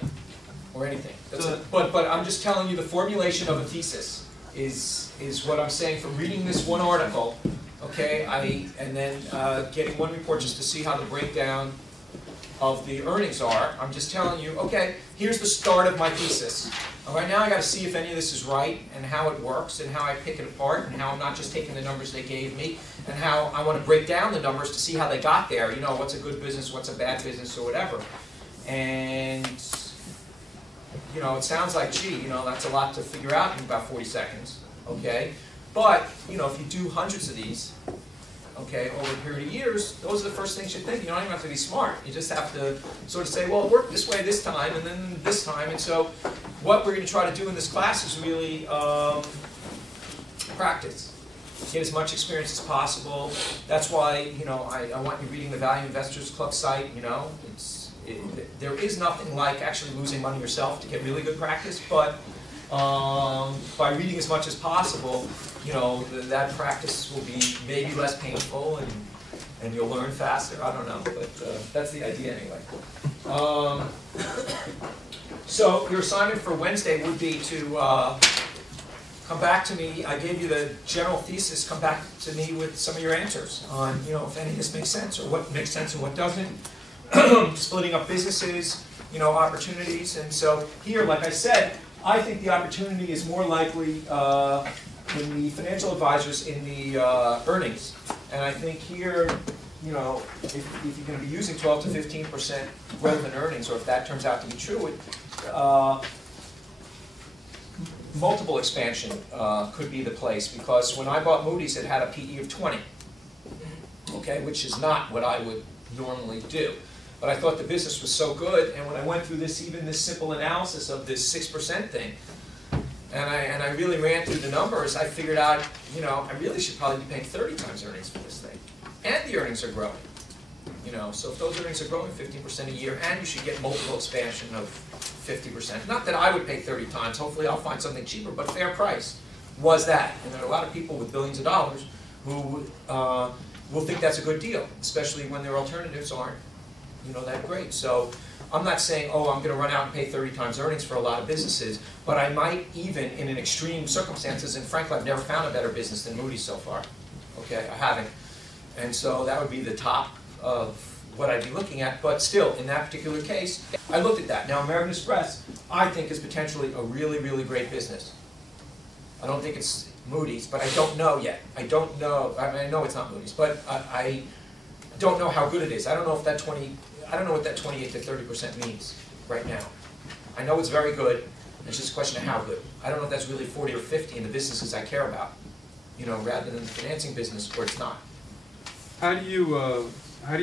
or anything. But I'm just telling you the formulation of a thesis is what I'm saying from reading this one article, okay, and then getting one report just to see how the breakdown of the earnings are. I'm just telling you, okay, here's the start of my thesis. All right, now I got to see if any of this is right and how it works and how I pick it apart and how I'm not just taking the numbers they gave me and how I want to break down the numbers to see how they got there. You know, what's a good business, what's a bad business, or whatever. And you know, it sounds like, gee, you know, that's a lot to figure out in about 40 seconds. Okay, but you know, if you do hundreds of these, okay, over a period of years, those are the first things you think. You don't even have to be smart. You just have to sort of say, well, it worked this way this time, and then this time. And so what we're going to try to do in this class is really practice. Get as much experience as possible. That's why, you know, I want you reading the Value Investors Club site. You know, there is nothing like actually losing money yourself to get really good practice, but by reading as much as possible, you know, that practice will be maybe less painful and you'll learn faster. I don't know, but that's the idea anyway. So your assignment for Wednesday would be to come back to me. I gave you the general thesis. Come back to me with some of your answers on, you know, if any of this makes sense or what makes sense and what doesn't. Splitting up businesses, you know, opportunities. And so here, like I said, I think the opportunity is more likely in the financial advisors in the earnings. And I think here, you know, if you're going to be using 12 to 15% growth in earnings, or if that turns out to be true, multiple expansion could be the place. Because when I bought Moody's, it had a PE of 20, okay, which is not what I would normally do. But I thought the business was so good, and when I went through this, even this simple analysis of this 6% thing, and I really ran through the numbers, I figured out, you know, I really should probably be paying 30 times earnings for this thing. And the earnings are growing. You know, so if those earnings are growing 15% a year, and you should get multiple expansion of 50%. Not that I would pay 30 times, hopefully I'll find something cheaper, but fair price was that. And there are a lot of people with billions of dollars who will think that's a good deal, especially when their alternatives aren't, you know, that great. So I'm not saying, oh, I'm going to run out and pay 30 times earnings for a lot of businesses, but I might even, in an extreme circumstances, and frankly, I've never found a better business than Moody's so far. Okay, I haven't. And so that would be the top of what I'd be looking at, but still, in that particular case, I looked at that. Now, American Express, I think, is potentially a really, really great business. I don't think it's Moody's, but I don't know yet. I don't know. I mean, I know it's not Moody's, but I don't know how good it is. I don't know if that I don't know what that 28 to 30% means right now. I know it's very good. It's just a question of how good. I don't know if that's really 40 or 50 in the businesses I care about, you know, rather than the financing business where it's not. How do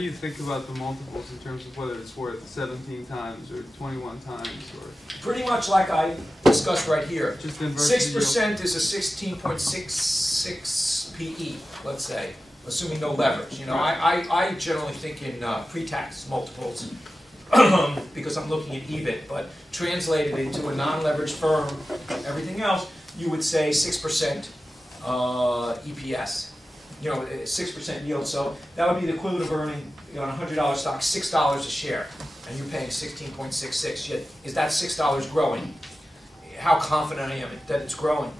you think about the multiples in terms of whether it's worth 17 times or 21 times or? Pretty much like I discussed right here. Just inverse 6% is a 16.66 PE, let's say, assuming no leverage. You know, I generally think in pre-tax multiples because I'm looking at EBIT, but translated into a non-leveraged firm, everything else, you would say 6% EPS. You know, 6% yield. So that would be the equivalent of earning, you know, on a $100 stock, $6 a share, and you're paying 16.66. Is that $6 growing? how confident I am that it's growing.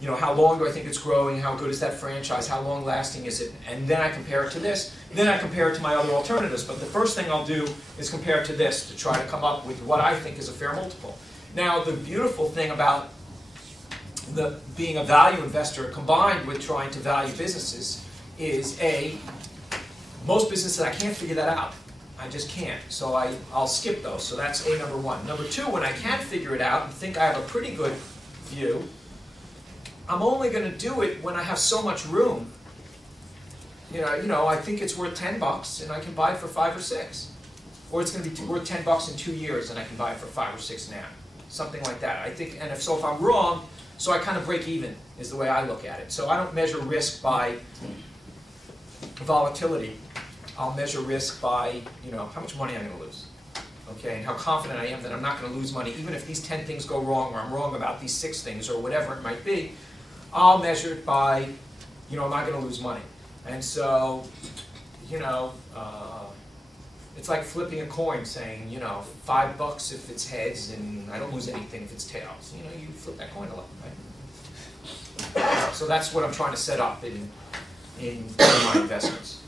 You know, how long do I think it's growing? How good is that franchise? How long lasting is it? And then I compare it to this. Then I compare it to my other alternatives. But the first thing I'll do is compare it to this to try to come up with what I think is a fair multiple. Now, the beautiful thing about being a value investor combined with trying to value businesses is most businesses I can't figure that out. I just can't. So I'll skip those. So that's number one. Number two, when I can't figure it out and think I have a pretty good view, I'm only going to do it when I have so much room. You know, I think it's worth $10 and I can buy it for 5 or 6. Or it's going to be worth $10 in 2 years and I can buy it for 5 or 6 now. Something like that. I think, and if I'm wrong, so I kind of break even is the way I look at it. So I don't measure risk by volatility. I'll measure risk by, you know, how much money I'm going to lose. Okay, and how confident I am that I'm not going to lose money, even if these 10 things go wrong, or I'm wrong about these 6 things, or whatever it might be. I'll measure it by, you know, am I going to lose money? And so, you know, it's like flipping a coin, saying, you know, $5 if it's heads, and I don't lose anything if it's tails. You know, you flip that coin a lot, right? So that's what I'm trying to set up in my investments.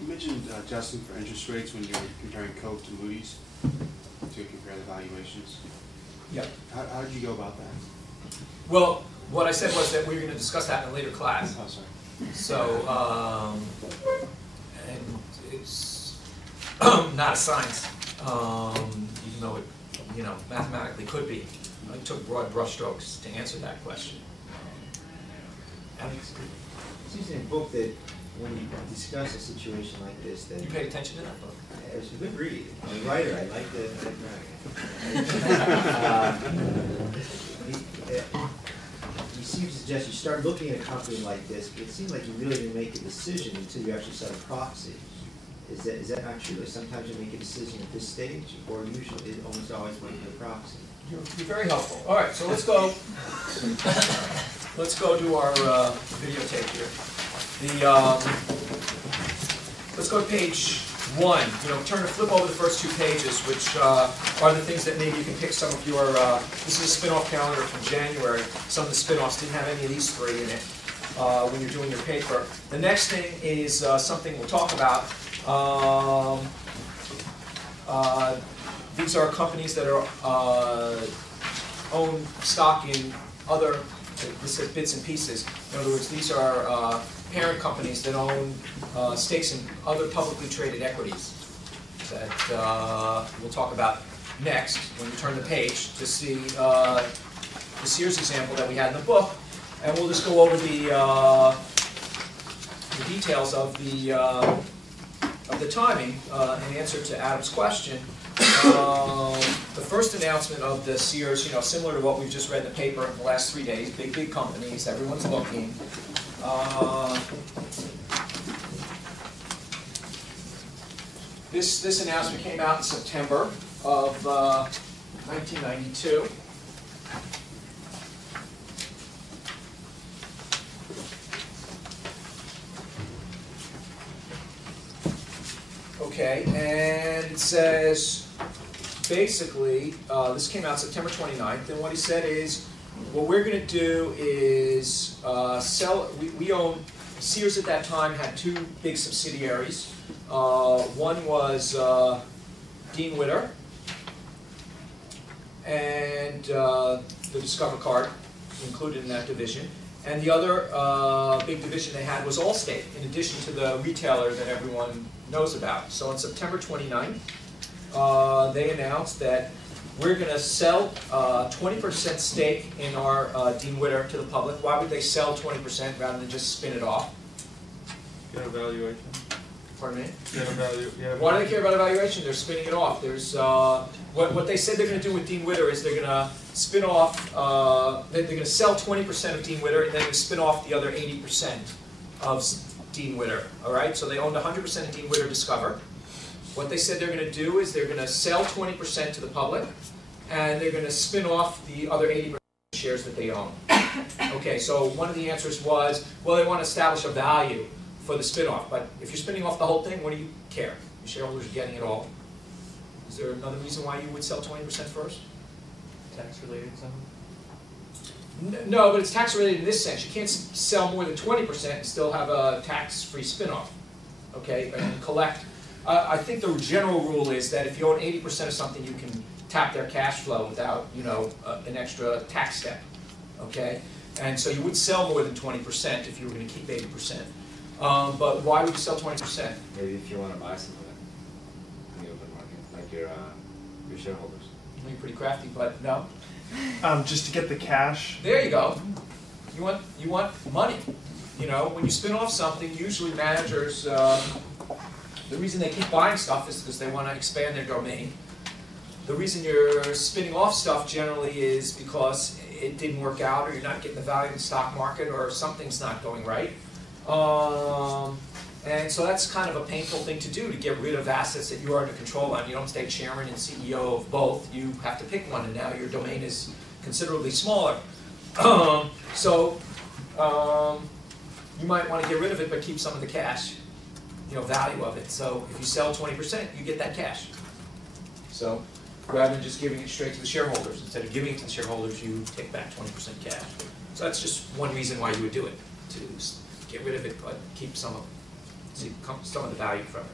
You mentioned adjusting for interest rates when you were comparing Coke to Moody's to compare the valuations. Yep. How did you go about that? Well, what I said was that we were going to discuss that in a later class. Oh, sorry. So, and it's not a science, even though it, you know, mathematically could be. I took broad brushstrokes to answer that question. It seems in the book that when you discuss a situation like this, that You paid attention to that book? it's a good read. I'm a writer. I like the you seem to suggest you start looking at a company like this, but it seems like you really didn't make a decision until you actually set a proxy. Is that not true? Sometimes you make a decision at this stage, or usually it almost always making a proxy. You're very helpful. All right, so let's go. Let's go to our videotape here. Let's go to page 1. You know, flip over the first 2 pages, which are the things that maybe you can pick some of your. This is a spin-off calendar from January. Some of the spin-offs didn't have any of these 3 in it when you're doing your paper. The next thing is something we'll talk about. These are companies that are own stock in other. This is bits and pieces. In other words, these are parent companies that own stakes in other publicly traded equities that we'll talk about next when we turn the page to see the Sears example that we had in the book. And we'll just go over the details of the timing in answer to Adam's question. The first announcement of the Sears, you know, similar to what we've just read in the paper in the last 3 days, big companies, everyone's looking. This announcement came out in September of 1992. Okay, and it says, basically, this came out September 29th, and what he said is, what we're going to do is sell, we own, Sears at that time had 2 big subsidiaries. One was Dean Witter, and the Discover card included in that division. And the other big division they had was Allstate, in addition to the retailer that everyone knows about. So on September 29th, they announced that we're going to sell 20% stake in our Dean Witter to the public. Why would they sell 20% rather than just spin it off? Get a valuation. Pardon me? Get a value. Why do they care about evaluation? They're spinning it off. There's what they said they're going to do with Dean Witter is they're going to spin off. They're going to sell 20% of Dean Witter, and then they spin off the other 80% of Dean Witter. All right. So they owned 100% of Dean Witter Discover. What they said they're going to do is they're going to sell 20% to the public, and they're going to spin off the other 80% shares that they own. Okay. So one of the answers was, well, they want to establish a value for the spin-off, but if you're spinning off the whole thing, what do you care? Your shareholders are getting it all. Is there another reason why you would sell 20% first? tax related something? No, but it's tax related in this sense. You can't sell more than 20% and still have a tax-free spin-off, okay, and collect. I think the general rule is that if you own 80% of something, you can tap their cash flow without, you know, an extra tax step, okay? And so you would sell more than 20% if you were going to keep 80%. But why would you sell 20%? Maybe if you want to buy some of it in the open market, like your shareholders. You're pretty crafty, but no. Just to get the cash. There you go. You want money. You know, when you spin off something, usually managers, the reason they keep buying stuff is because they want to expand their domain. The reason you're spinning off stuff generally is because it didn't work out, or you're not getting the value in the stock market, or something's not going right. And so that's kind of a painful thing to do, to get rid of assets that you are under control on. You don't stay chairman and CEO of both. You have to pick one, and now your domain is considerably smaller. You might want to get rid of it, but keep some of the cash, you know, value of it. So if you sell 20%, you get that cash. So rather than just giving it straight to the shareholders, instead of giving it to the shareholders, you take back 20% cash. So that's just one reason why you would do it, to get rid of it, but keep some of it. See some of the value from it.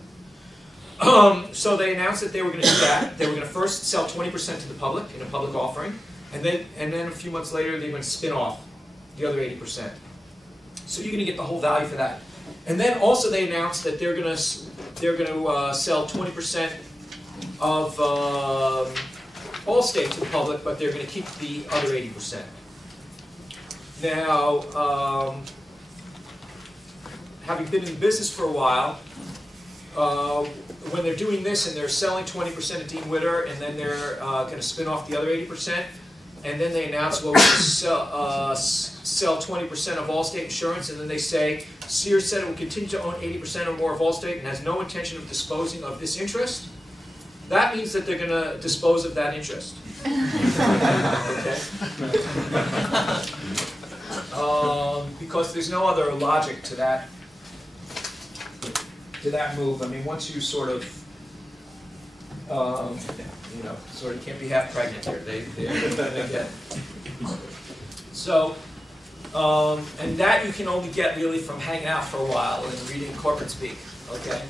So they announced that they were going to do that. They were going to first sell 20% to the public in a public offering, and then a few months later they were going to spin off the other 80%. So you're going to get the whole value for that. And then also they announced that they're going to sell 20% of Allstate to the public, but they're going to keep the other 80%. Now, having been in the business for a while, when they're doing this and they're selling 20% of Dean Witter, and then they're going to spin off the other 80%, and then they announce, well, we're going to sell 20% of Allstate Insurance, and then they say, Sears said it will continue to own 80% or more of Allstate and has no intention of disposing of this interest. That means that they're going to dispose of that interest. Okay? Because there's no other logic to that move. I mean, once you sort of, you know, sort of can't be half pregnant here. They get. So, and that you can only get really from hanging out for a while and reading corporate speak. Okay.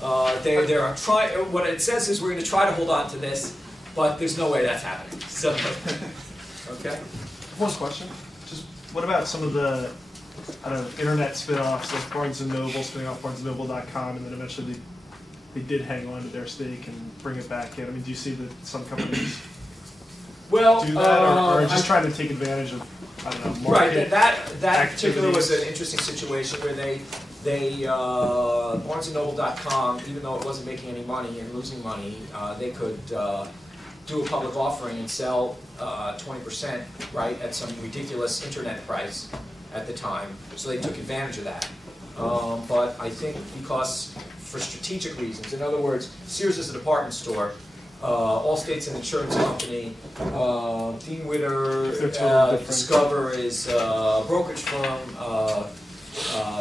What it says is we're going to try to hold on to this, but there's no way that's happening. So, okay. One question. Just what about some of the, I don't know, internet spin-offs, like Barnes & Noble, spinning off BarnesandNoble.com, and then eventually they did hang on to their stake and bring it back in. I mean, do you see that some companies do that, or just trying to take advantage of, I don't know, market that particular was an interesting situation where Barnesandnoble.com, even though it wasn't making any money and losing money, they could do a public offering and sell 20%, right, at some ridiculous internet price at the time. So they took advantage of that. But I think because for strategic reasons, in other words, Sears is a department store, Allstate's an insurance company, Dean Witter, Discover is a brokerage firm,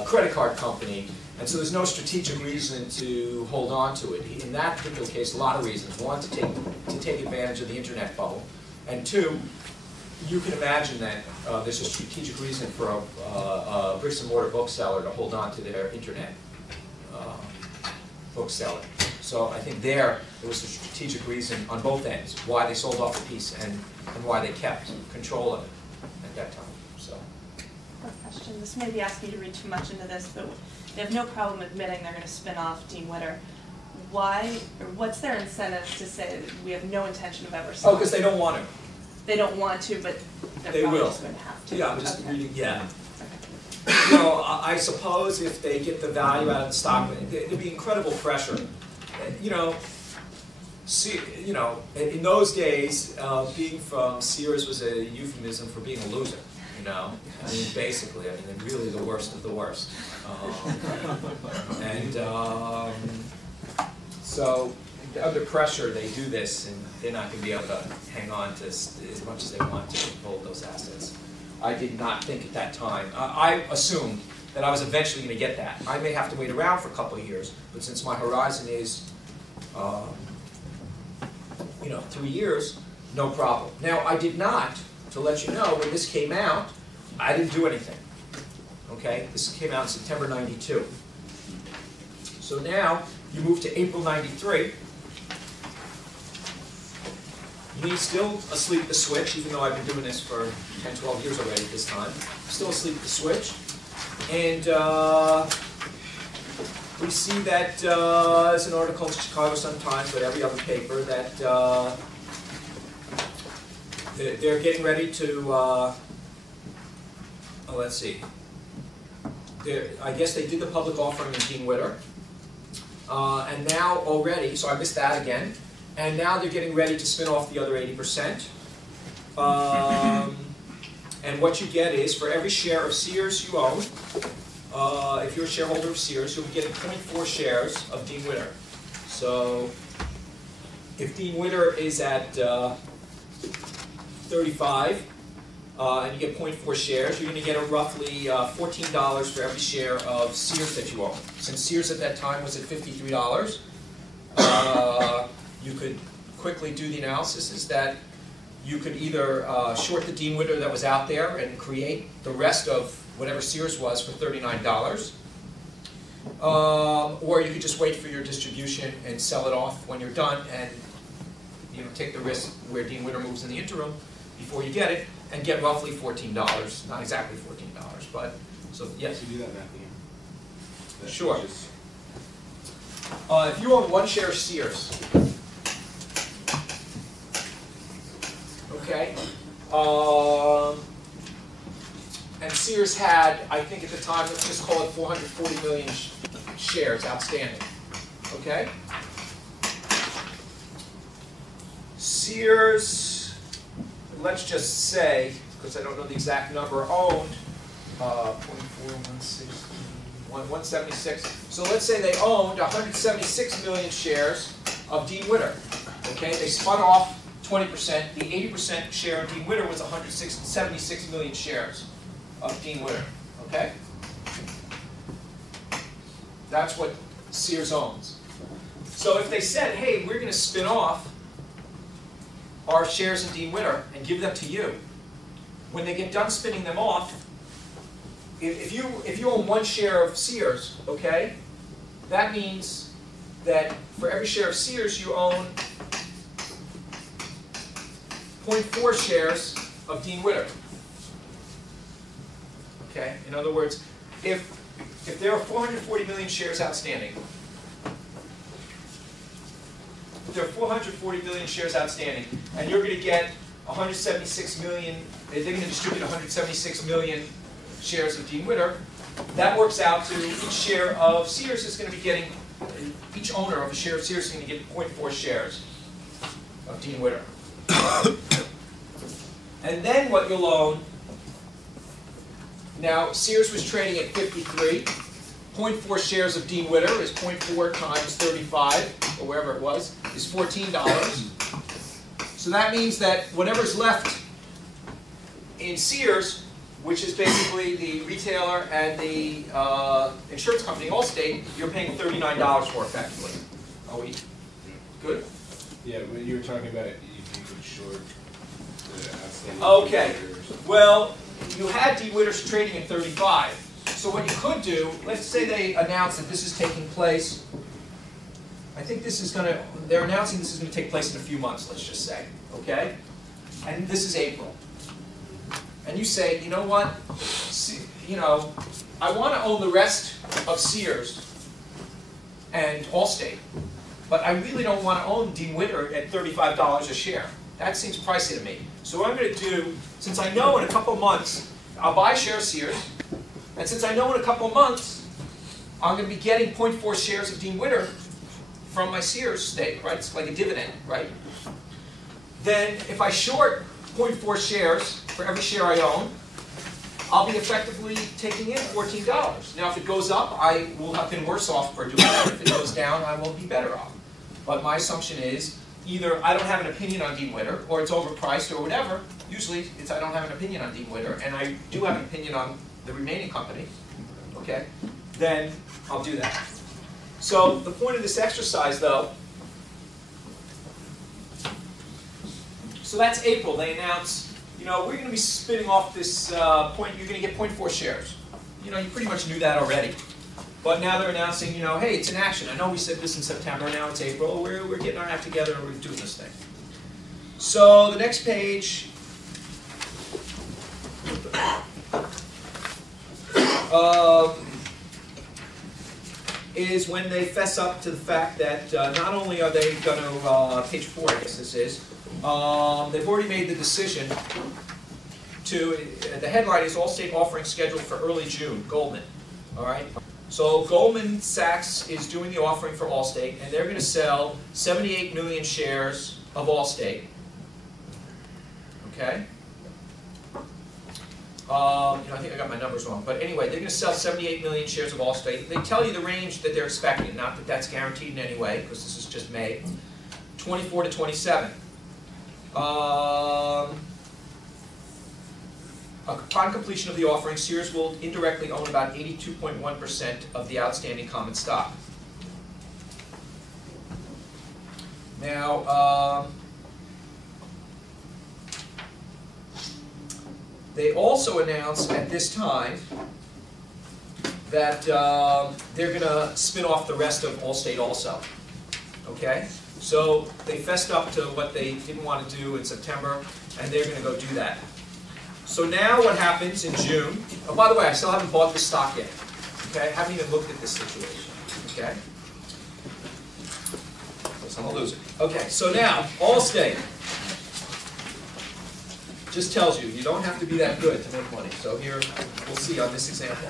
credit card company, and so there's no strategic reason to hold on to it. In that particular case, a lot of reasons. One, to take advantage of the internet bubble, and two, you can imagine that there's a strategic reason for a bricks and mortar bookseller to hold on to their internet bookseller. So I think there was a strategic reason on both ends why they sold off the piece and why they kept control of it at that time. So. Question. This may be asking you to read too much into this, but they have no problem admitting they're going to spin off Dean Witter. Why, or what's their incentive to say that we have no intention of ever selling? Oh, because they don't want to. They don't want to, but they will. Just going to have to. Yeah, I'm just reading. Yeah. You know, I suppose if they get the value out of the stock, there'd be incredible pressure. You know, in those days, being from Sears was a euphemism for being a loser. You know, I mean, basically, I mean, they're really the worst of the worst. So under pressure, they do this, and they're not going to be able to hang on to as much as they want to hold those assets. I did not think at that time. I assumed that I was eventually going to get that. I may have to wait around for a couple of years, but since my horizon is, 3 years, no problem. Now, I did not, to let you know, when this came out, I didn't do anything. Okay, this came out in September 92. So now, you move to April 93. Me still asleep at the switch, even though I've been doing this for 10, 12 years already at this time. Still asleep at the switch. And we see that there's an article in Chicago Sun-Times, but every other paper, that they're getting ready to, let's see. I guess they did the public offering in Dean Witter. And now already, so I missed that again. And now they're getting ready to spin off the other 80%. And what you get is, for every share of Sears you own, if you're a shareholder of Sears, you'll be getting 0.4 shares of Dean Witter. So if Dean Witter is at 35, and you get 0.4 shares, you're going to get a roughly $14 for every share of Sears that you own. Since Sears at that time was at $53, you could quickly do the analysis, is that you could either short the Dean Witter that was out there and create the rest of whatever Sears was for $39, or you could just wait for your distribution and sell it off when you're done, and take the risk where Dean Witter moves in the interim before you get it, and get roughly $14. Not exactly $14, but so yes. To do that math again. Sure. If you own one share of Sears, okay, and Sears had, I think at the time, let's just call it 440 million shares outstanding, okay? Sears, let's just say, because I don't know the exact number, owned 176. So let's say they owned 176 million shares of Dean Witter. Okay, they spun off 20%. The 80% share of Dean Witter was 176 million shares of Dean Witter. Okay, that's what Sears owns. So if they said, "Hey, we're going to spin off our shares in Dean Witter and give them to you," when they get done spinning them off, if you own one share of Sears, okay, that means that for every share of Sears you own 0.4 shares of Dean Witter. Okay, in other words, if there are 440 million shares outstanding, and you're going to get 176 million, they're going to distribute 176 million shares of Dean Witter, that works out to each share of Sears is going to be getting, each owner of a share of Sears is going to get 0.4 shares of Dean Witter. And then what you'll own, now Sears was trading at 53, 0.4 shares of Dean Witter is 0.4 times 35, or wherever it was, is $14. So that means that whatever's left in Sears, which is basically the retailer and the insurance company, Allstate, you're paying $39 for effectively. Are we good? Yeah, when you were talking about it, you could short the outstanding. Okay. Well, you had Dean Witter's trading at 35. So what you could do, let's say they announce that this is taking place, I think this is going to, they're announcing this is going to take place in a few months, let's just say, okay? And this is April. And you say, you know what, I want to own the rest of Sears and Allstate, but I really don't want to own Dean Witter at $35 a share. That seems pricey to me. So what I'm going to do, since I know in a couple months, I'll buy a share of Sears, and since I know in a couple months, I'm going to be getting 0.4 shares of Dean Witter from my Sears stake, right? It's like a dividend, right? Then if I short 0.4 shares for every share I own, I'll be effectively taking in $14. Now if it goes up, I will have been worse off for doing that. If it goes down, I will be better off. But my assumption is either I don't have an opinion on Dean Witter, or it's overpriced, or whatever. Usually it's I don't have an opinion on Dean Witter, and I do have an opinion on the remaining company, okay? Then I'll do that. So the point of this exercise, though, So that's April. They announce, you know, we're going to be spinning off this point. You're going to get 0.4 shares. You know, you pretty much knew that already. But now they're announcing, you know, hey, it's in action. I know we said this in September. Now it's April. We're getting our act together and we're doing this thing. So the next page is when they fess up to the fact that not only are they going to, page 4 I guess this is, they've already made the decision to, the headline is Allstate offering scheduled for early June, Goldman, all right? So Goldman Sachs is doing the offering for Allstate, and they're going to sell 78 million shares of Allstate, okay? You know, I think I got my numbers wrong, but anyway, they're going to sell 78 million shares of Allstate. They tell you the range that they're expecting, not that that's guaranteed in any way, because this is just May, 24 to 27. Upon completion of the offering, Sears will indirectly own about 82.1% of the outstanding common stock. Now, they also announced at this time that they're going to spin off the rest of Allstate also. Okay? So they fessed up to what they didn't want to do in September, and they're going to go do that. So now what happens in June, oh, by the way, I still haven't bought this stock yet. Okay? I haven't even looked at this situation. Okay? So I'm a loser. Okay, so now, Allstate just tells you, you don't have to be that good to make money. So here, we'll see on this example.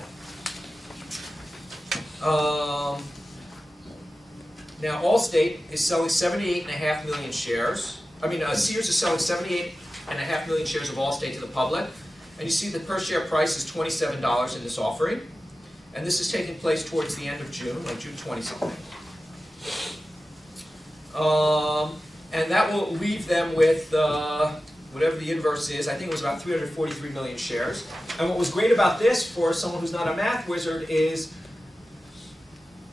Now, Allstate is selling 78.5 million shares. I mean, Sears is selling 78.5 million shares of Allstate to the public. And you see the per share price is $27 in this offering. And this is taking place towards the end of June, like June 20-something. And that will leave them with whatever the inverse is. I think it was about 343 million shares. And what was great about this for someone who's not a math wizard is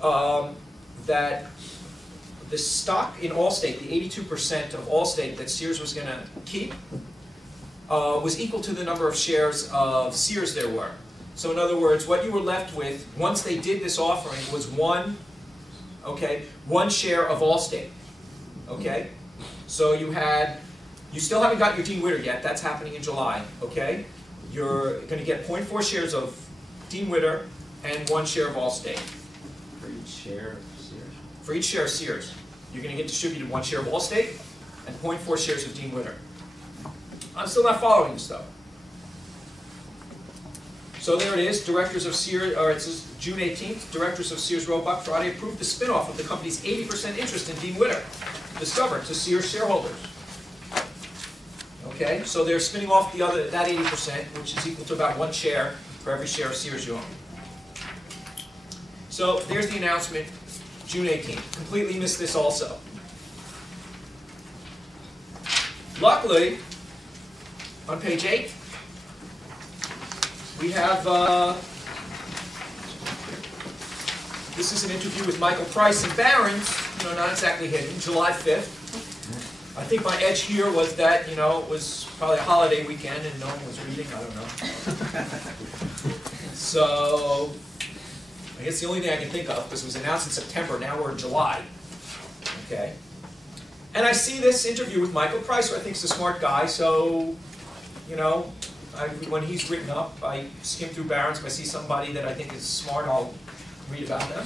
that the stock in Allstate, the 82% of Allstate that Sears was going to keep, was equal to the number of shares of Sears there were. So in other words, what you were left with, once they did this offering, was one share of Allstate. Okay? So you still haven't got your Dean Witter yet. That's happening in July. Okay? You're going to get 0.4 shares of Dean Witter and 1 share of Allstate. For each share of Sears? For each share of Sears. You're going to get distributed 1 share of Allstate and 0.4 shares of Dean Witter. I'm still not following this, though. So there it is, directors of Sears, or it says June 18th, directors of Sears Roebuck Friday approved the spinoff of the company's 80% interest in Dean Witter, Discover, to Sears shareholders. Okay, so they're spinning off that 80%, which is equal to about 1 share for every share of Sears you own. So there's the announcement, June 18th. Completely missed this also. Luckily, on page 8, we have, this is an interview with Michael Price and Barron's, not exactly hidden, July 5th. I think my edge here was that, it was probably a holiday weekend and no one was reading, I don't know. So, I guess the only thing I can think of, because it was announced in September, now we're in July. Okay. And I see this interview with Michael Price, who I think is a smart guy, so, when he's written up, I skim through Barron's. If I see somebody that I think is smart, I'll read about them.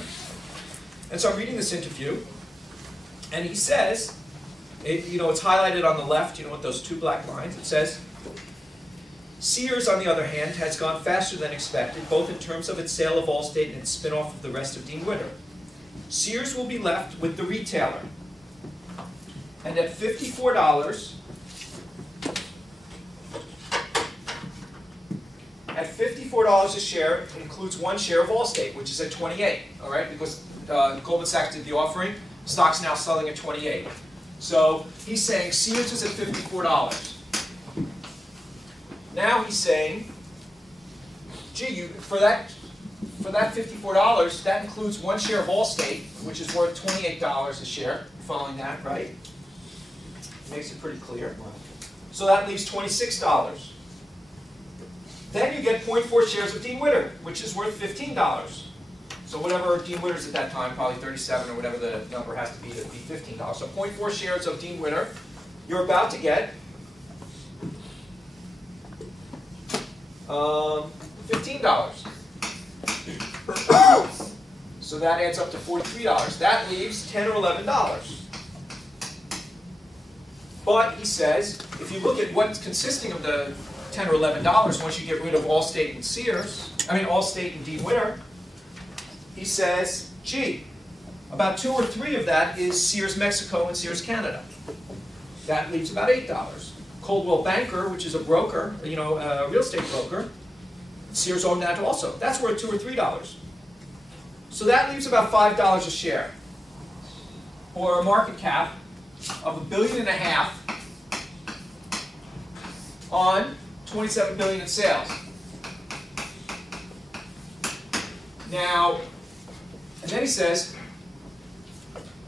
And so I'm reading this interview, and he says, it's highlighted on the left, with those 2 black lines. It says, Sears, on the other hand, has gone faster than expected, both in terms of its sale of Allstate and its spin-off of the rest of Dean Witter. Sears will be left with the retailer. And at $54, a share, it includes 1 share of Allstate, which is at 28, all right? Because Goldman Sachs did the offering, stock's now selling at 28. So he's saying Sears is at $54. Now he's saying, gee, for that $54, that includes 1 share of Allstate, which is worth $28 a share. Following that, right? Makes it pretty clear. So that leaves $26. Then you get 0.4 shares of Dean Witter, which is worth $15. So whatever Dean Witter's at that time, probably 37 or whatever the number has to be $15. So 0.4 shares of Dean Witter, you're about to get $15. So that adds up to $43. That leaves $10 or $11. But he says, if you look at what's consisting of the $10 or $11, once you get rid of Allstate and Allstate and Dean Witter, he says, gee, about 2 or 3 of that is Sears Mexico and Sears Canada. That leaves about $8. Coldwell Banker, which is a broker, a real estate broker, Sears owned that also. That's worth $2 or $3. So that leaves about $5 a share, or a market cap of $1.5 billion on $27 billion in sales. Now, and then he says,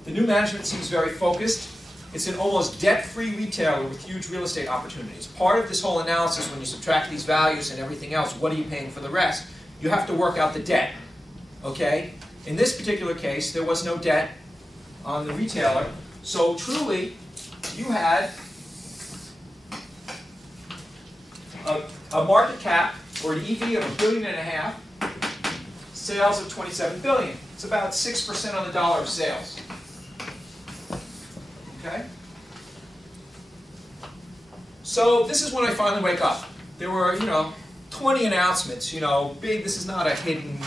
the new management seems very focused. It's an almost debt-free retailer with huge real estate opportunities. Part of this whole analysis, when you subtract these values and everything else, what are you paying for the rest? You have to work out the debt. Okay? In this particular case, there was no debt on the retailer. So truly, you had a market cap, or an EV of $1.5 billion, sales of $27 billion. It's about 6% on the dollar of sales. Okay? So this is when I finally wake up. There were, 20 announcements, big, this is not a hidden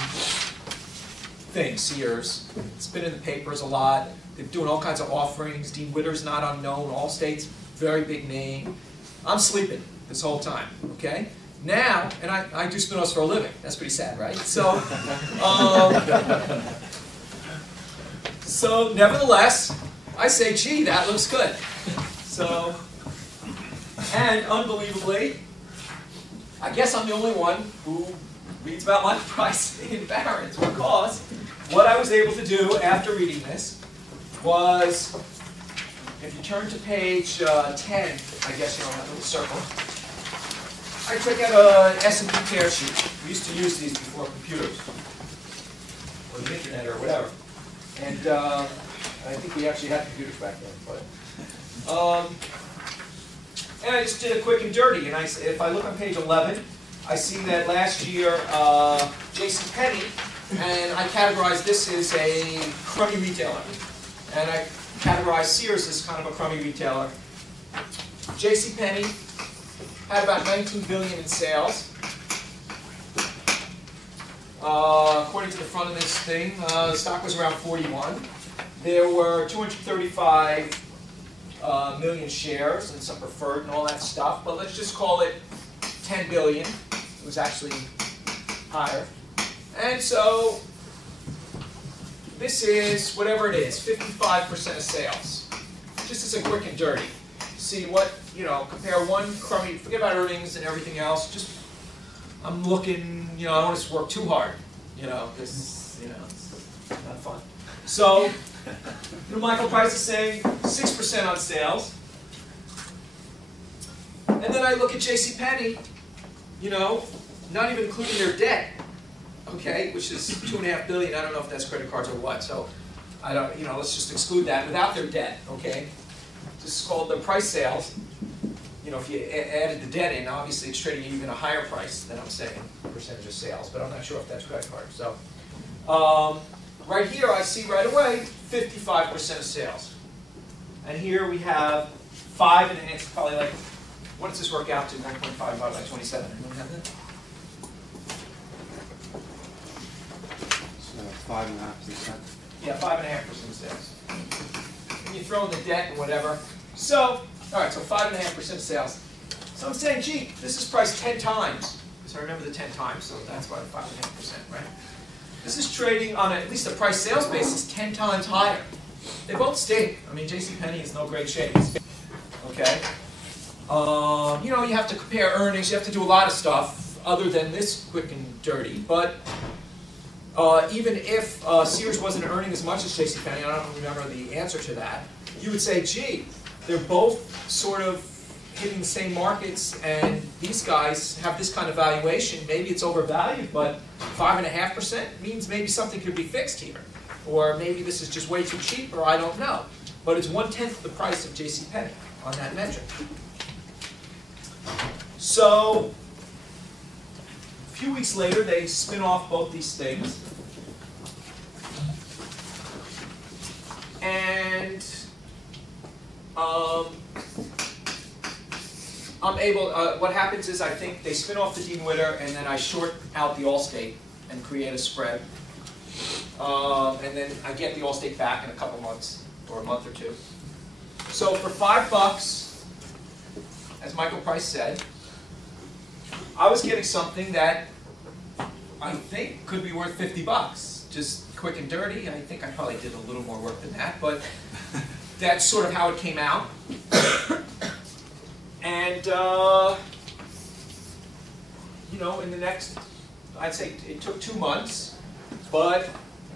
thing, Sears. It's been in the papers a lot. They're doing all kinds of offerings. Dean Witter's not unknown. Allstate's very big name. I'm sleeping this whole time, okay? Now, and I do spin-offs for a living. That's pretty sad, right? So, so nevertheless, I say, gee, that looks good. So, and unbelievably, I guess I'm the only one who reads about my price in Barron's, because what I was able to do after reading this was, if you turn to page 10, I guess that little circle, I took out an S&P tear sheet. We used to use these before computers, or the internet, or whatever. And I think we actually had computers back then. But, and I just did a quick and dirty. And if I look on page 11, I see that last year, JCPenney, and I categorized this as a crummy retailer. And I categorized Sears as kind of a crummy retailer. JCPenney had about $19 billion in sales. According to the front of this thing, the stock was around 41. There were 235 million shares and some preferred and all that stuff, but let's just call it 10 billion. It was actually higher. And so this is, whatever it is, 55% of sales. Just as a quick and dirty. See what, compare one crummy, forget about earnings and everything else, just, I'm looking, I don't want to work too hard, because, it's not fun. So, Michael Price is saying 6% on sales. And then I look at JCPenney, not even including their debt, okay, which is $2.5 billion. I don't know if that's credit cards or what, so I don't, let's just exclude that without their debt, okay? This is called the price sales. If you added the debt in, obviously it's trading even a higher price than I'm saying, percentage of sales, but I'm not sure if that's credit card. So, right here I see right away 55% of sales. And here we have 5 and it's probably like, what does this work out to? 9.5 divided by 27. Anyone have that? So 5.5%. Yeah, 5.5% of sales. And you throw in the debt and whatever. So, all right, so 5.5% of sales. So I'm saying, gee, this is priced 10 times. Because I remember the 10 times, so that's why the 5.5%, right? This is trading on at least a price sales basis 10 times higher. They both stink. I mean, JCPenney is no great shape. Okay? You have to compare earnings. You have to do a lot of stuff other than this quick and dirty. But even if Sears wasn't earning as much as JCPenney, I don't remember the answer to that, you would say, gee, they're both sort of hitting the same markets, and these guys have this kind of valuation. Maybe it's overvalued, but 5.5% means maybe something could be fixed here. Or maybe this is just way too cheap, or I don't know. But it's 1/10 of the price of JCPenney on that metric. So, a few weeks later, they spin off both these things. And I'm able, what happens is I think they spin off the Dean Witter, and then I short out the Allstate and create a spread. And then I get the Allstate back in a couple months, or a month or two. So for $5, as Michael Price said, I was getting something that I think could be worth $50. Just quick and dirty. I think I probably did a little more work than that, but that's sort of how it came out. And, you know, in the next, I'd say it took 2 months, but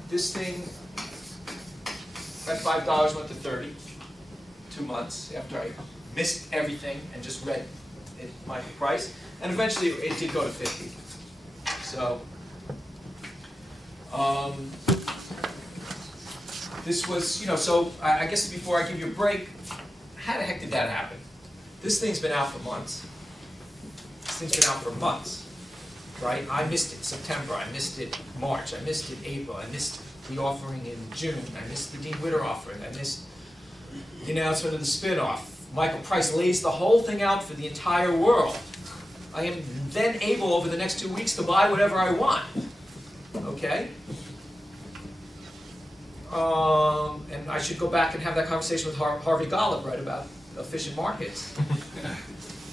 this thing at $5 went to 30, 2 months after I missed everything and just read it, Michael Price. And eventually it did go to 50. So, this was, you know, so I guess before I give you a break, how the heck did that happen? This thing's been out for months. This thing's been out for months, right? I missed it September, I missed it March, I missed it April, I missed the offering in June, I missed the Dean Witter offering, I missed the announcement of the spin-off. Michael Price lays the whole thing out for the entire world. I am then able, over the next 2 weeks, to buy whatever I want. Okay? And I should go back and have that conversation with Harvey Golub, right, about efficient markets.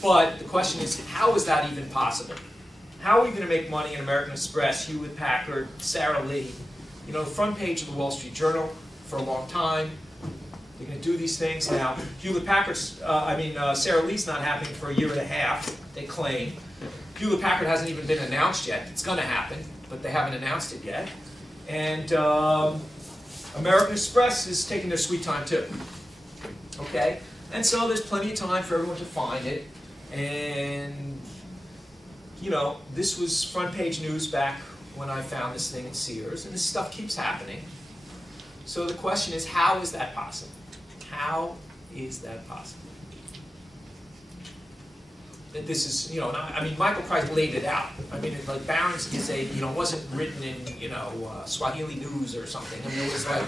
But the question is, how is that even possible? How are we going to make money in American Express, Hewlett Packard, Sara Lee? You know, the front page of the Wall Street Journal for a long time. They're going to do these things now. Hewlett Packard's, Sara Lee's not happening for 1.5 years, they claim. Hewlett Packard hasn't even been announced yet. It's going to happen, but they haven't announced it yet. And American Express is taking their sweet time too. Okay? And so there's plenty of time for everyone to find it. And, you know, this was front page news back when I found this thing in Sears, and this stuff keeps happening. So the question is, how is that possible? How is that possible? That this is, you know, and I mean, Michael Price laid it out. I mean, like Barron's is a, you know, wasn't written in, you know, Swahili news or something. I mean, it was like,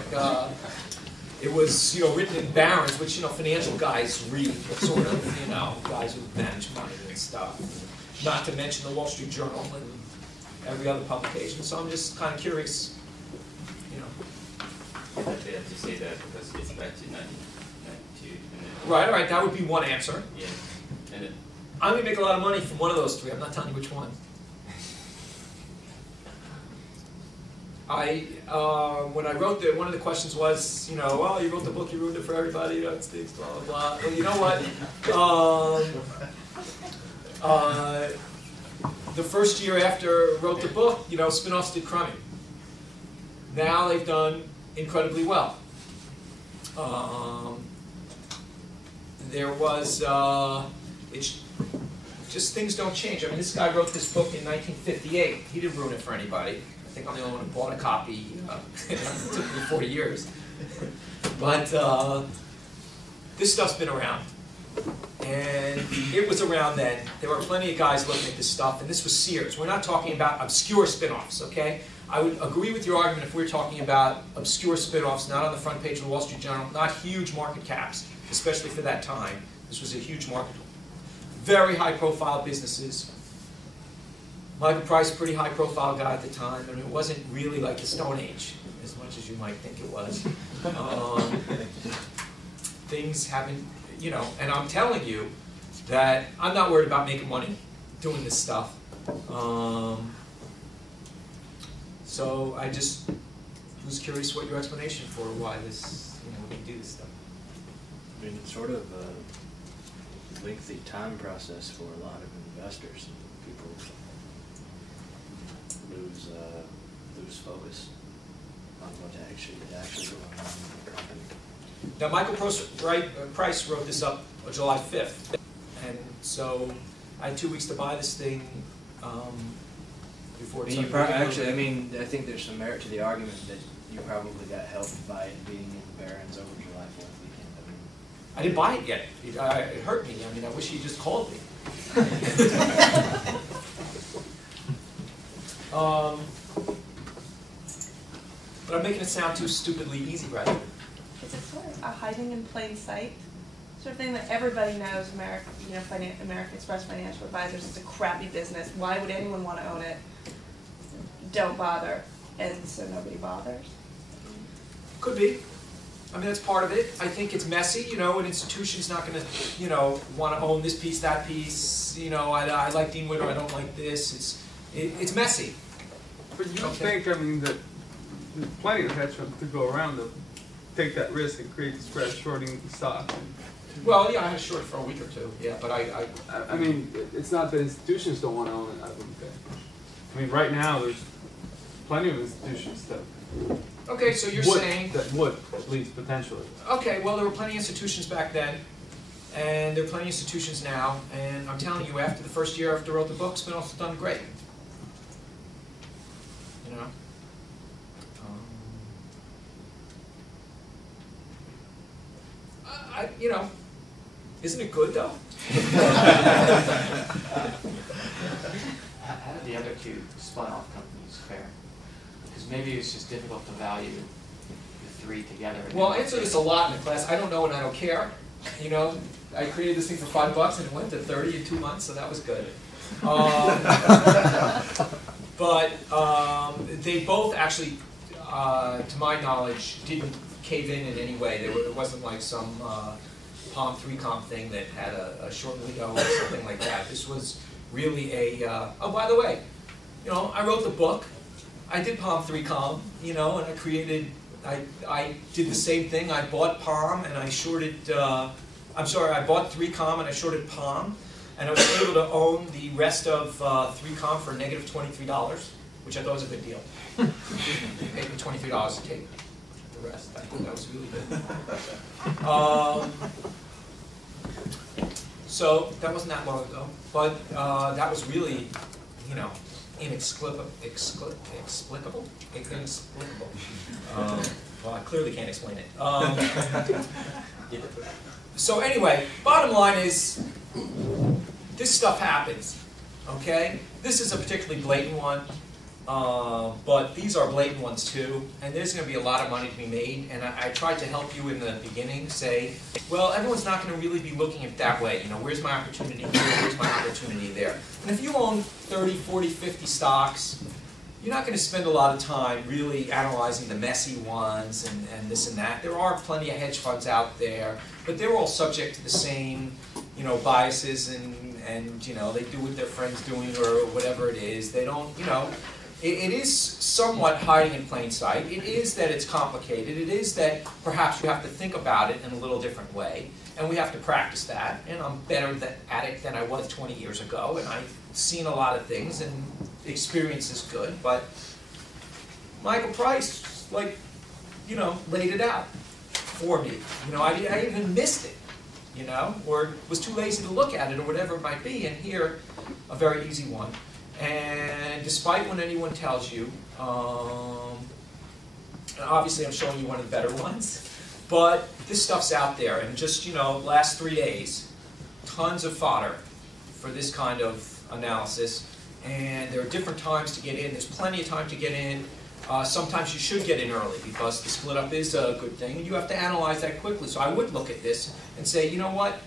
it was, you know, written in Barron's, which, you know, financial guys read, sort of, you know, guys who manage money and stuff. Not to mention the Wall Street Journal and every other publication. So I'm just kind of curious, you know. They have to say that because it's back to 1992. Right, all right, that would be one answer. Yeah. And it, I'm going to make a lot of money from one of those three. I'm not telling you which one. When I wrote one of the questions was, you know, well, you wrote the book, you ruined it for everybody, that stinks, blah, blah, blah. Well, you know what? The first year after I wrote the book, you know, spin-offs did crummy. Now they've done incredibly well. There was, it's just things don't change. I mean, this guy wrote this book in 1958. He didn't ruin it for anybody. I think I'm the only one who bought a copy. It took me 40 years. But this stuff's been around. And it was around then. There were plenty of guys looking at this stuff, and this was Sears. We're not talking about obscure spin-offs, okay? I would agree with your argument if we're talking about obscure spin-offs, not on the front page of the Wall Street Journal, not huge market caps, especially for that time. This was a huge market. Very high-profile businesses. Michael Price, pretty high-profile guy at the time, and it wasn't really like the Stone Age, as much as you might think it was. Things haven't, you know, and I'm telling you that I'm not worried about making money doing this stuff. So I just was curious what your explanation for why this, you know, we can do this stuff. I mean, it's sort of a lengthy time process for a lot of investors. People lose focus on what actually going on in the company. Now, Michael Price wrote this up on July 5th, and so I had 2 weeks to buy this thing before it started. Actually, I mean, I think there's some merit to the argument that you probably got helped by it being in Barron's over July 4th weekend. I didn't buy it yet. It hurt me. I mean, I wish he just called me. But I'm making it sound too stupidly easy, right? It's a sort of a hiding in plain sight sort of thing that everybody knows. American, you know, American Express Financial Advisors is a crappy business. Why would anyone want to own it? Don't bother, and so nobody bothers. Could be. I mean, that's part of it. I think it's messy. You know, an institution's not going to, you know, want to own this piece, that piece. You know, I like Dean Witter, I don't like this. It's messy. But you don't think, I mean, that there's plenty of hedge funds to go around to take that risk and create the spread shorting stock. Well, yeah, I had a short for a week or two. Yeah, but I mean, it's not that institutions don't want to own it, I wouldn't think. I mean, right now, there's plenty of institutions that okay, so you're saying that would, at least potentially. Okay, well, there were plenty of institutions back then, and there are plenty of institutions now, and I'm telling you, after the first year after I wrote the book, it's been also done great. You know? You know, isn't it good though? How did the other two spun-off companies fare? Because maybe it's just difficult to value the three together. Well, I answer this a lot in the class. I don't know and I don't care. You know, I created this thing for $5 and it went to 30 in 2 months, so that was good. But they both actually, to my knowledge, didn't cave in any way. It wasn't like some Palm 3 comp thing that had a short window or something like that. This was really a, oh, by the way, you know, I wrote the book. I did Palm 3 comp, you know, and I created, I did the same thing. I bought Palm and I shorted, I'm sorry, I bought 3 com and I shorted Palm. And I was able to own the rest of 3 com for negative $23, which I thought was a good deal. It paid me $23 to take the rest. I thought that was really good. So that wasn't that long ago, but that was really, you know, inexplicable. Well, I clearly can't explain it. So anyway, bottom line is, this stuff happens, okay? This is a particularly blatant one, but these are blatant ones too, and there's going to be a lot of money to be made, and I tried to help you in the beginning say, well, everyone's not going to really be looking at it that way. You know, where's my opportunity here, where's my opportunity there? And if you own 30, 40, 50 stocks, you're not going to spend a lot of time really analyzing the messy ones and this and that. There are plenty of hedge funds out there, but they're all subject to the same, you know, biases and you know, they do what their friend's doing or whatever it is. They don't, you know, it is somewhat hiding in plain sight. It is that it's complicated. It is that perhaps you have to think about it in a little different way, and we have to practice that. And I'm better at it than I was 20 years ago, and I've seen a lot of things, and experience is good. But Michael Price, like, you know, laid it out for me. You know, I even missed it, you know, or was too lazy to look at it or whatever it might be, and here, a very easy one. And despite what anyone tells you, obviously I'm showing you one of the better ones, but this stuff's out there, and just, you know, last 3 days, tons of fodder for this kind of analysis, and there are different times to get in. There's plenty of time to get in. Sometimes you should get in early because the split up is a good thing, and you have to analyze that quickly. So I would look at this and say, you know what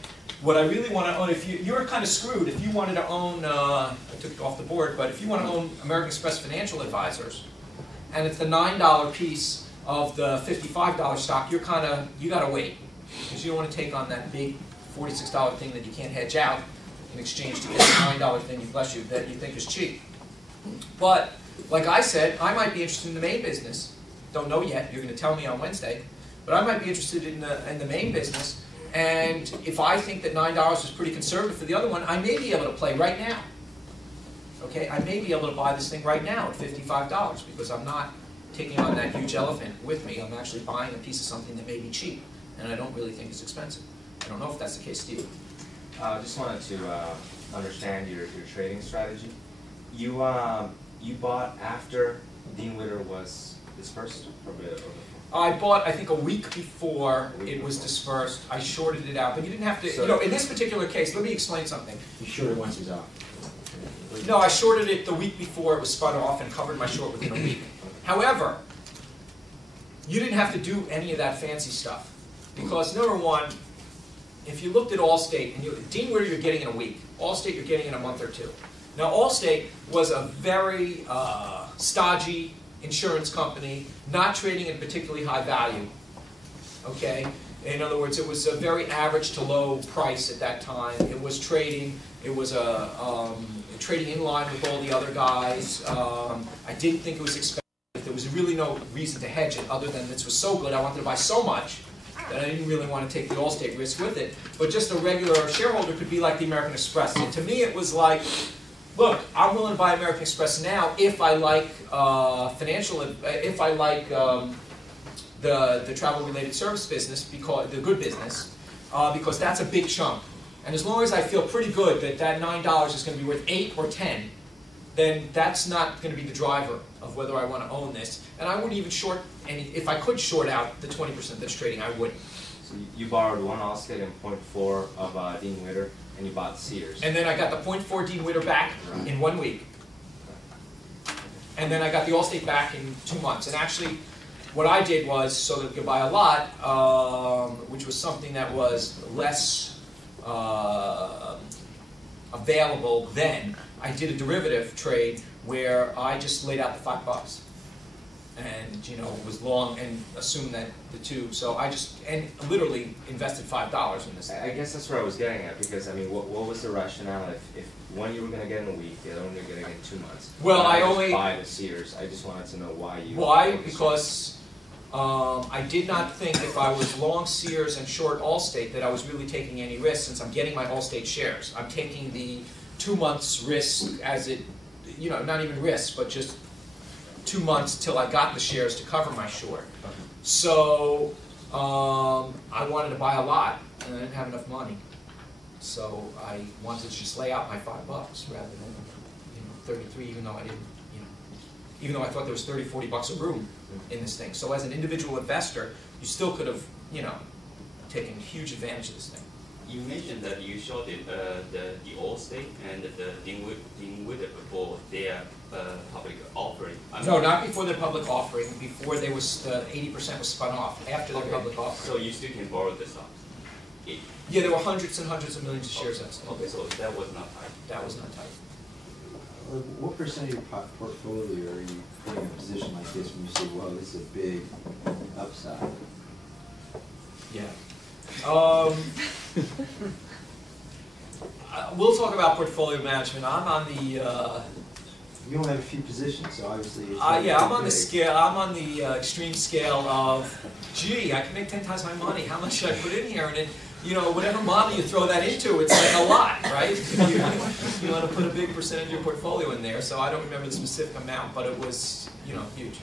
I really want to own, if you're kind of screwed, if you wanted to own, I took it off the board, but if you want to own American Express Financial Advisors, and it's the $9 piece of the $55 stock, you got to wait, because you don't want to take on that big $46 thing that you can't hedge out in exchange to get the $9 thing, bless you, that you think is cheap. But, like I said, I might be interested in the main business. Don't know yet, you're going to tell me on Wednesday, but I might be interested in the main business. And if I think that $9 is pretty conservative for the other one, I may be able to play right now. Okay, I may be able to buy this thing right now at $55 because I'm not taking on that huge elephant with me. I'm actually buying a piece of something that may be cheap, and I don't really think it's expensive. I don't know if that's the case, Steve. Just wanted to understand your trading strategy. You bought after Dean Witter was dispersed, or I bought, I think, a week before it was dispersed. I shorted it out, but you didn't have to. So, you know, in this particular case, let me explain something. You shorted once he's off. No, I shorted it the week before it was spun off and covered my short within a week. However, you didn't have to do any of that fancy stuff. Because number one, if you looked at Allstate, and Dean Witter you're getting in a week, Allstate you're getting in a month or two. Now Allstate was a very stodgy insurance company, not trading at particularly high value. Okay? In other words, it was a very average to low price at that time. It was trading. It was trading in line with all the other guys. I didn't think it was expensive. There was really no reason to hedge it other than this was so good. I wanted to buy so much that I didn't really want to take the Allstate risk with it. But just a regular shareholder could be like the American Express. And to me, it was like, look, I'm willing to buy American Express now if I like if I like the travel-related service business, because the good business, because that's a big chunk. And as long as I feel pretty good that that $9 is going to be worth 8 or 10, then that's not going to be the driver of whether I want to own this. And I wouldn't even short any. If I could short out the 20% that's trading, I wouldn't. So you borrowed one Allstate and 0.4 of Dean Witter, and you bought Sears. And then I got the 0.4 Dean Witter back in 1 week. And then I got the Allstate back in 2 months. And actually, what I did was, so that I could buy a lot, which was something that was less available then, I did a derivative trade where I just laid out the $5. And, you know, was long and assumed that the two, so I just, and literally invested $5 in this thing. I guess that's where I was getting at, because, I mean, what was the rationale if one you were going to get in a week, the other one you were going to get in 2 months? Well, I only buy the Sears. I just wanted to know why you... Why? Because I did not think if I was long Sears and short Allstate that I was really taking any risk, since I'm getting my Allstate shares. I'm taking the 2 months risk as it, you know, not even risk, but just 2 months till I got the shares to cover my short. So I wanted to buy a lot, and I didn't have enough money. So I wanted to just lay out my $5 rather than, you know, 33, even though I didn't, you know, even though I thought there was 30, 40 bucks of room in this thing. So as an individual investor, you still could have, you know, taken huge advantage of this thing. You mentioned that you shorted the Allstate and the Dean Witter before their public offering. No, not before their public offering. Before they was the 80% was spun off. After their public offering. So you still can borrow the stock. Yeah, there were hundreds and hundreds of millions of shares outstanding. Okay, so that was not tight. That was not tight. What percent of your portfolio are you putting in a position like this when you say, well, this is a big upside? Yeah. We'll talk about portfolio management. I'm on the... You only have a few positions, so obviously... It's yeah, I'm on the scale. I'm on the extreme scale of, gee, I can make 10 times my money. How much should I put in here? And it, you know, whatever model you throw that into, it's like a lot, right? You want to put a big percentage of your portfolio in there. So I don't remember the specific amount, but it was, you know, huge.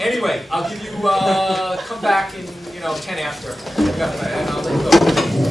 Anyway, I'll give you, come back in, you know, 10 after. And I'll let you go.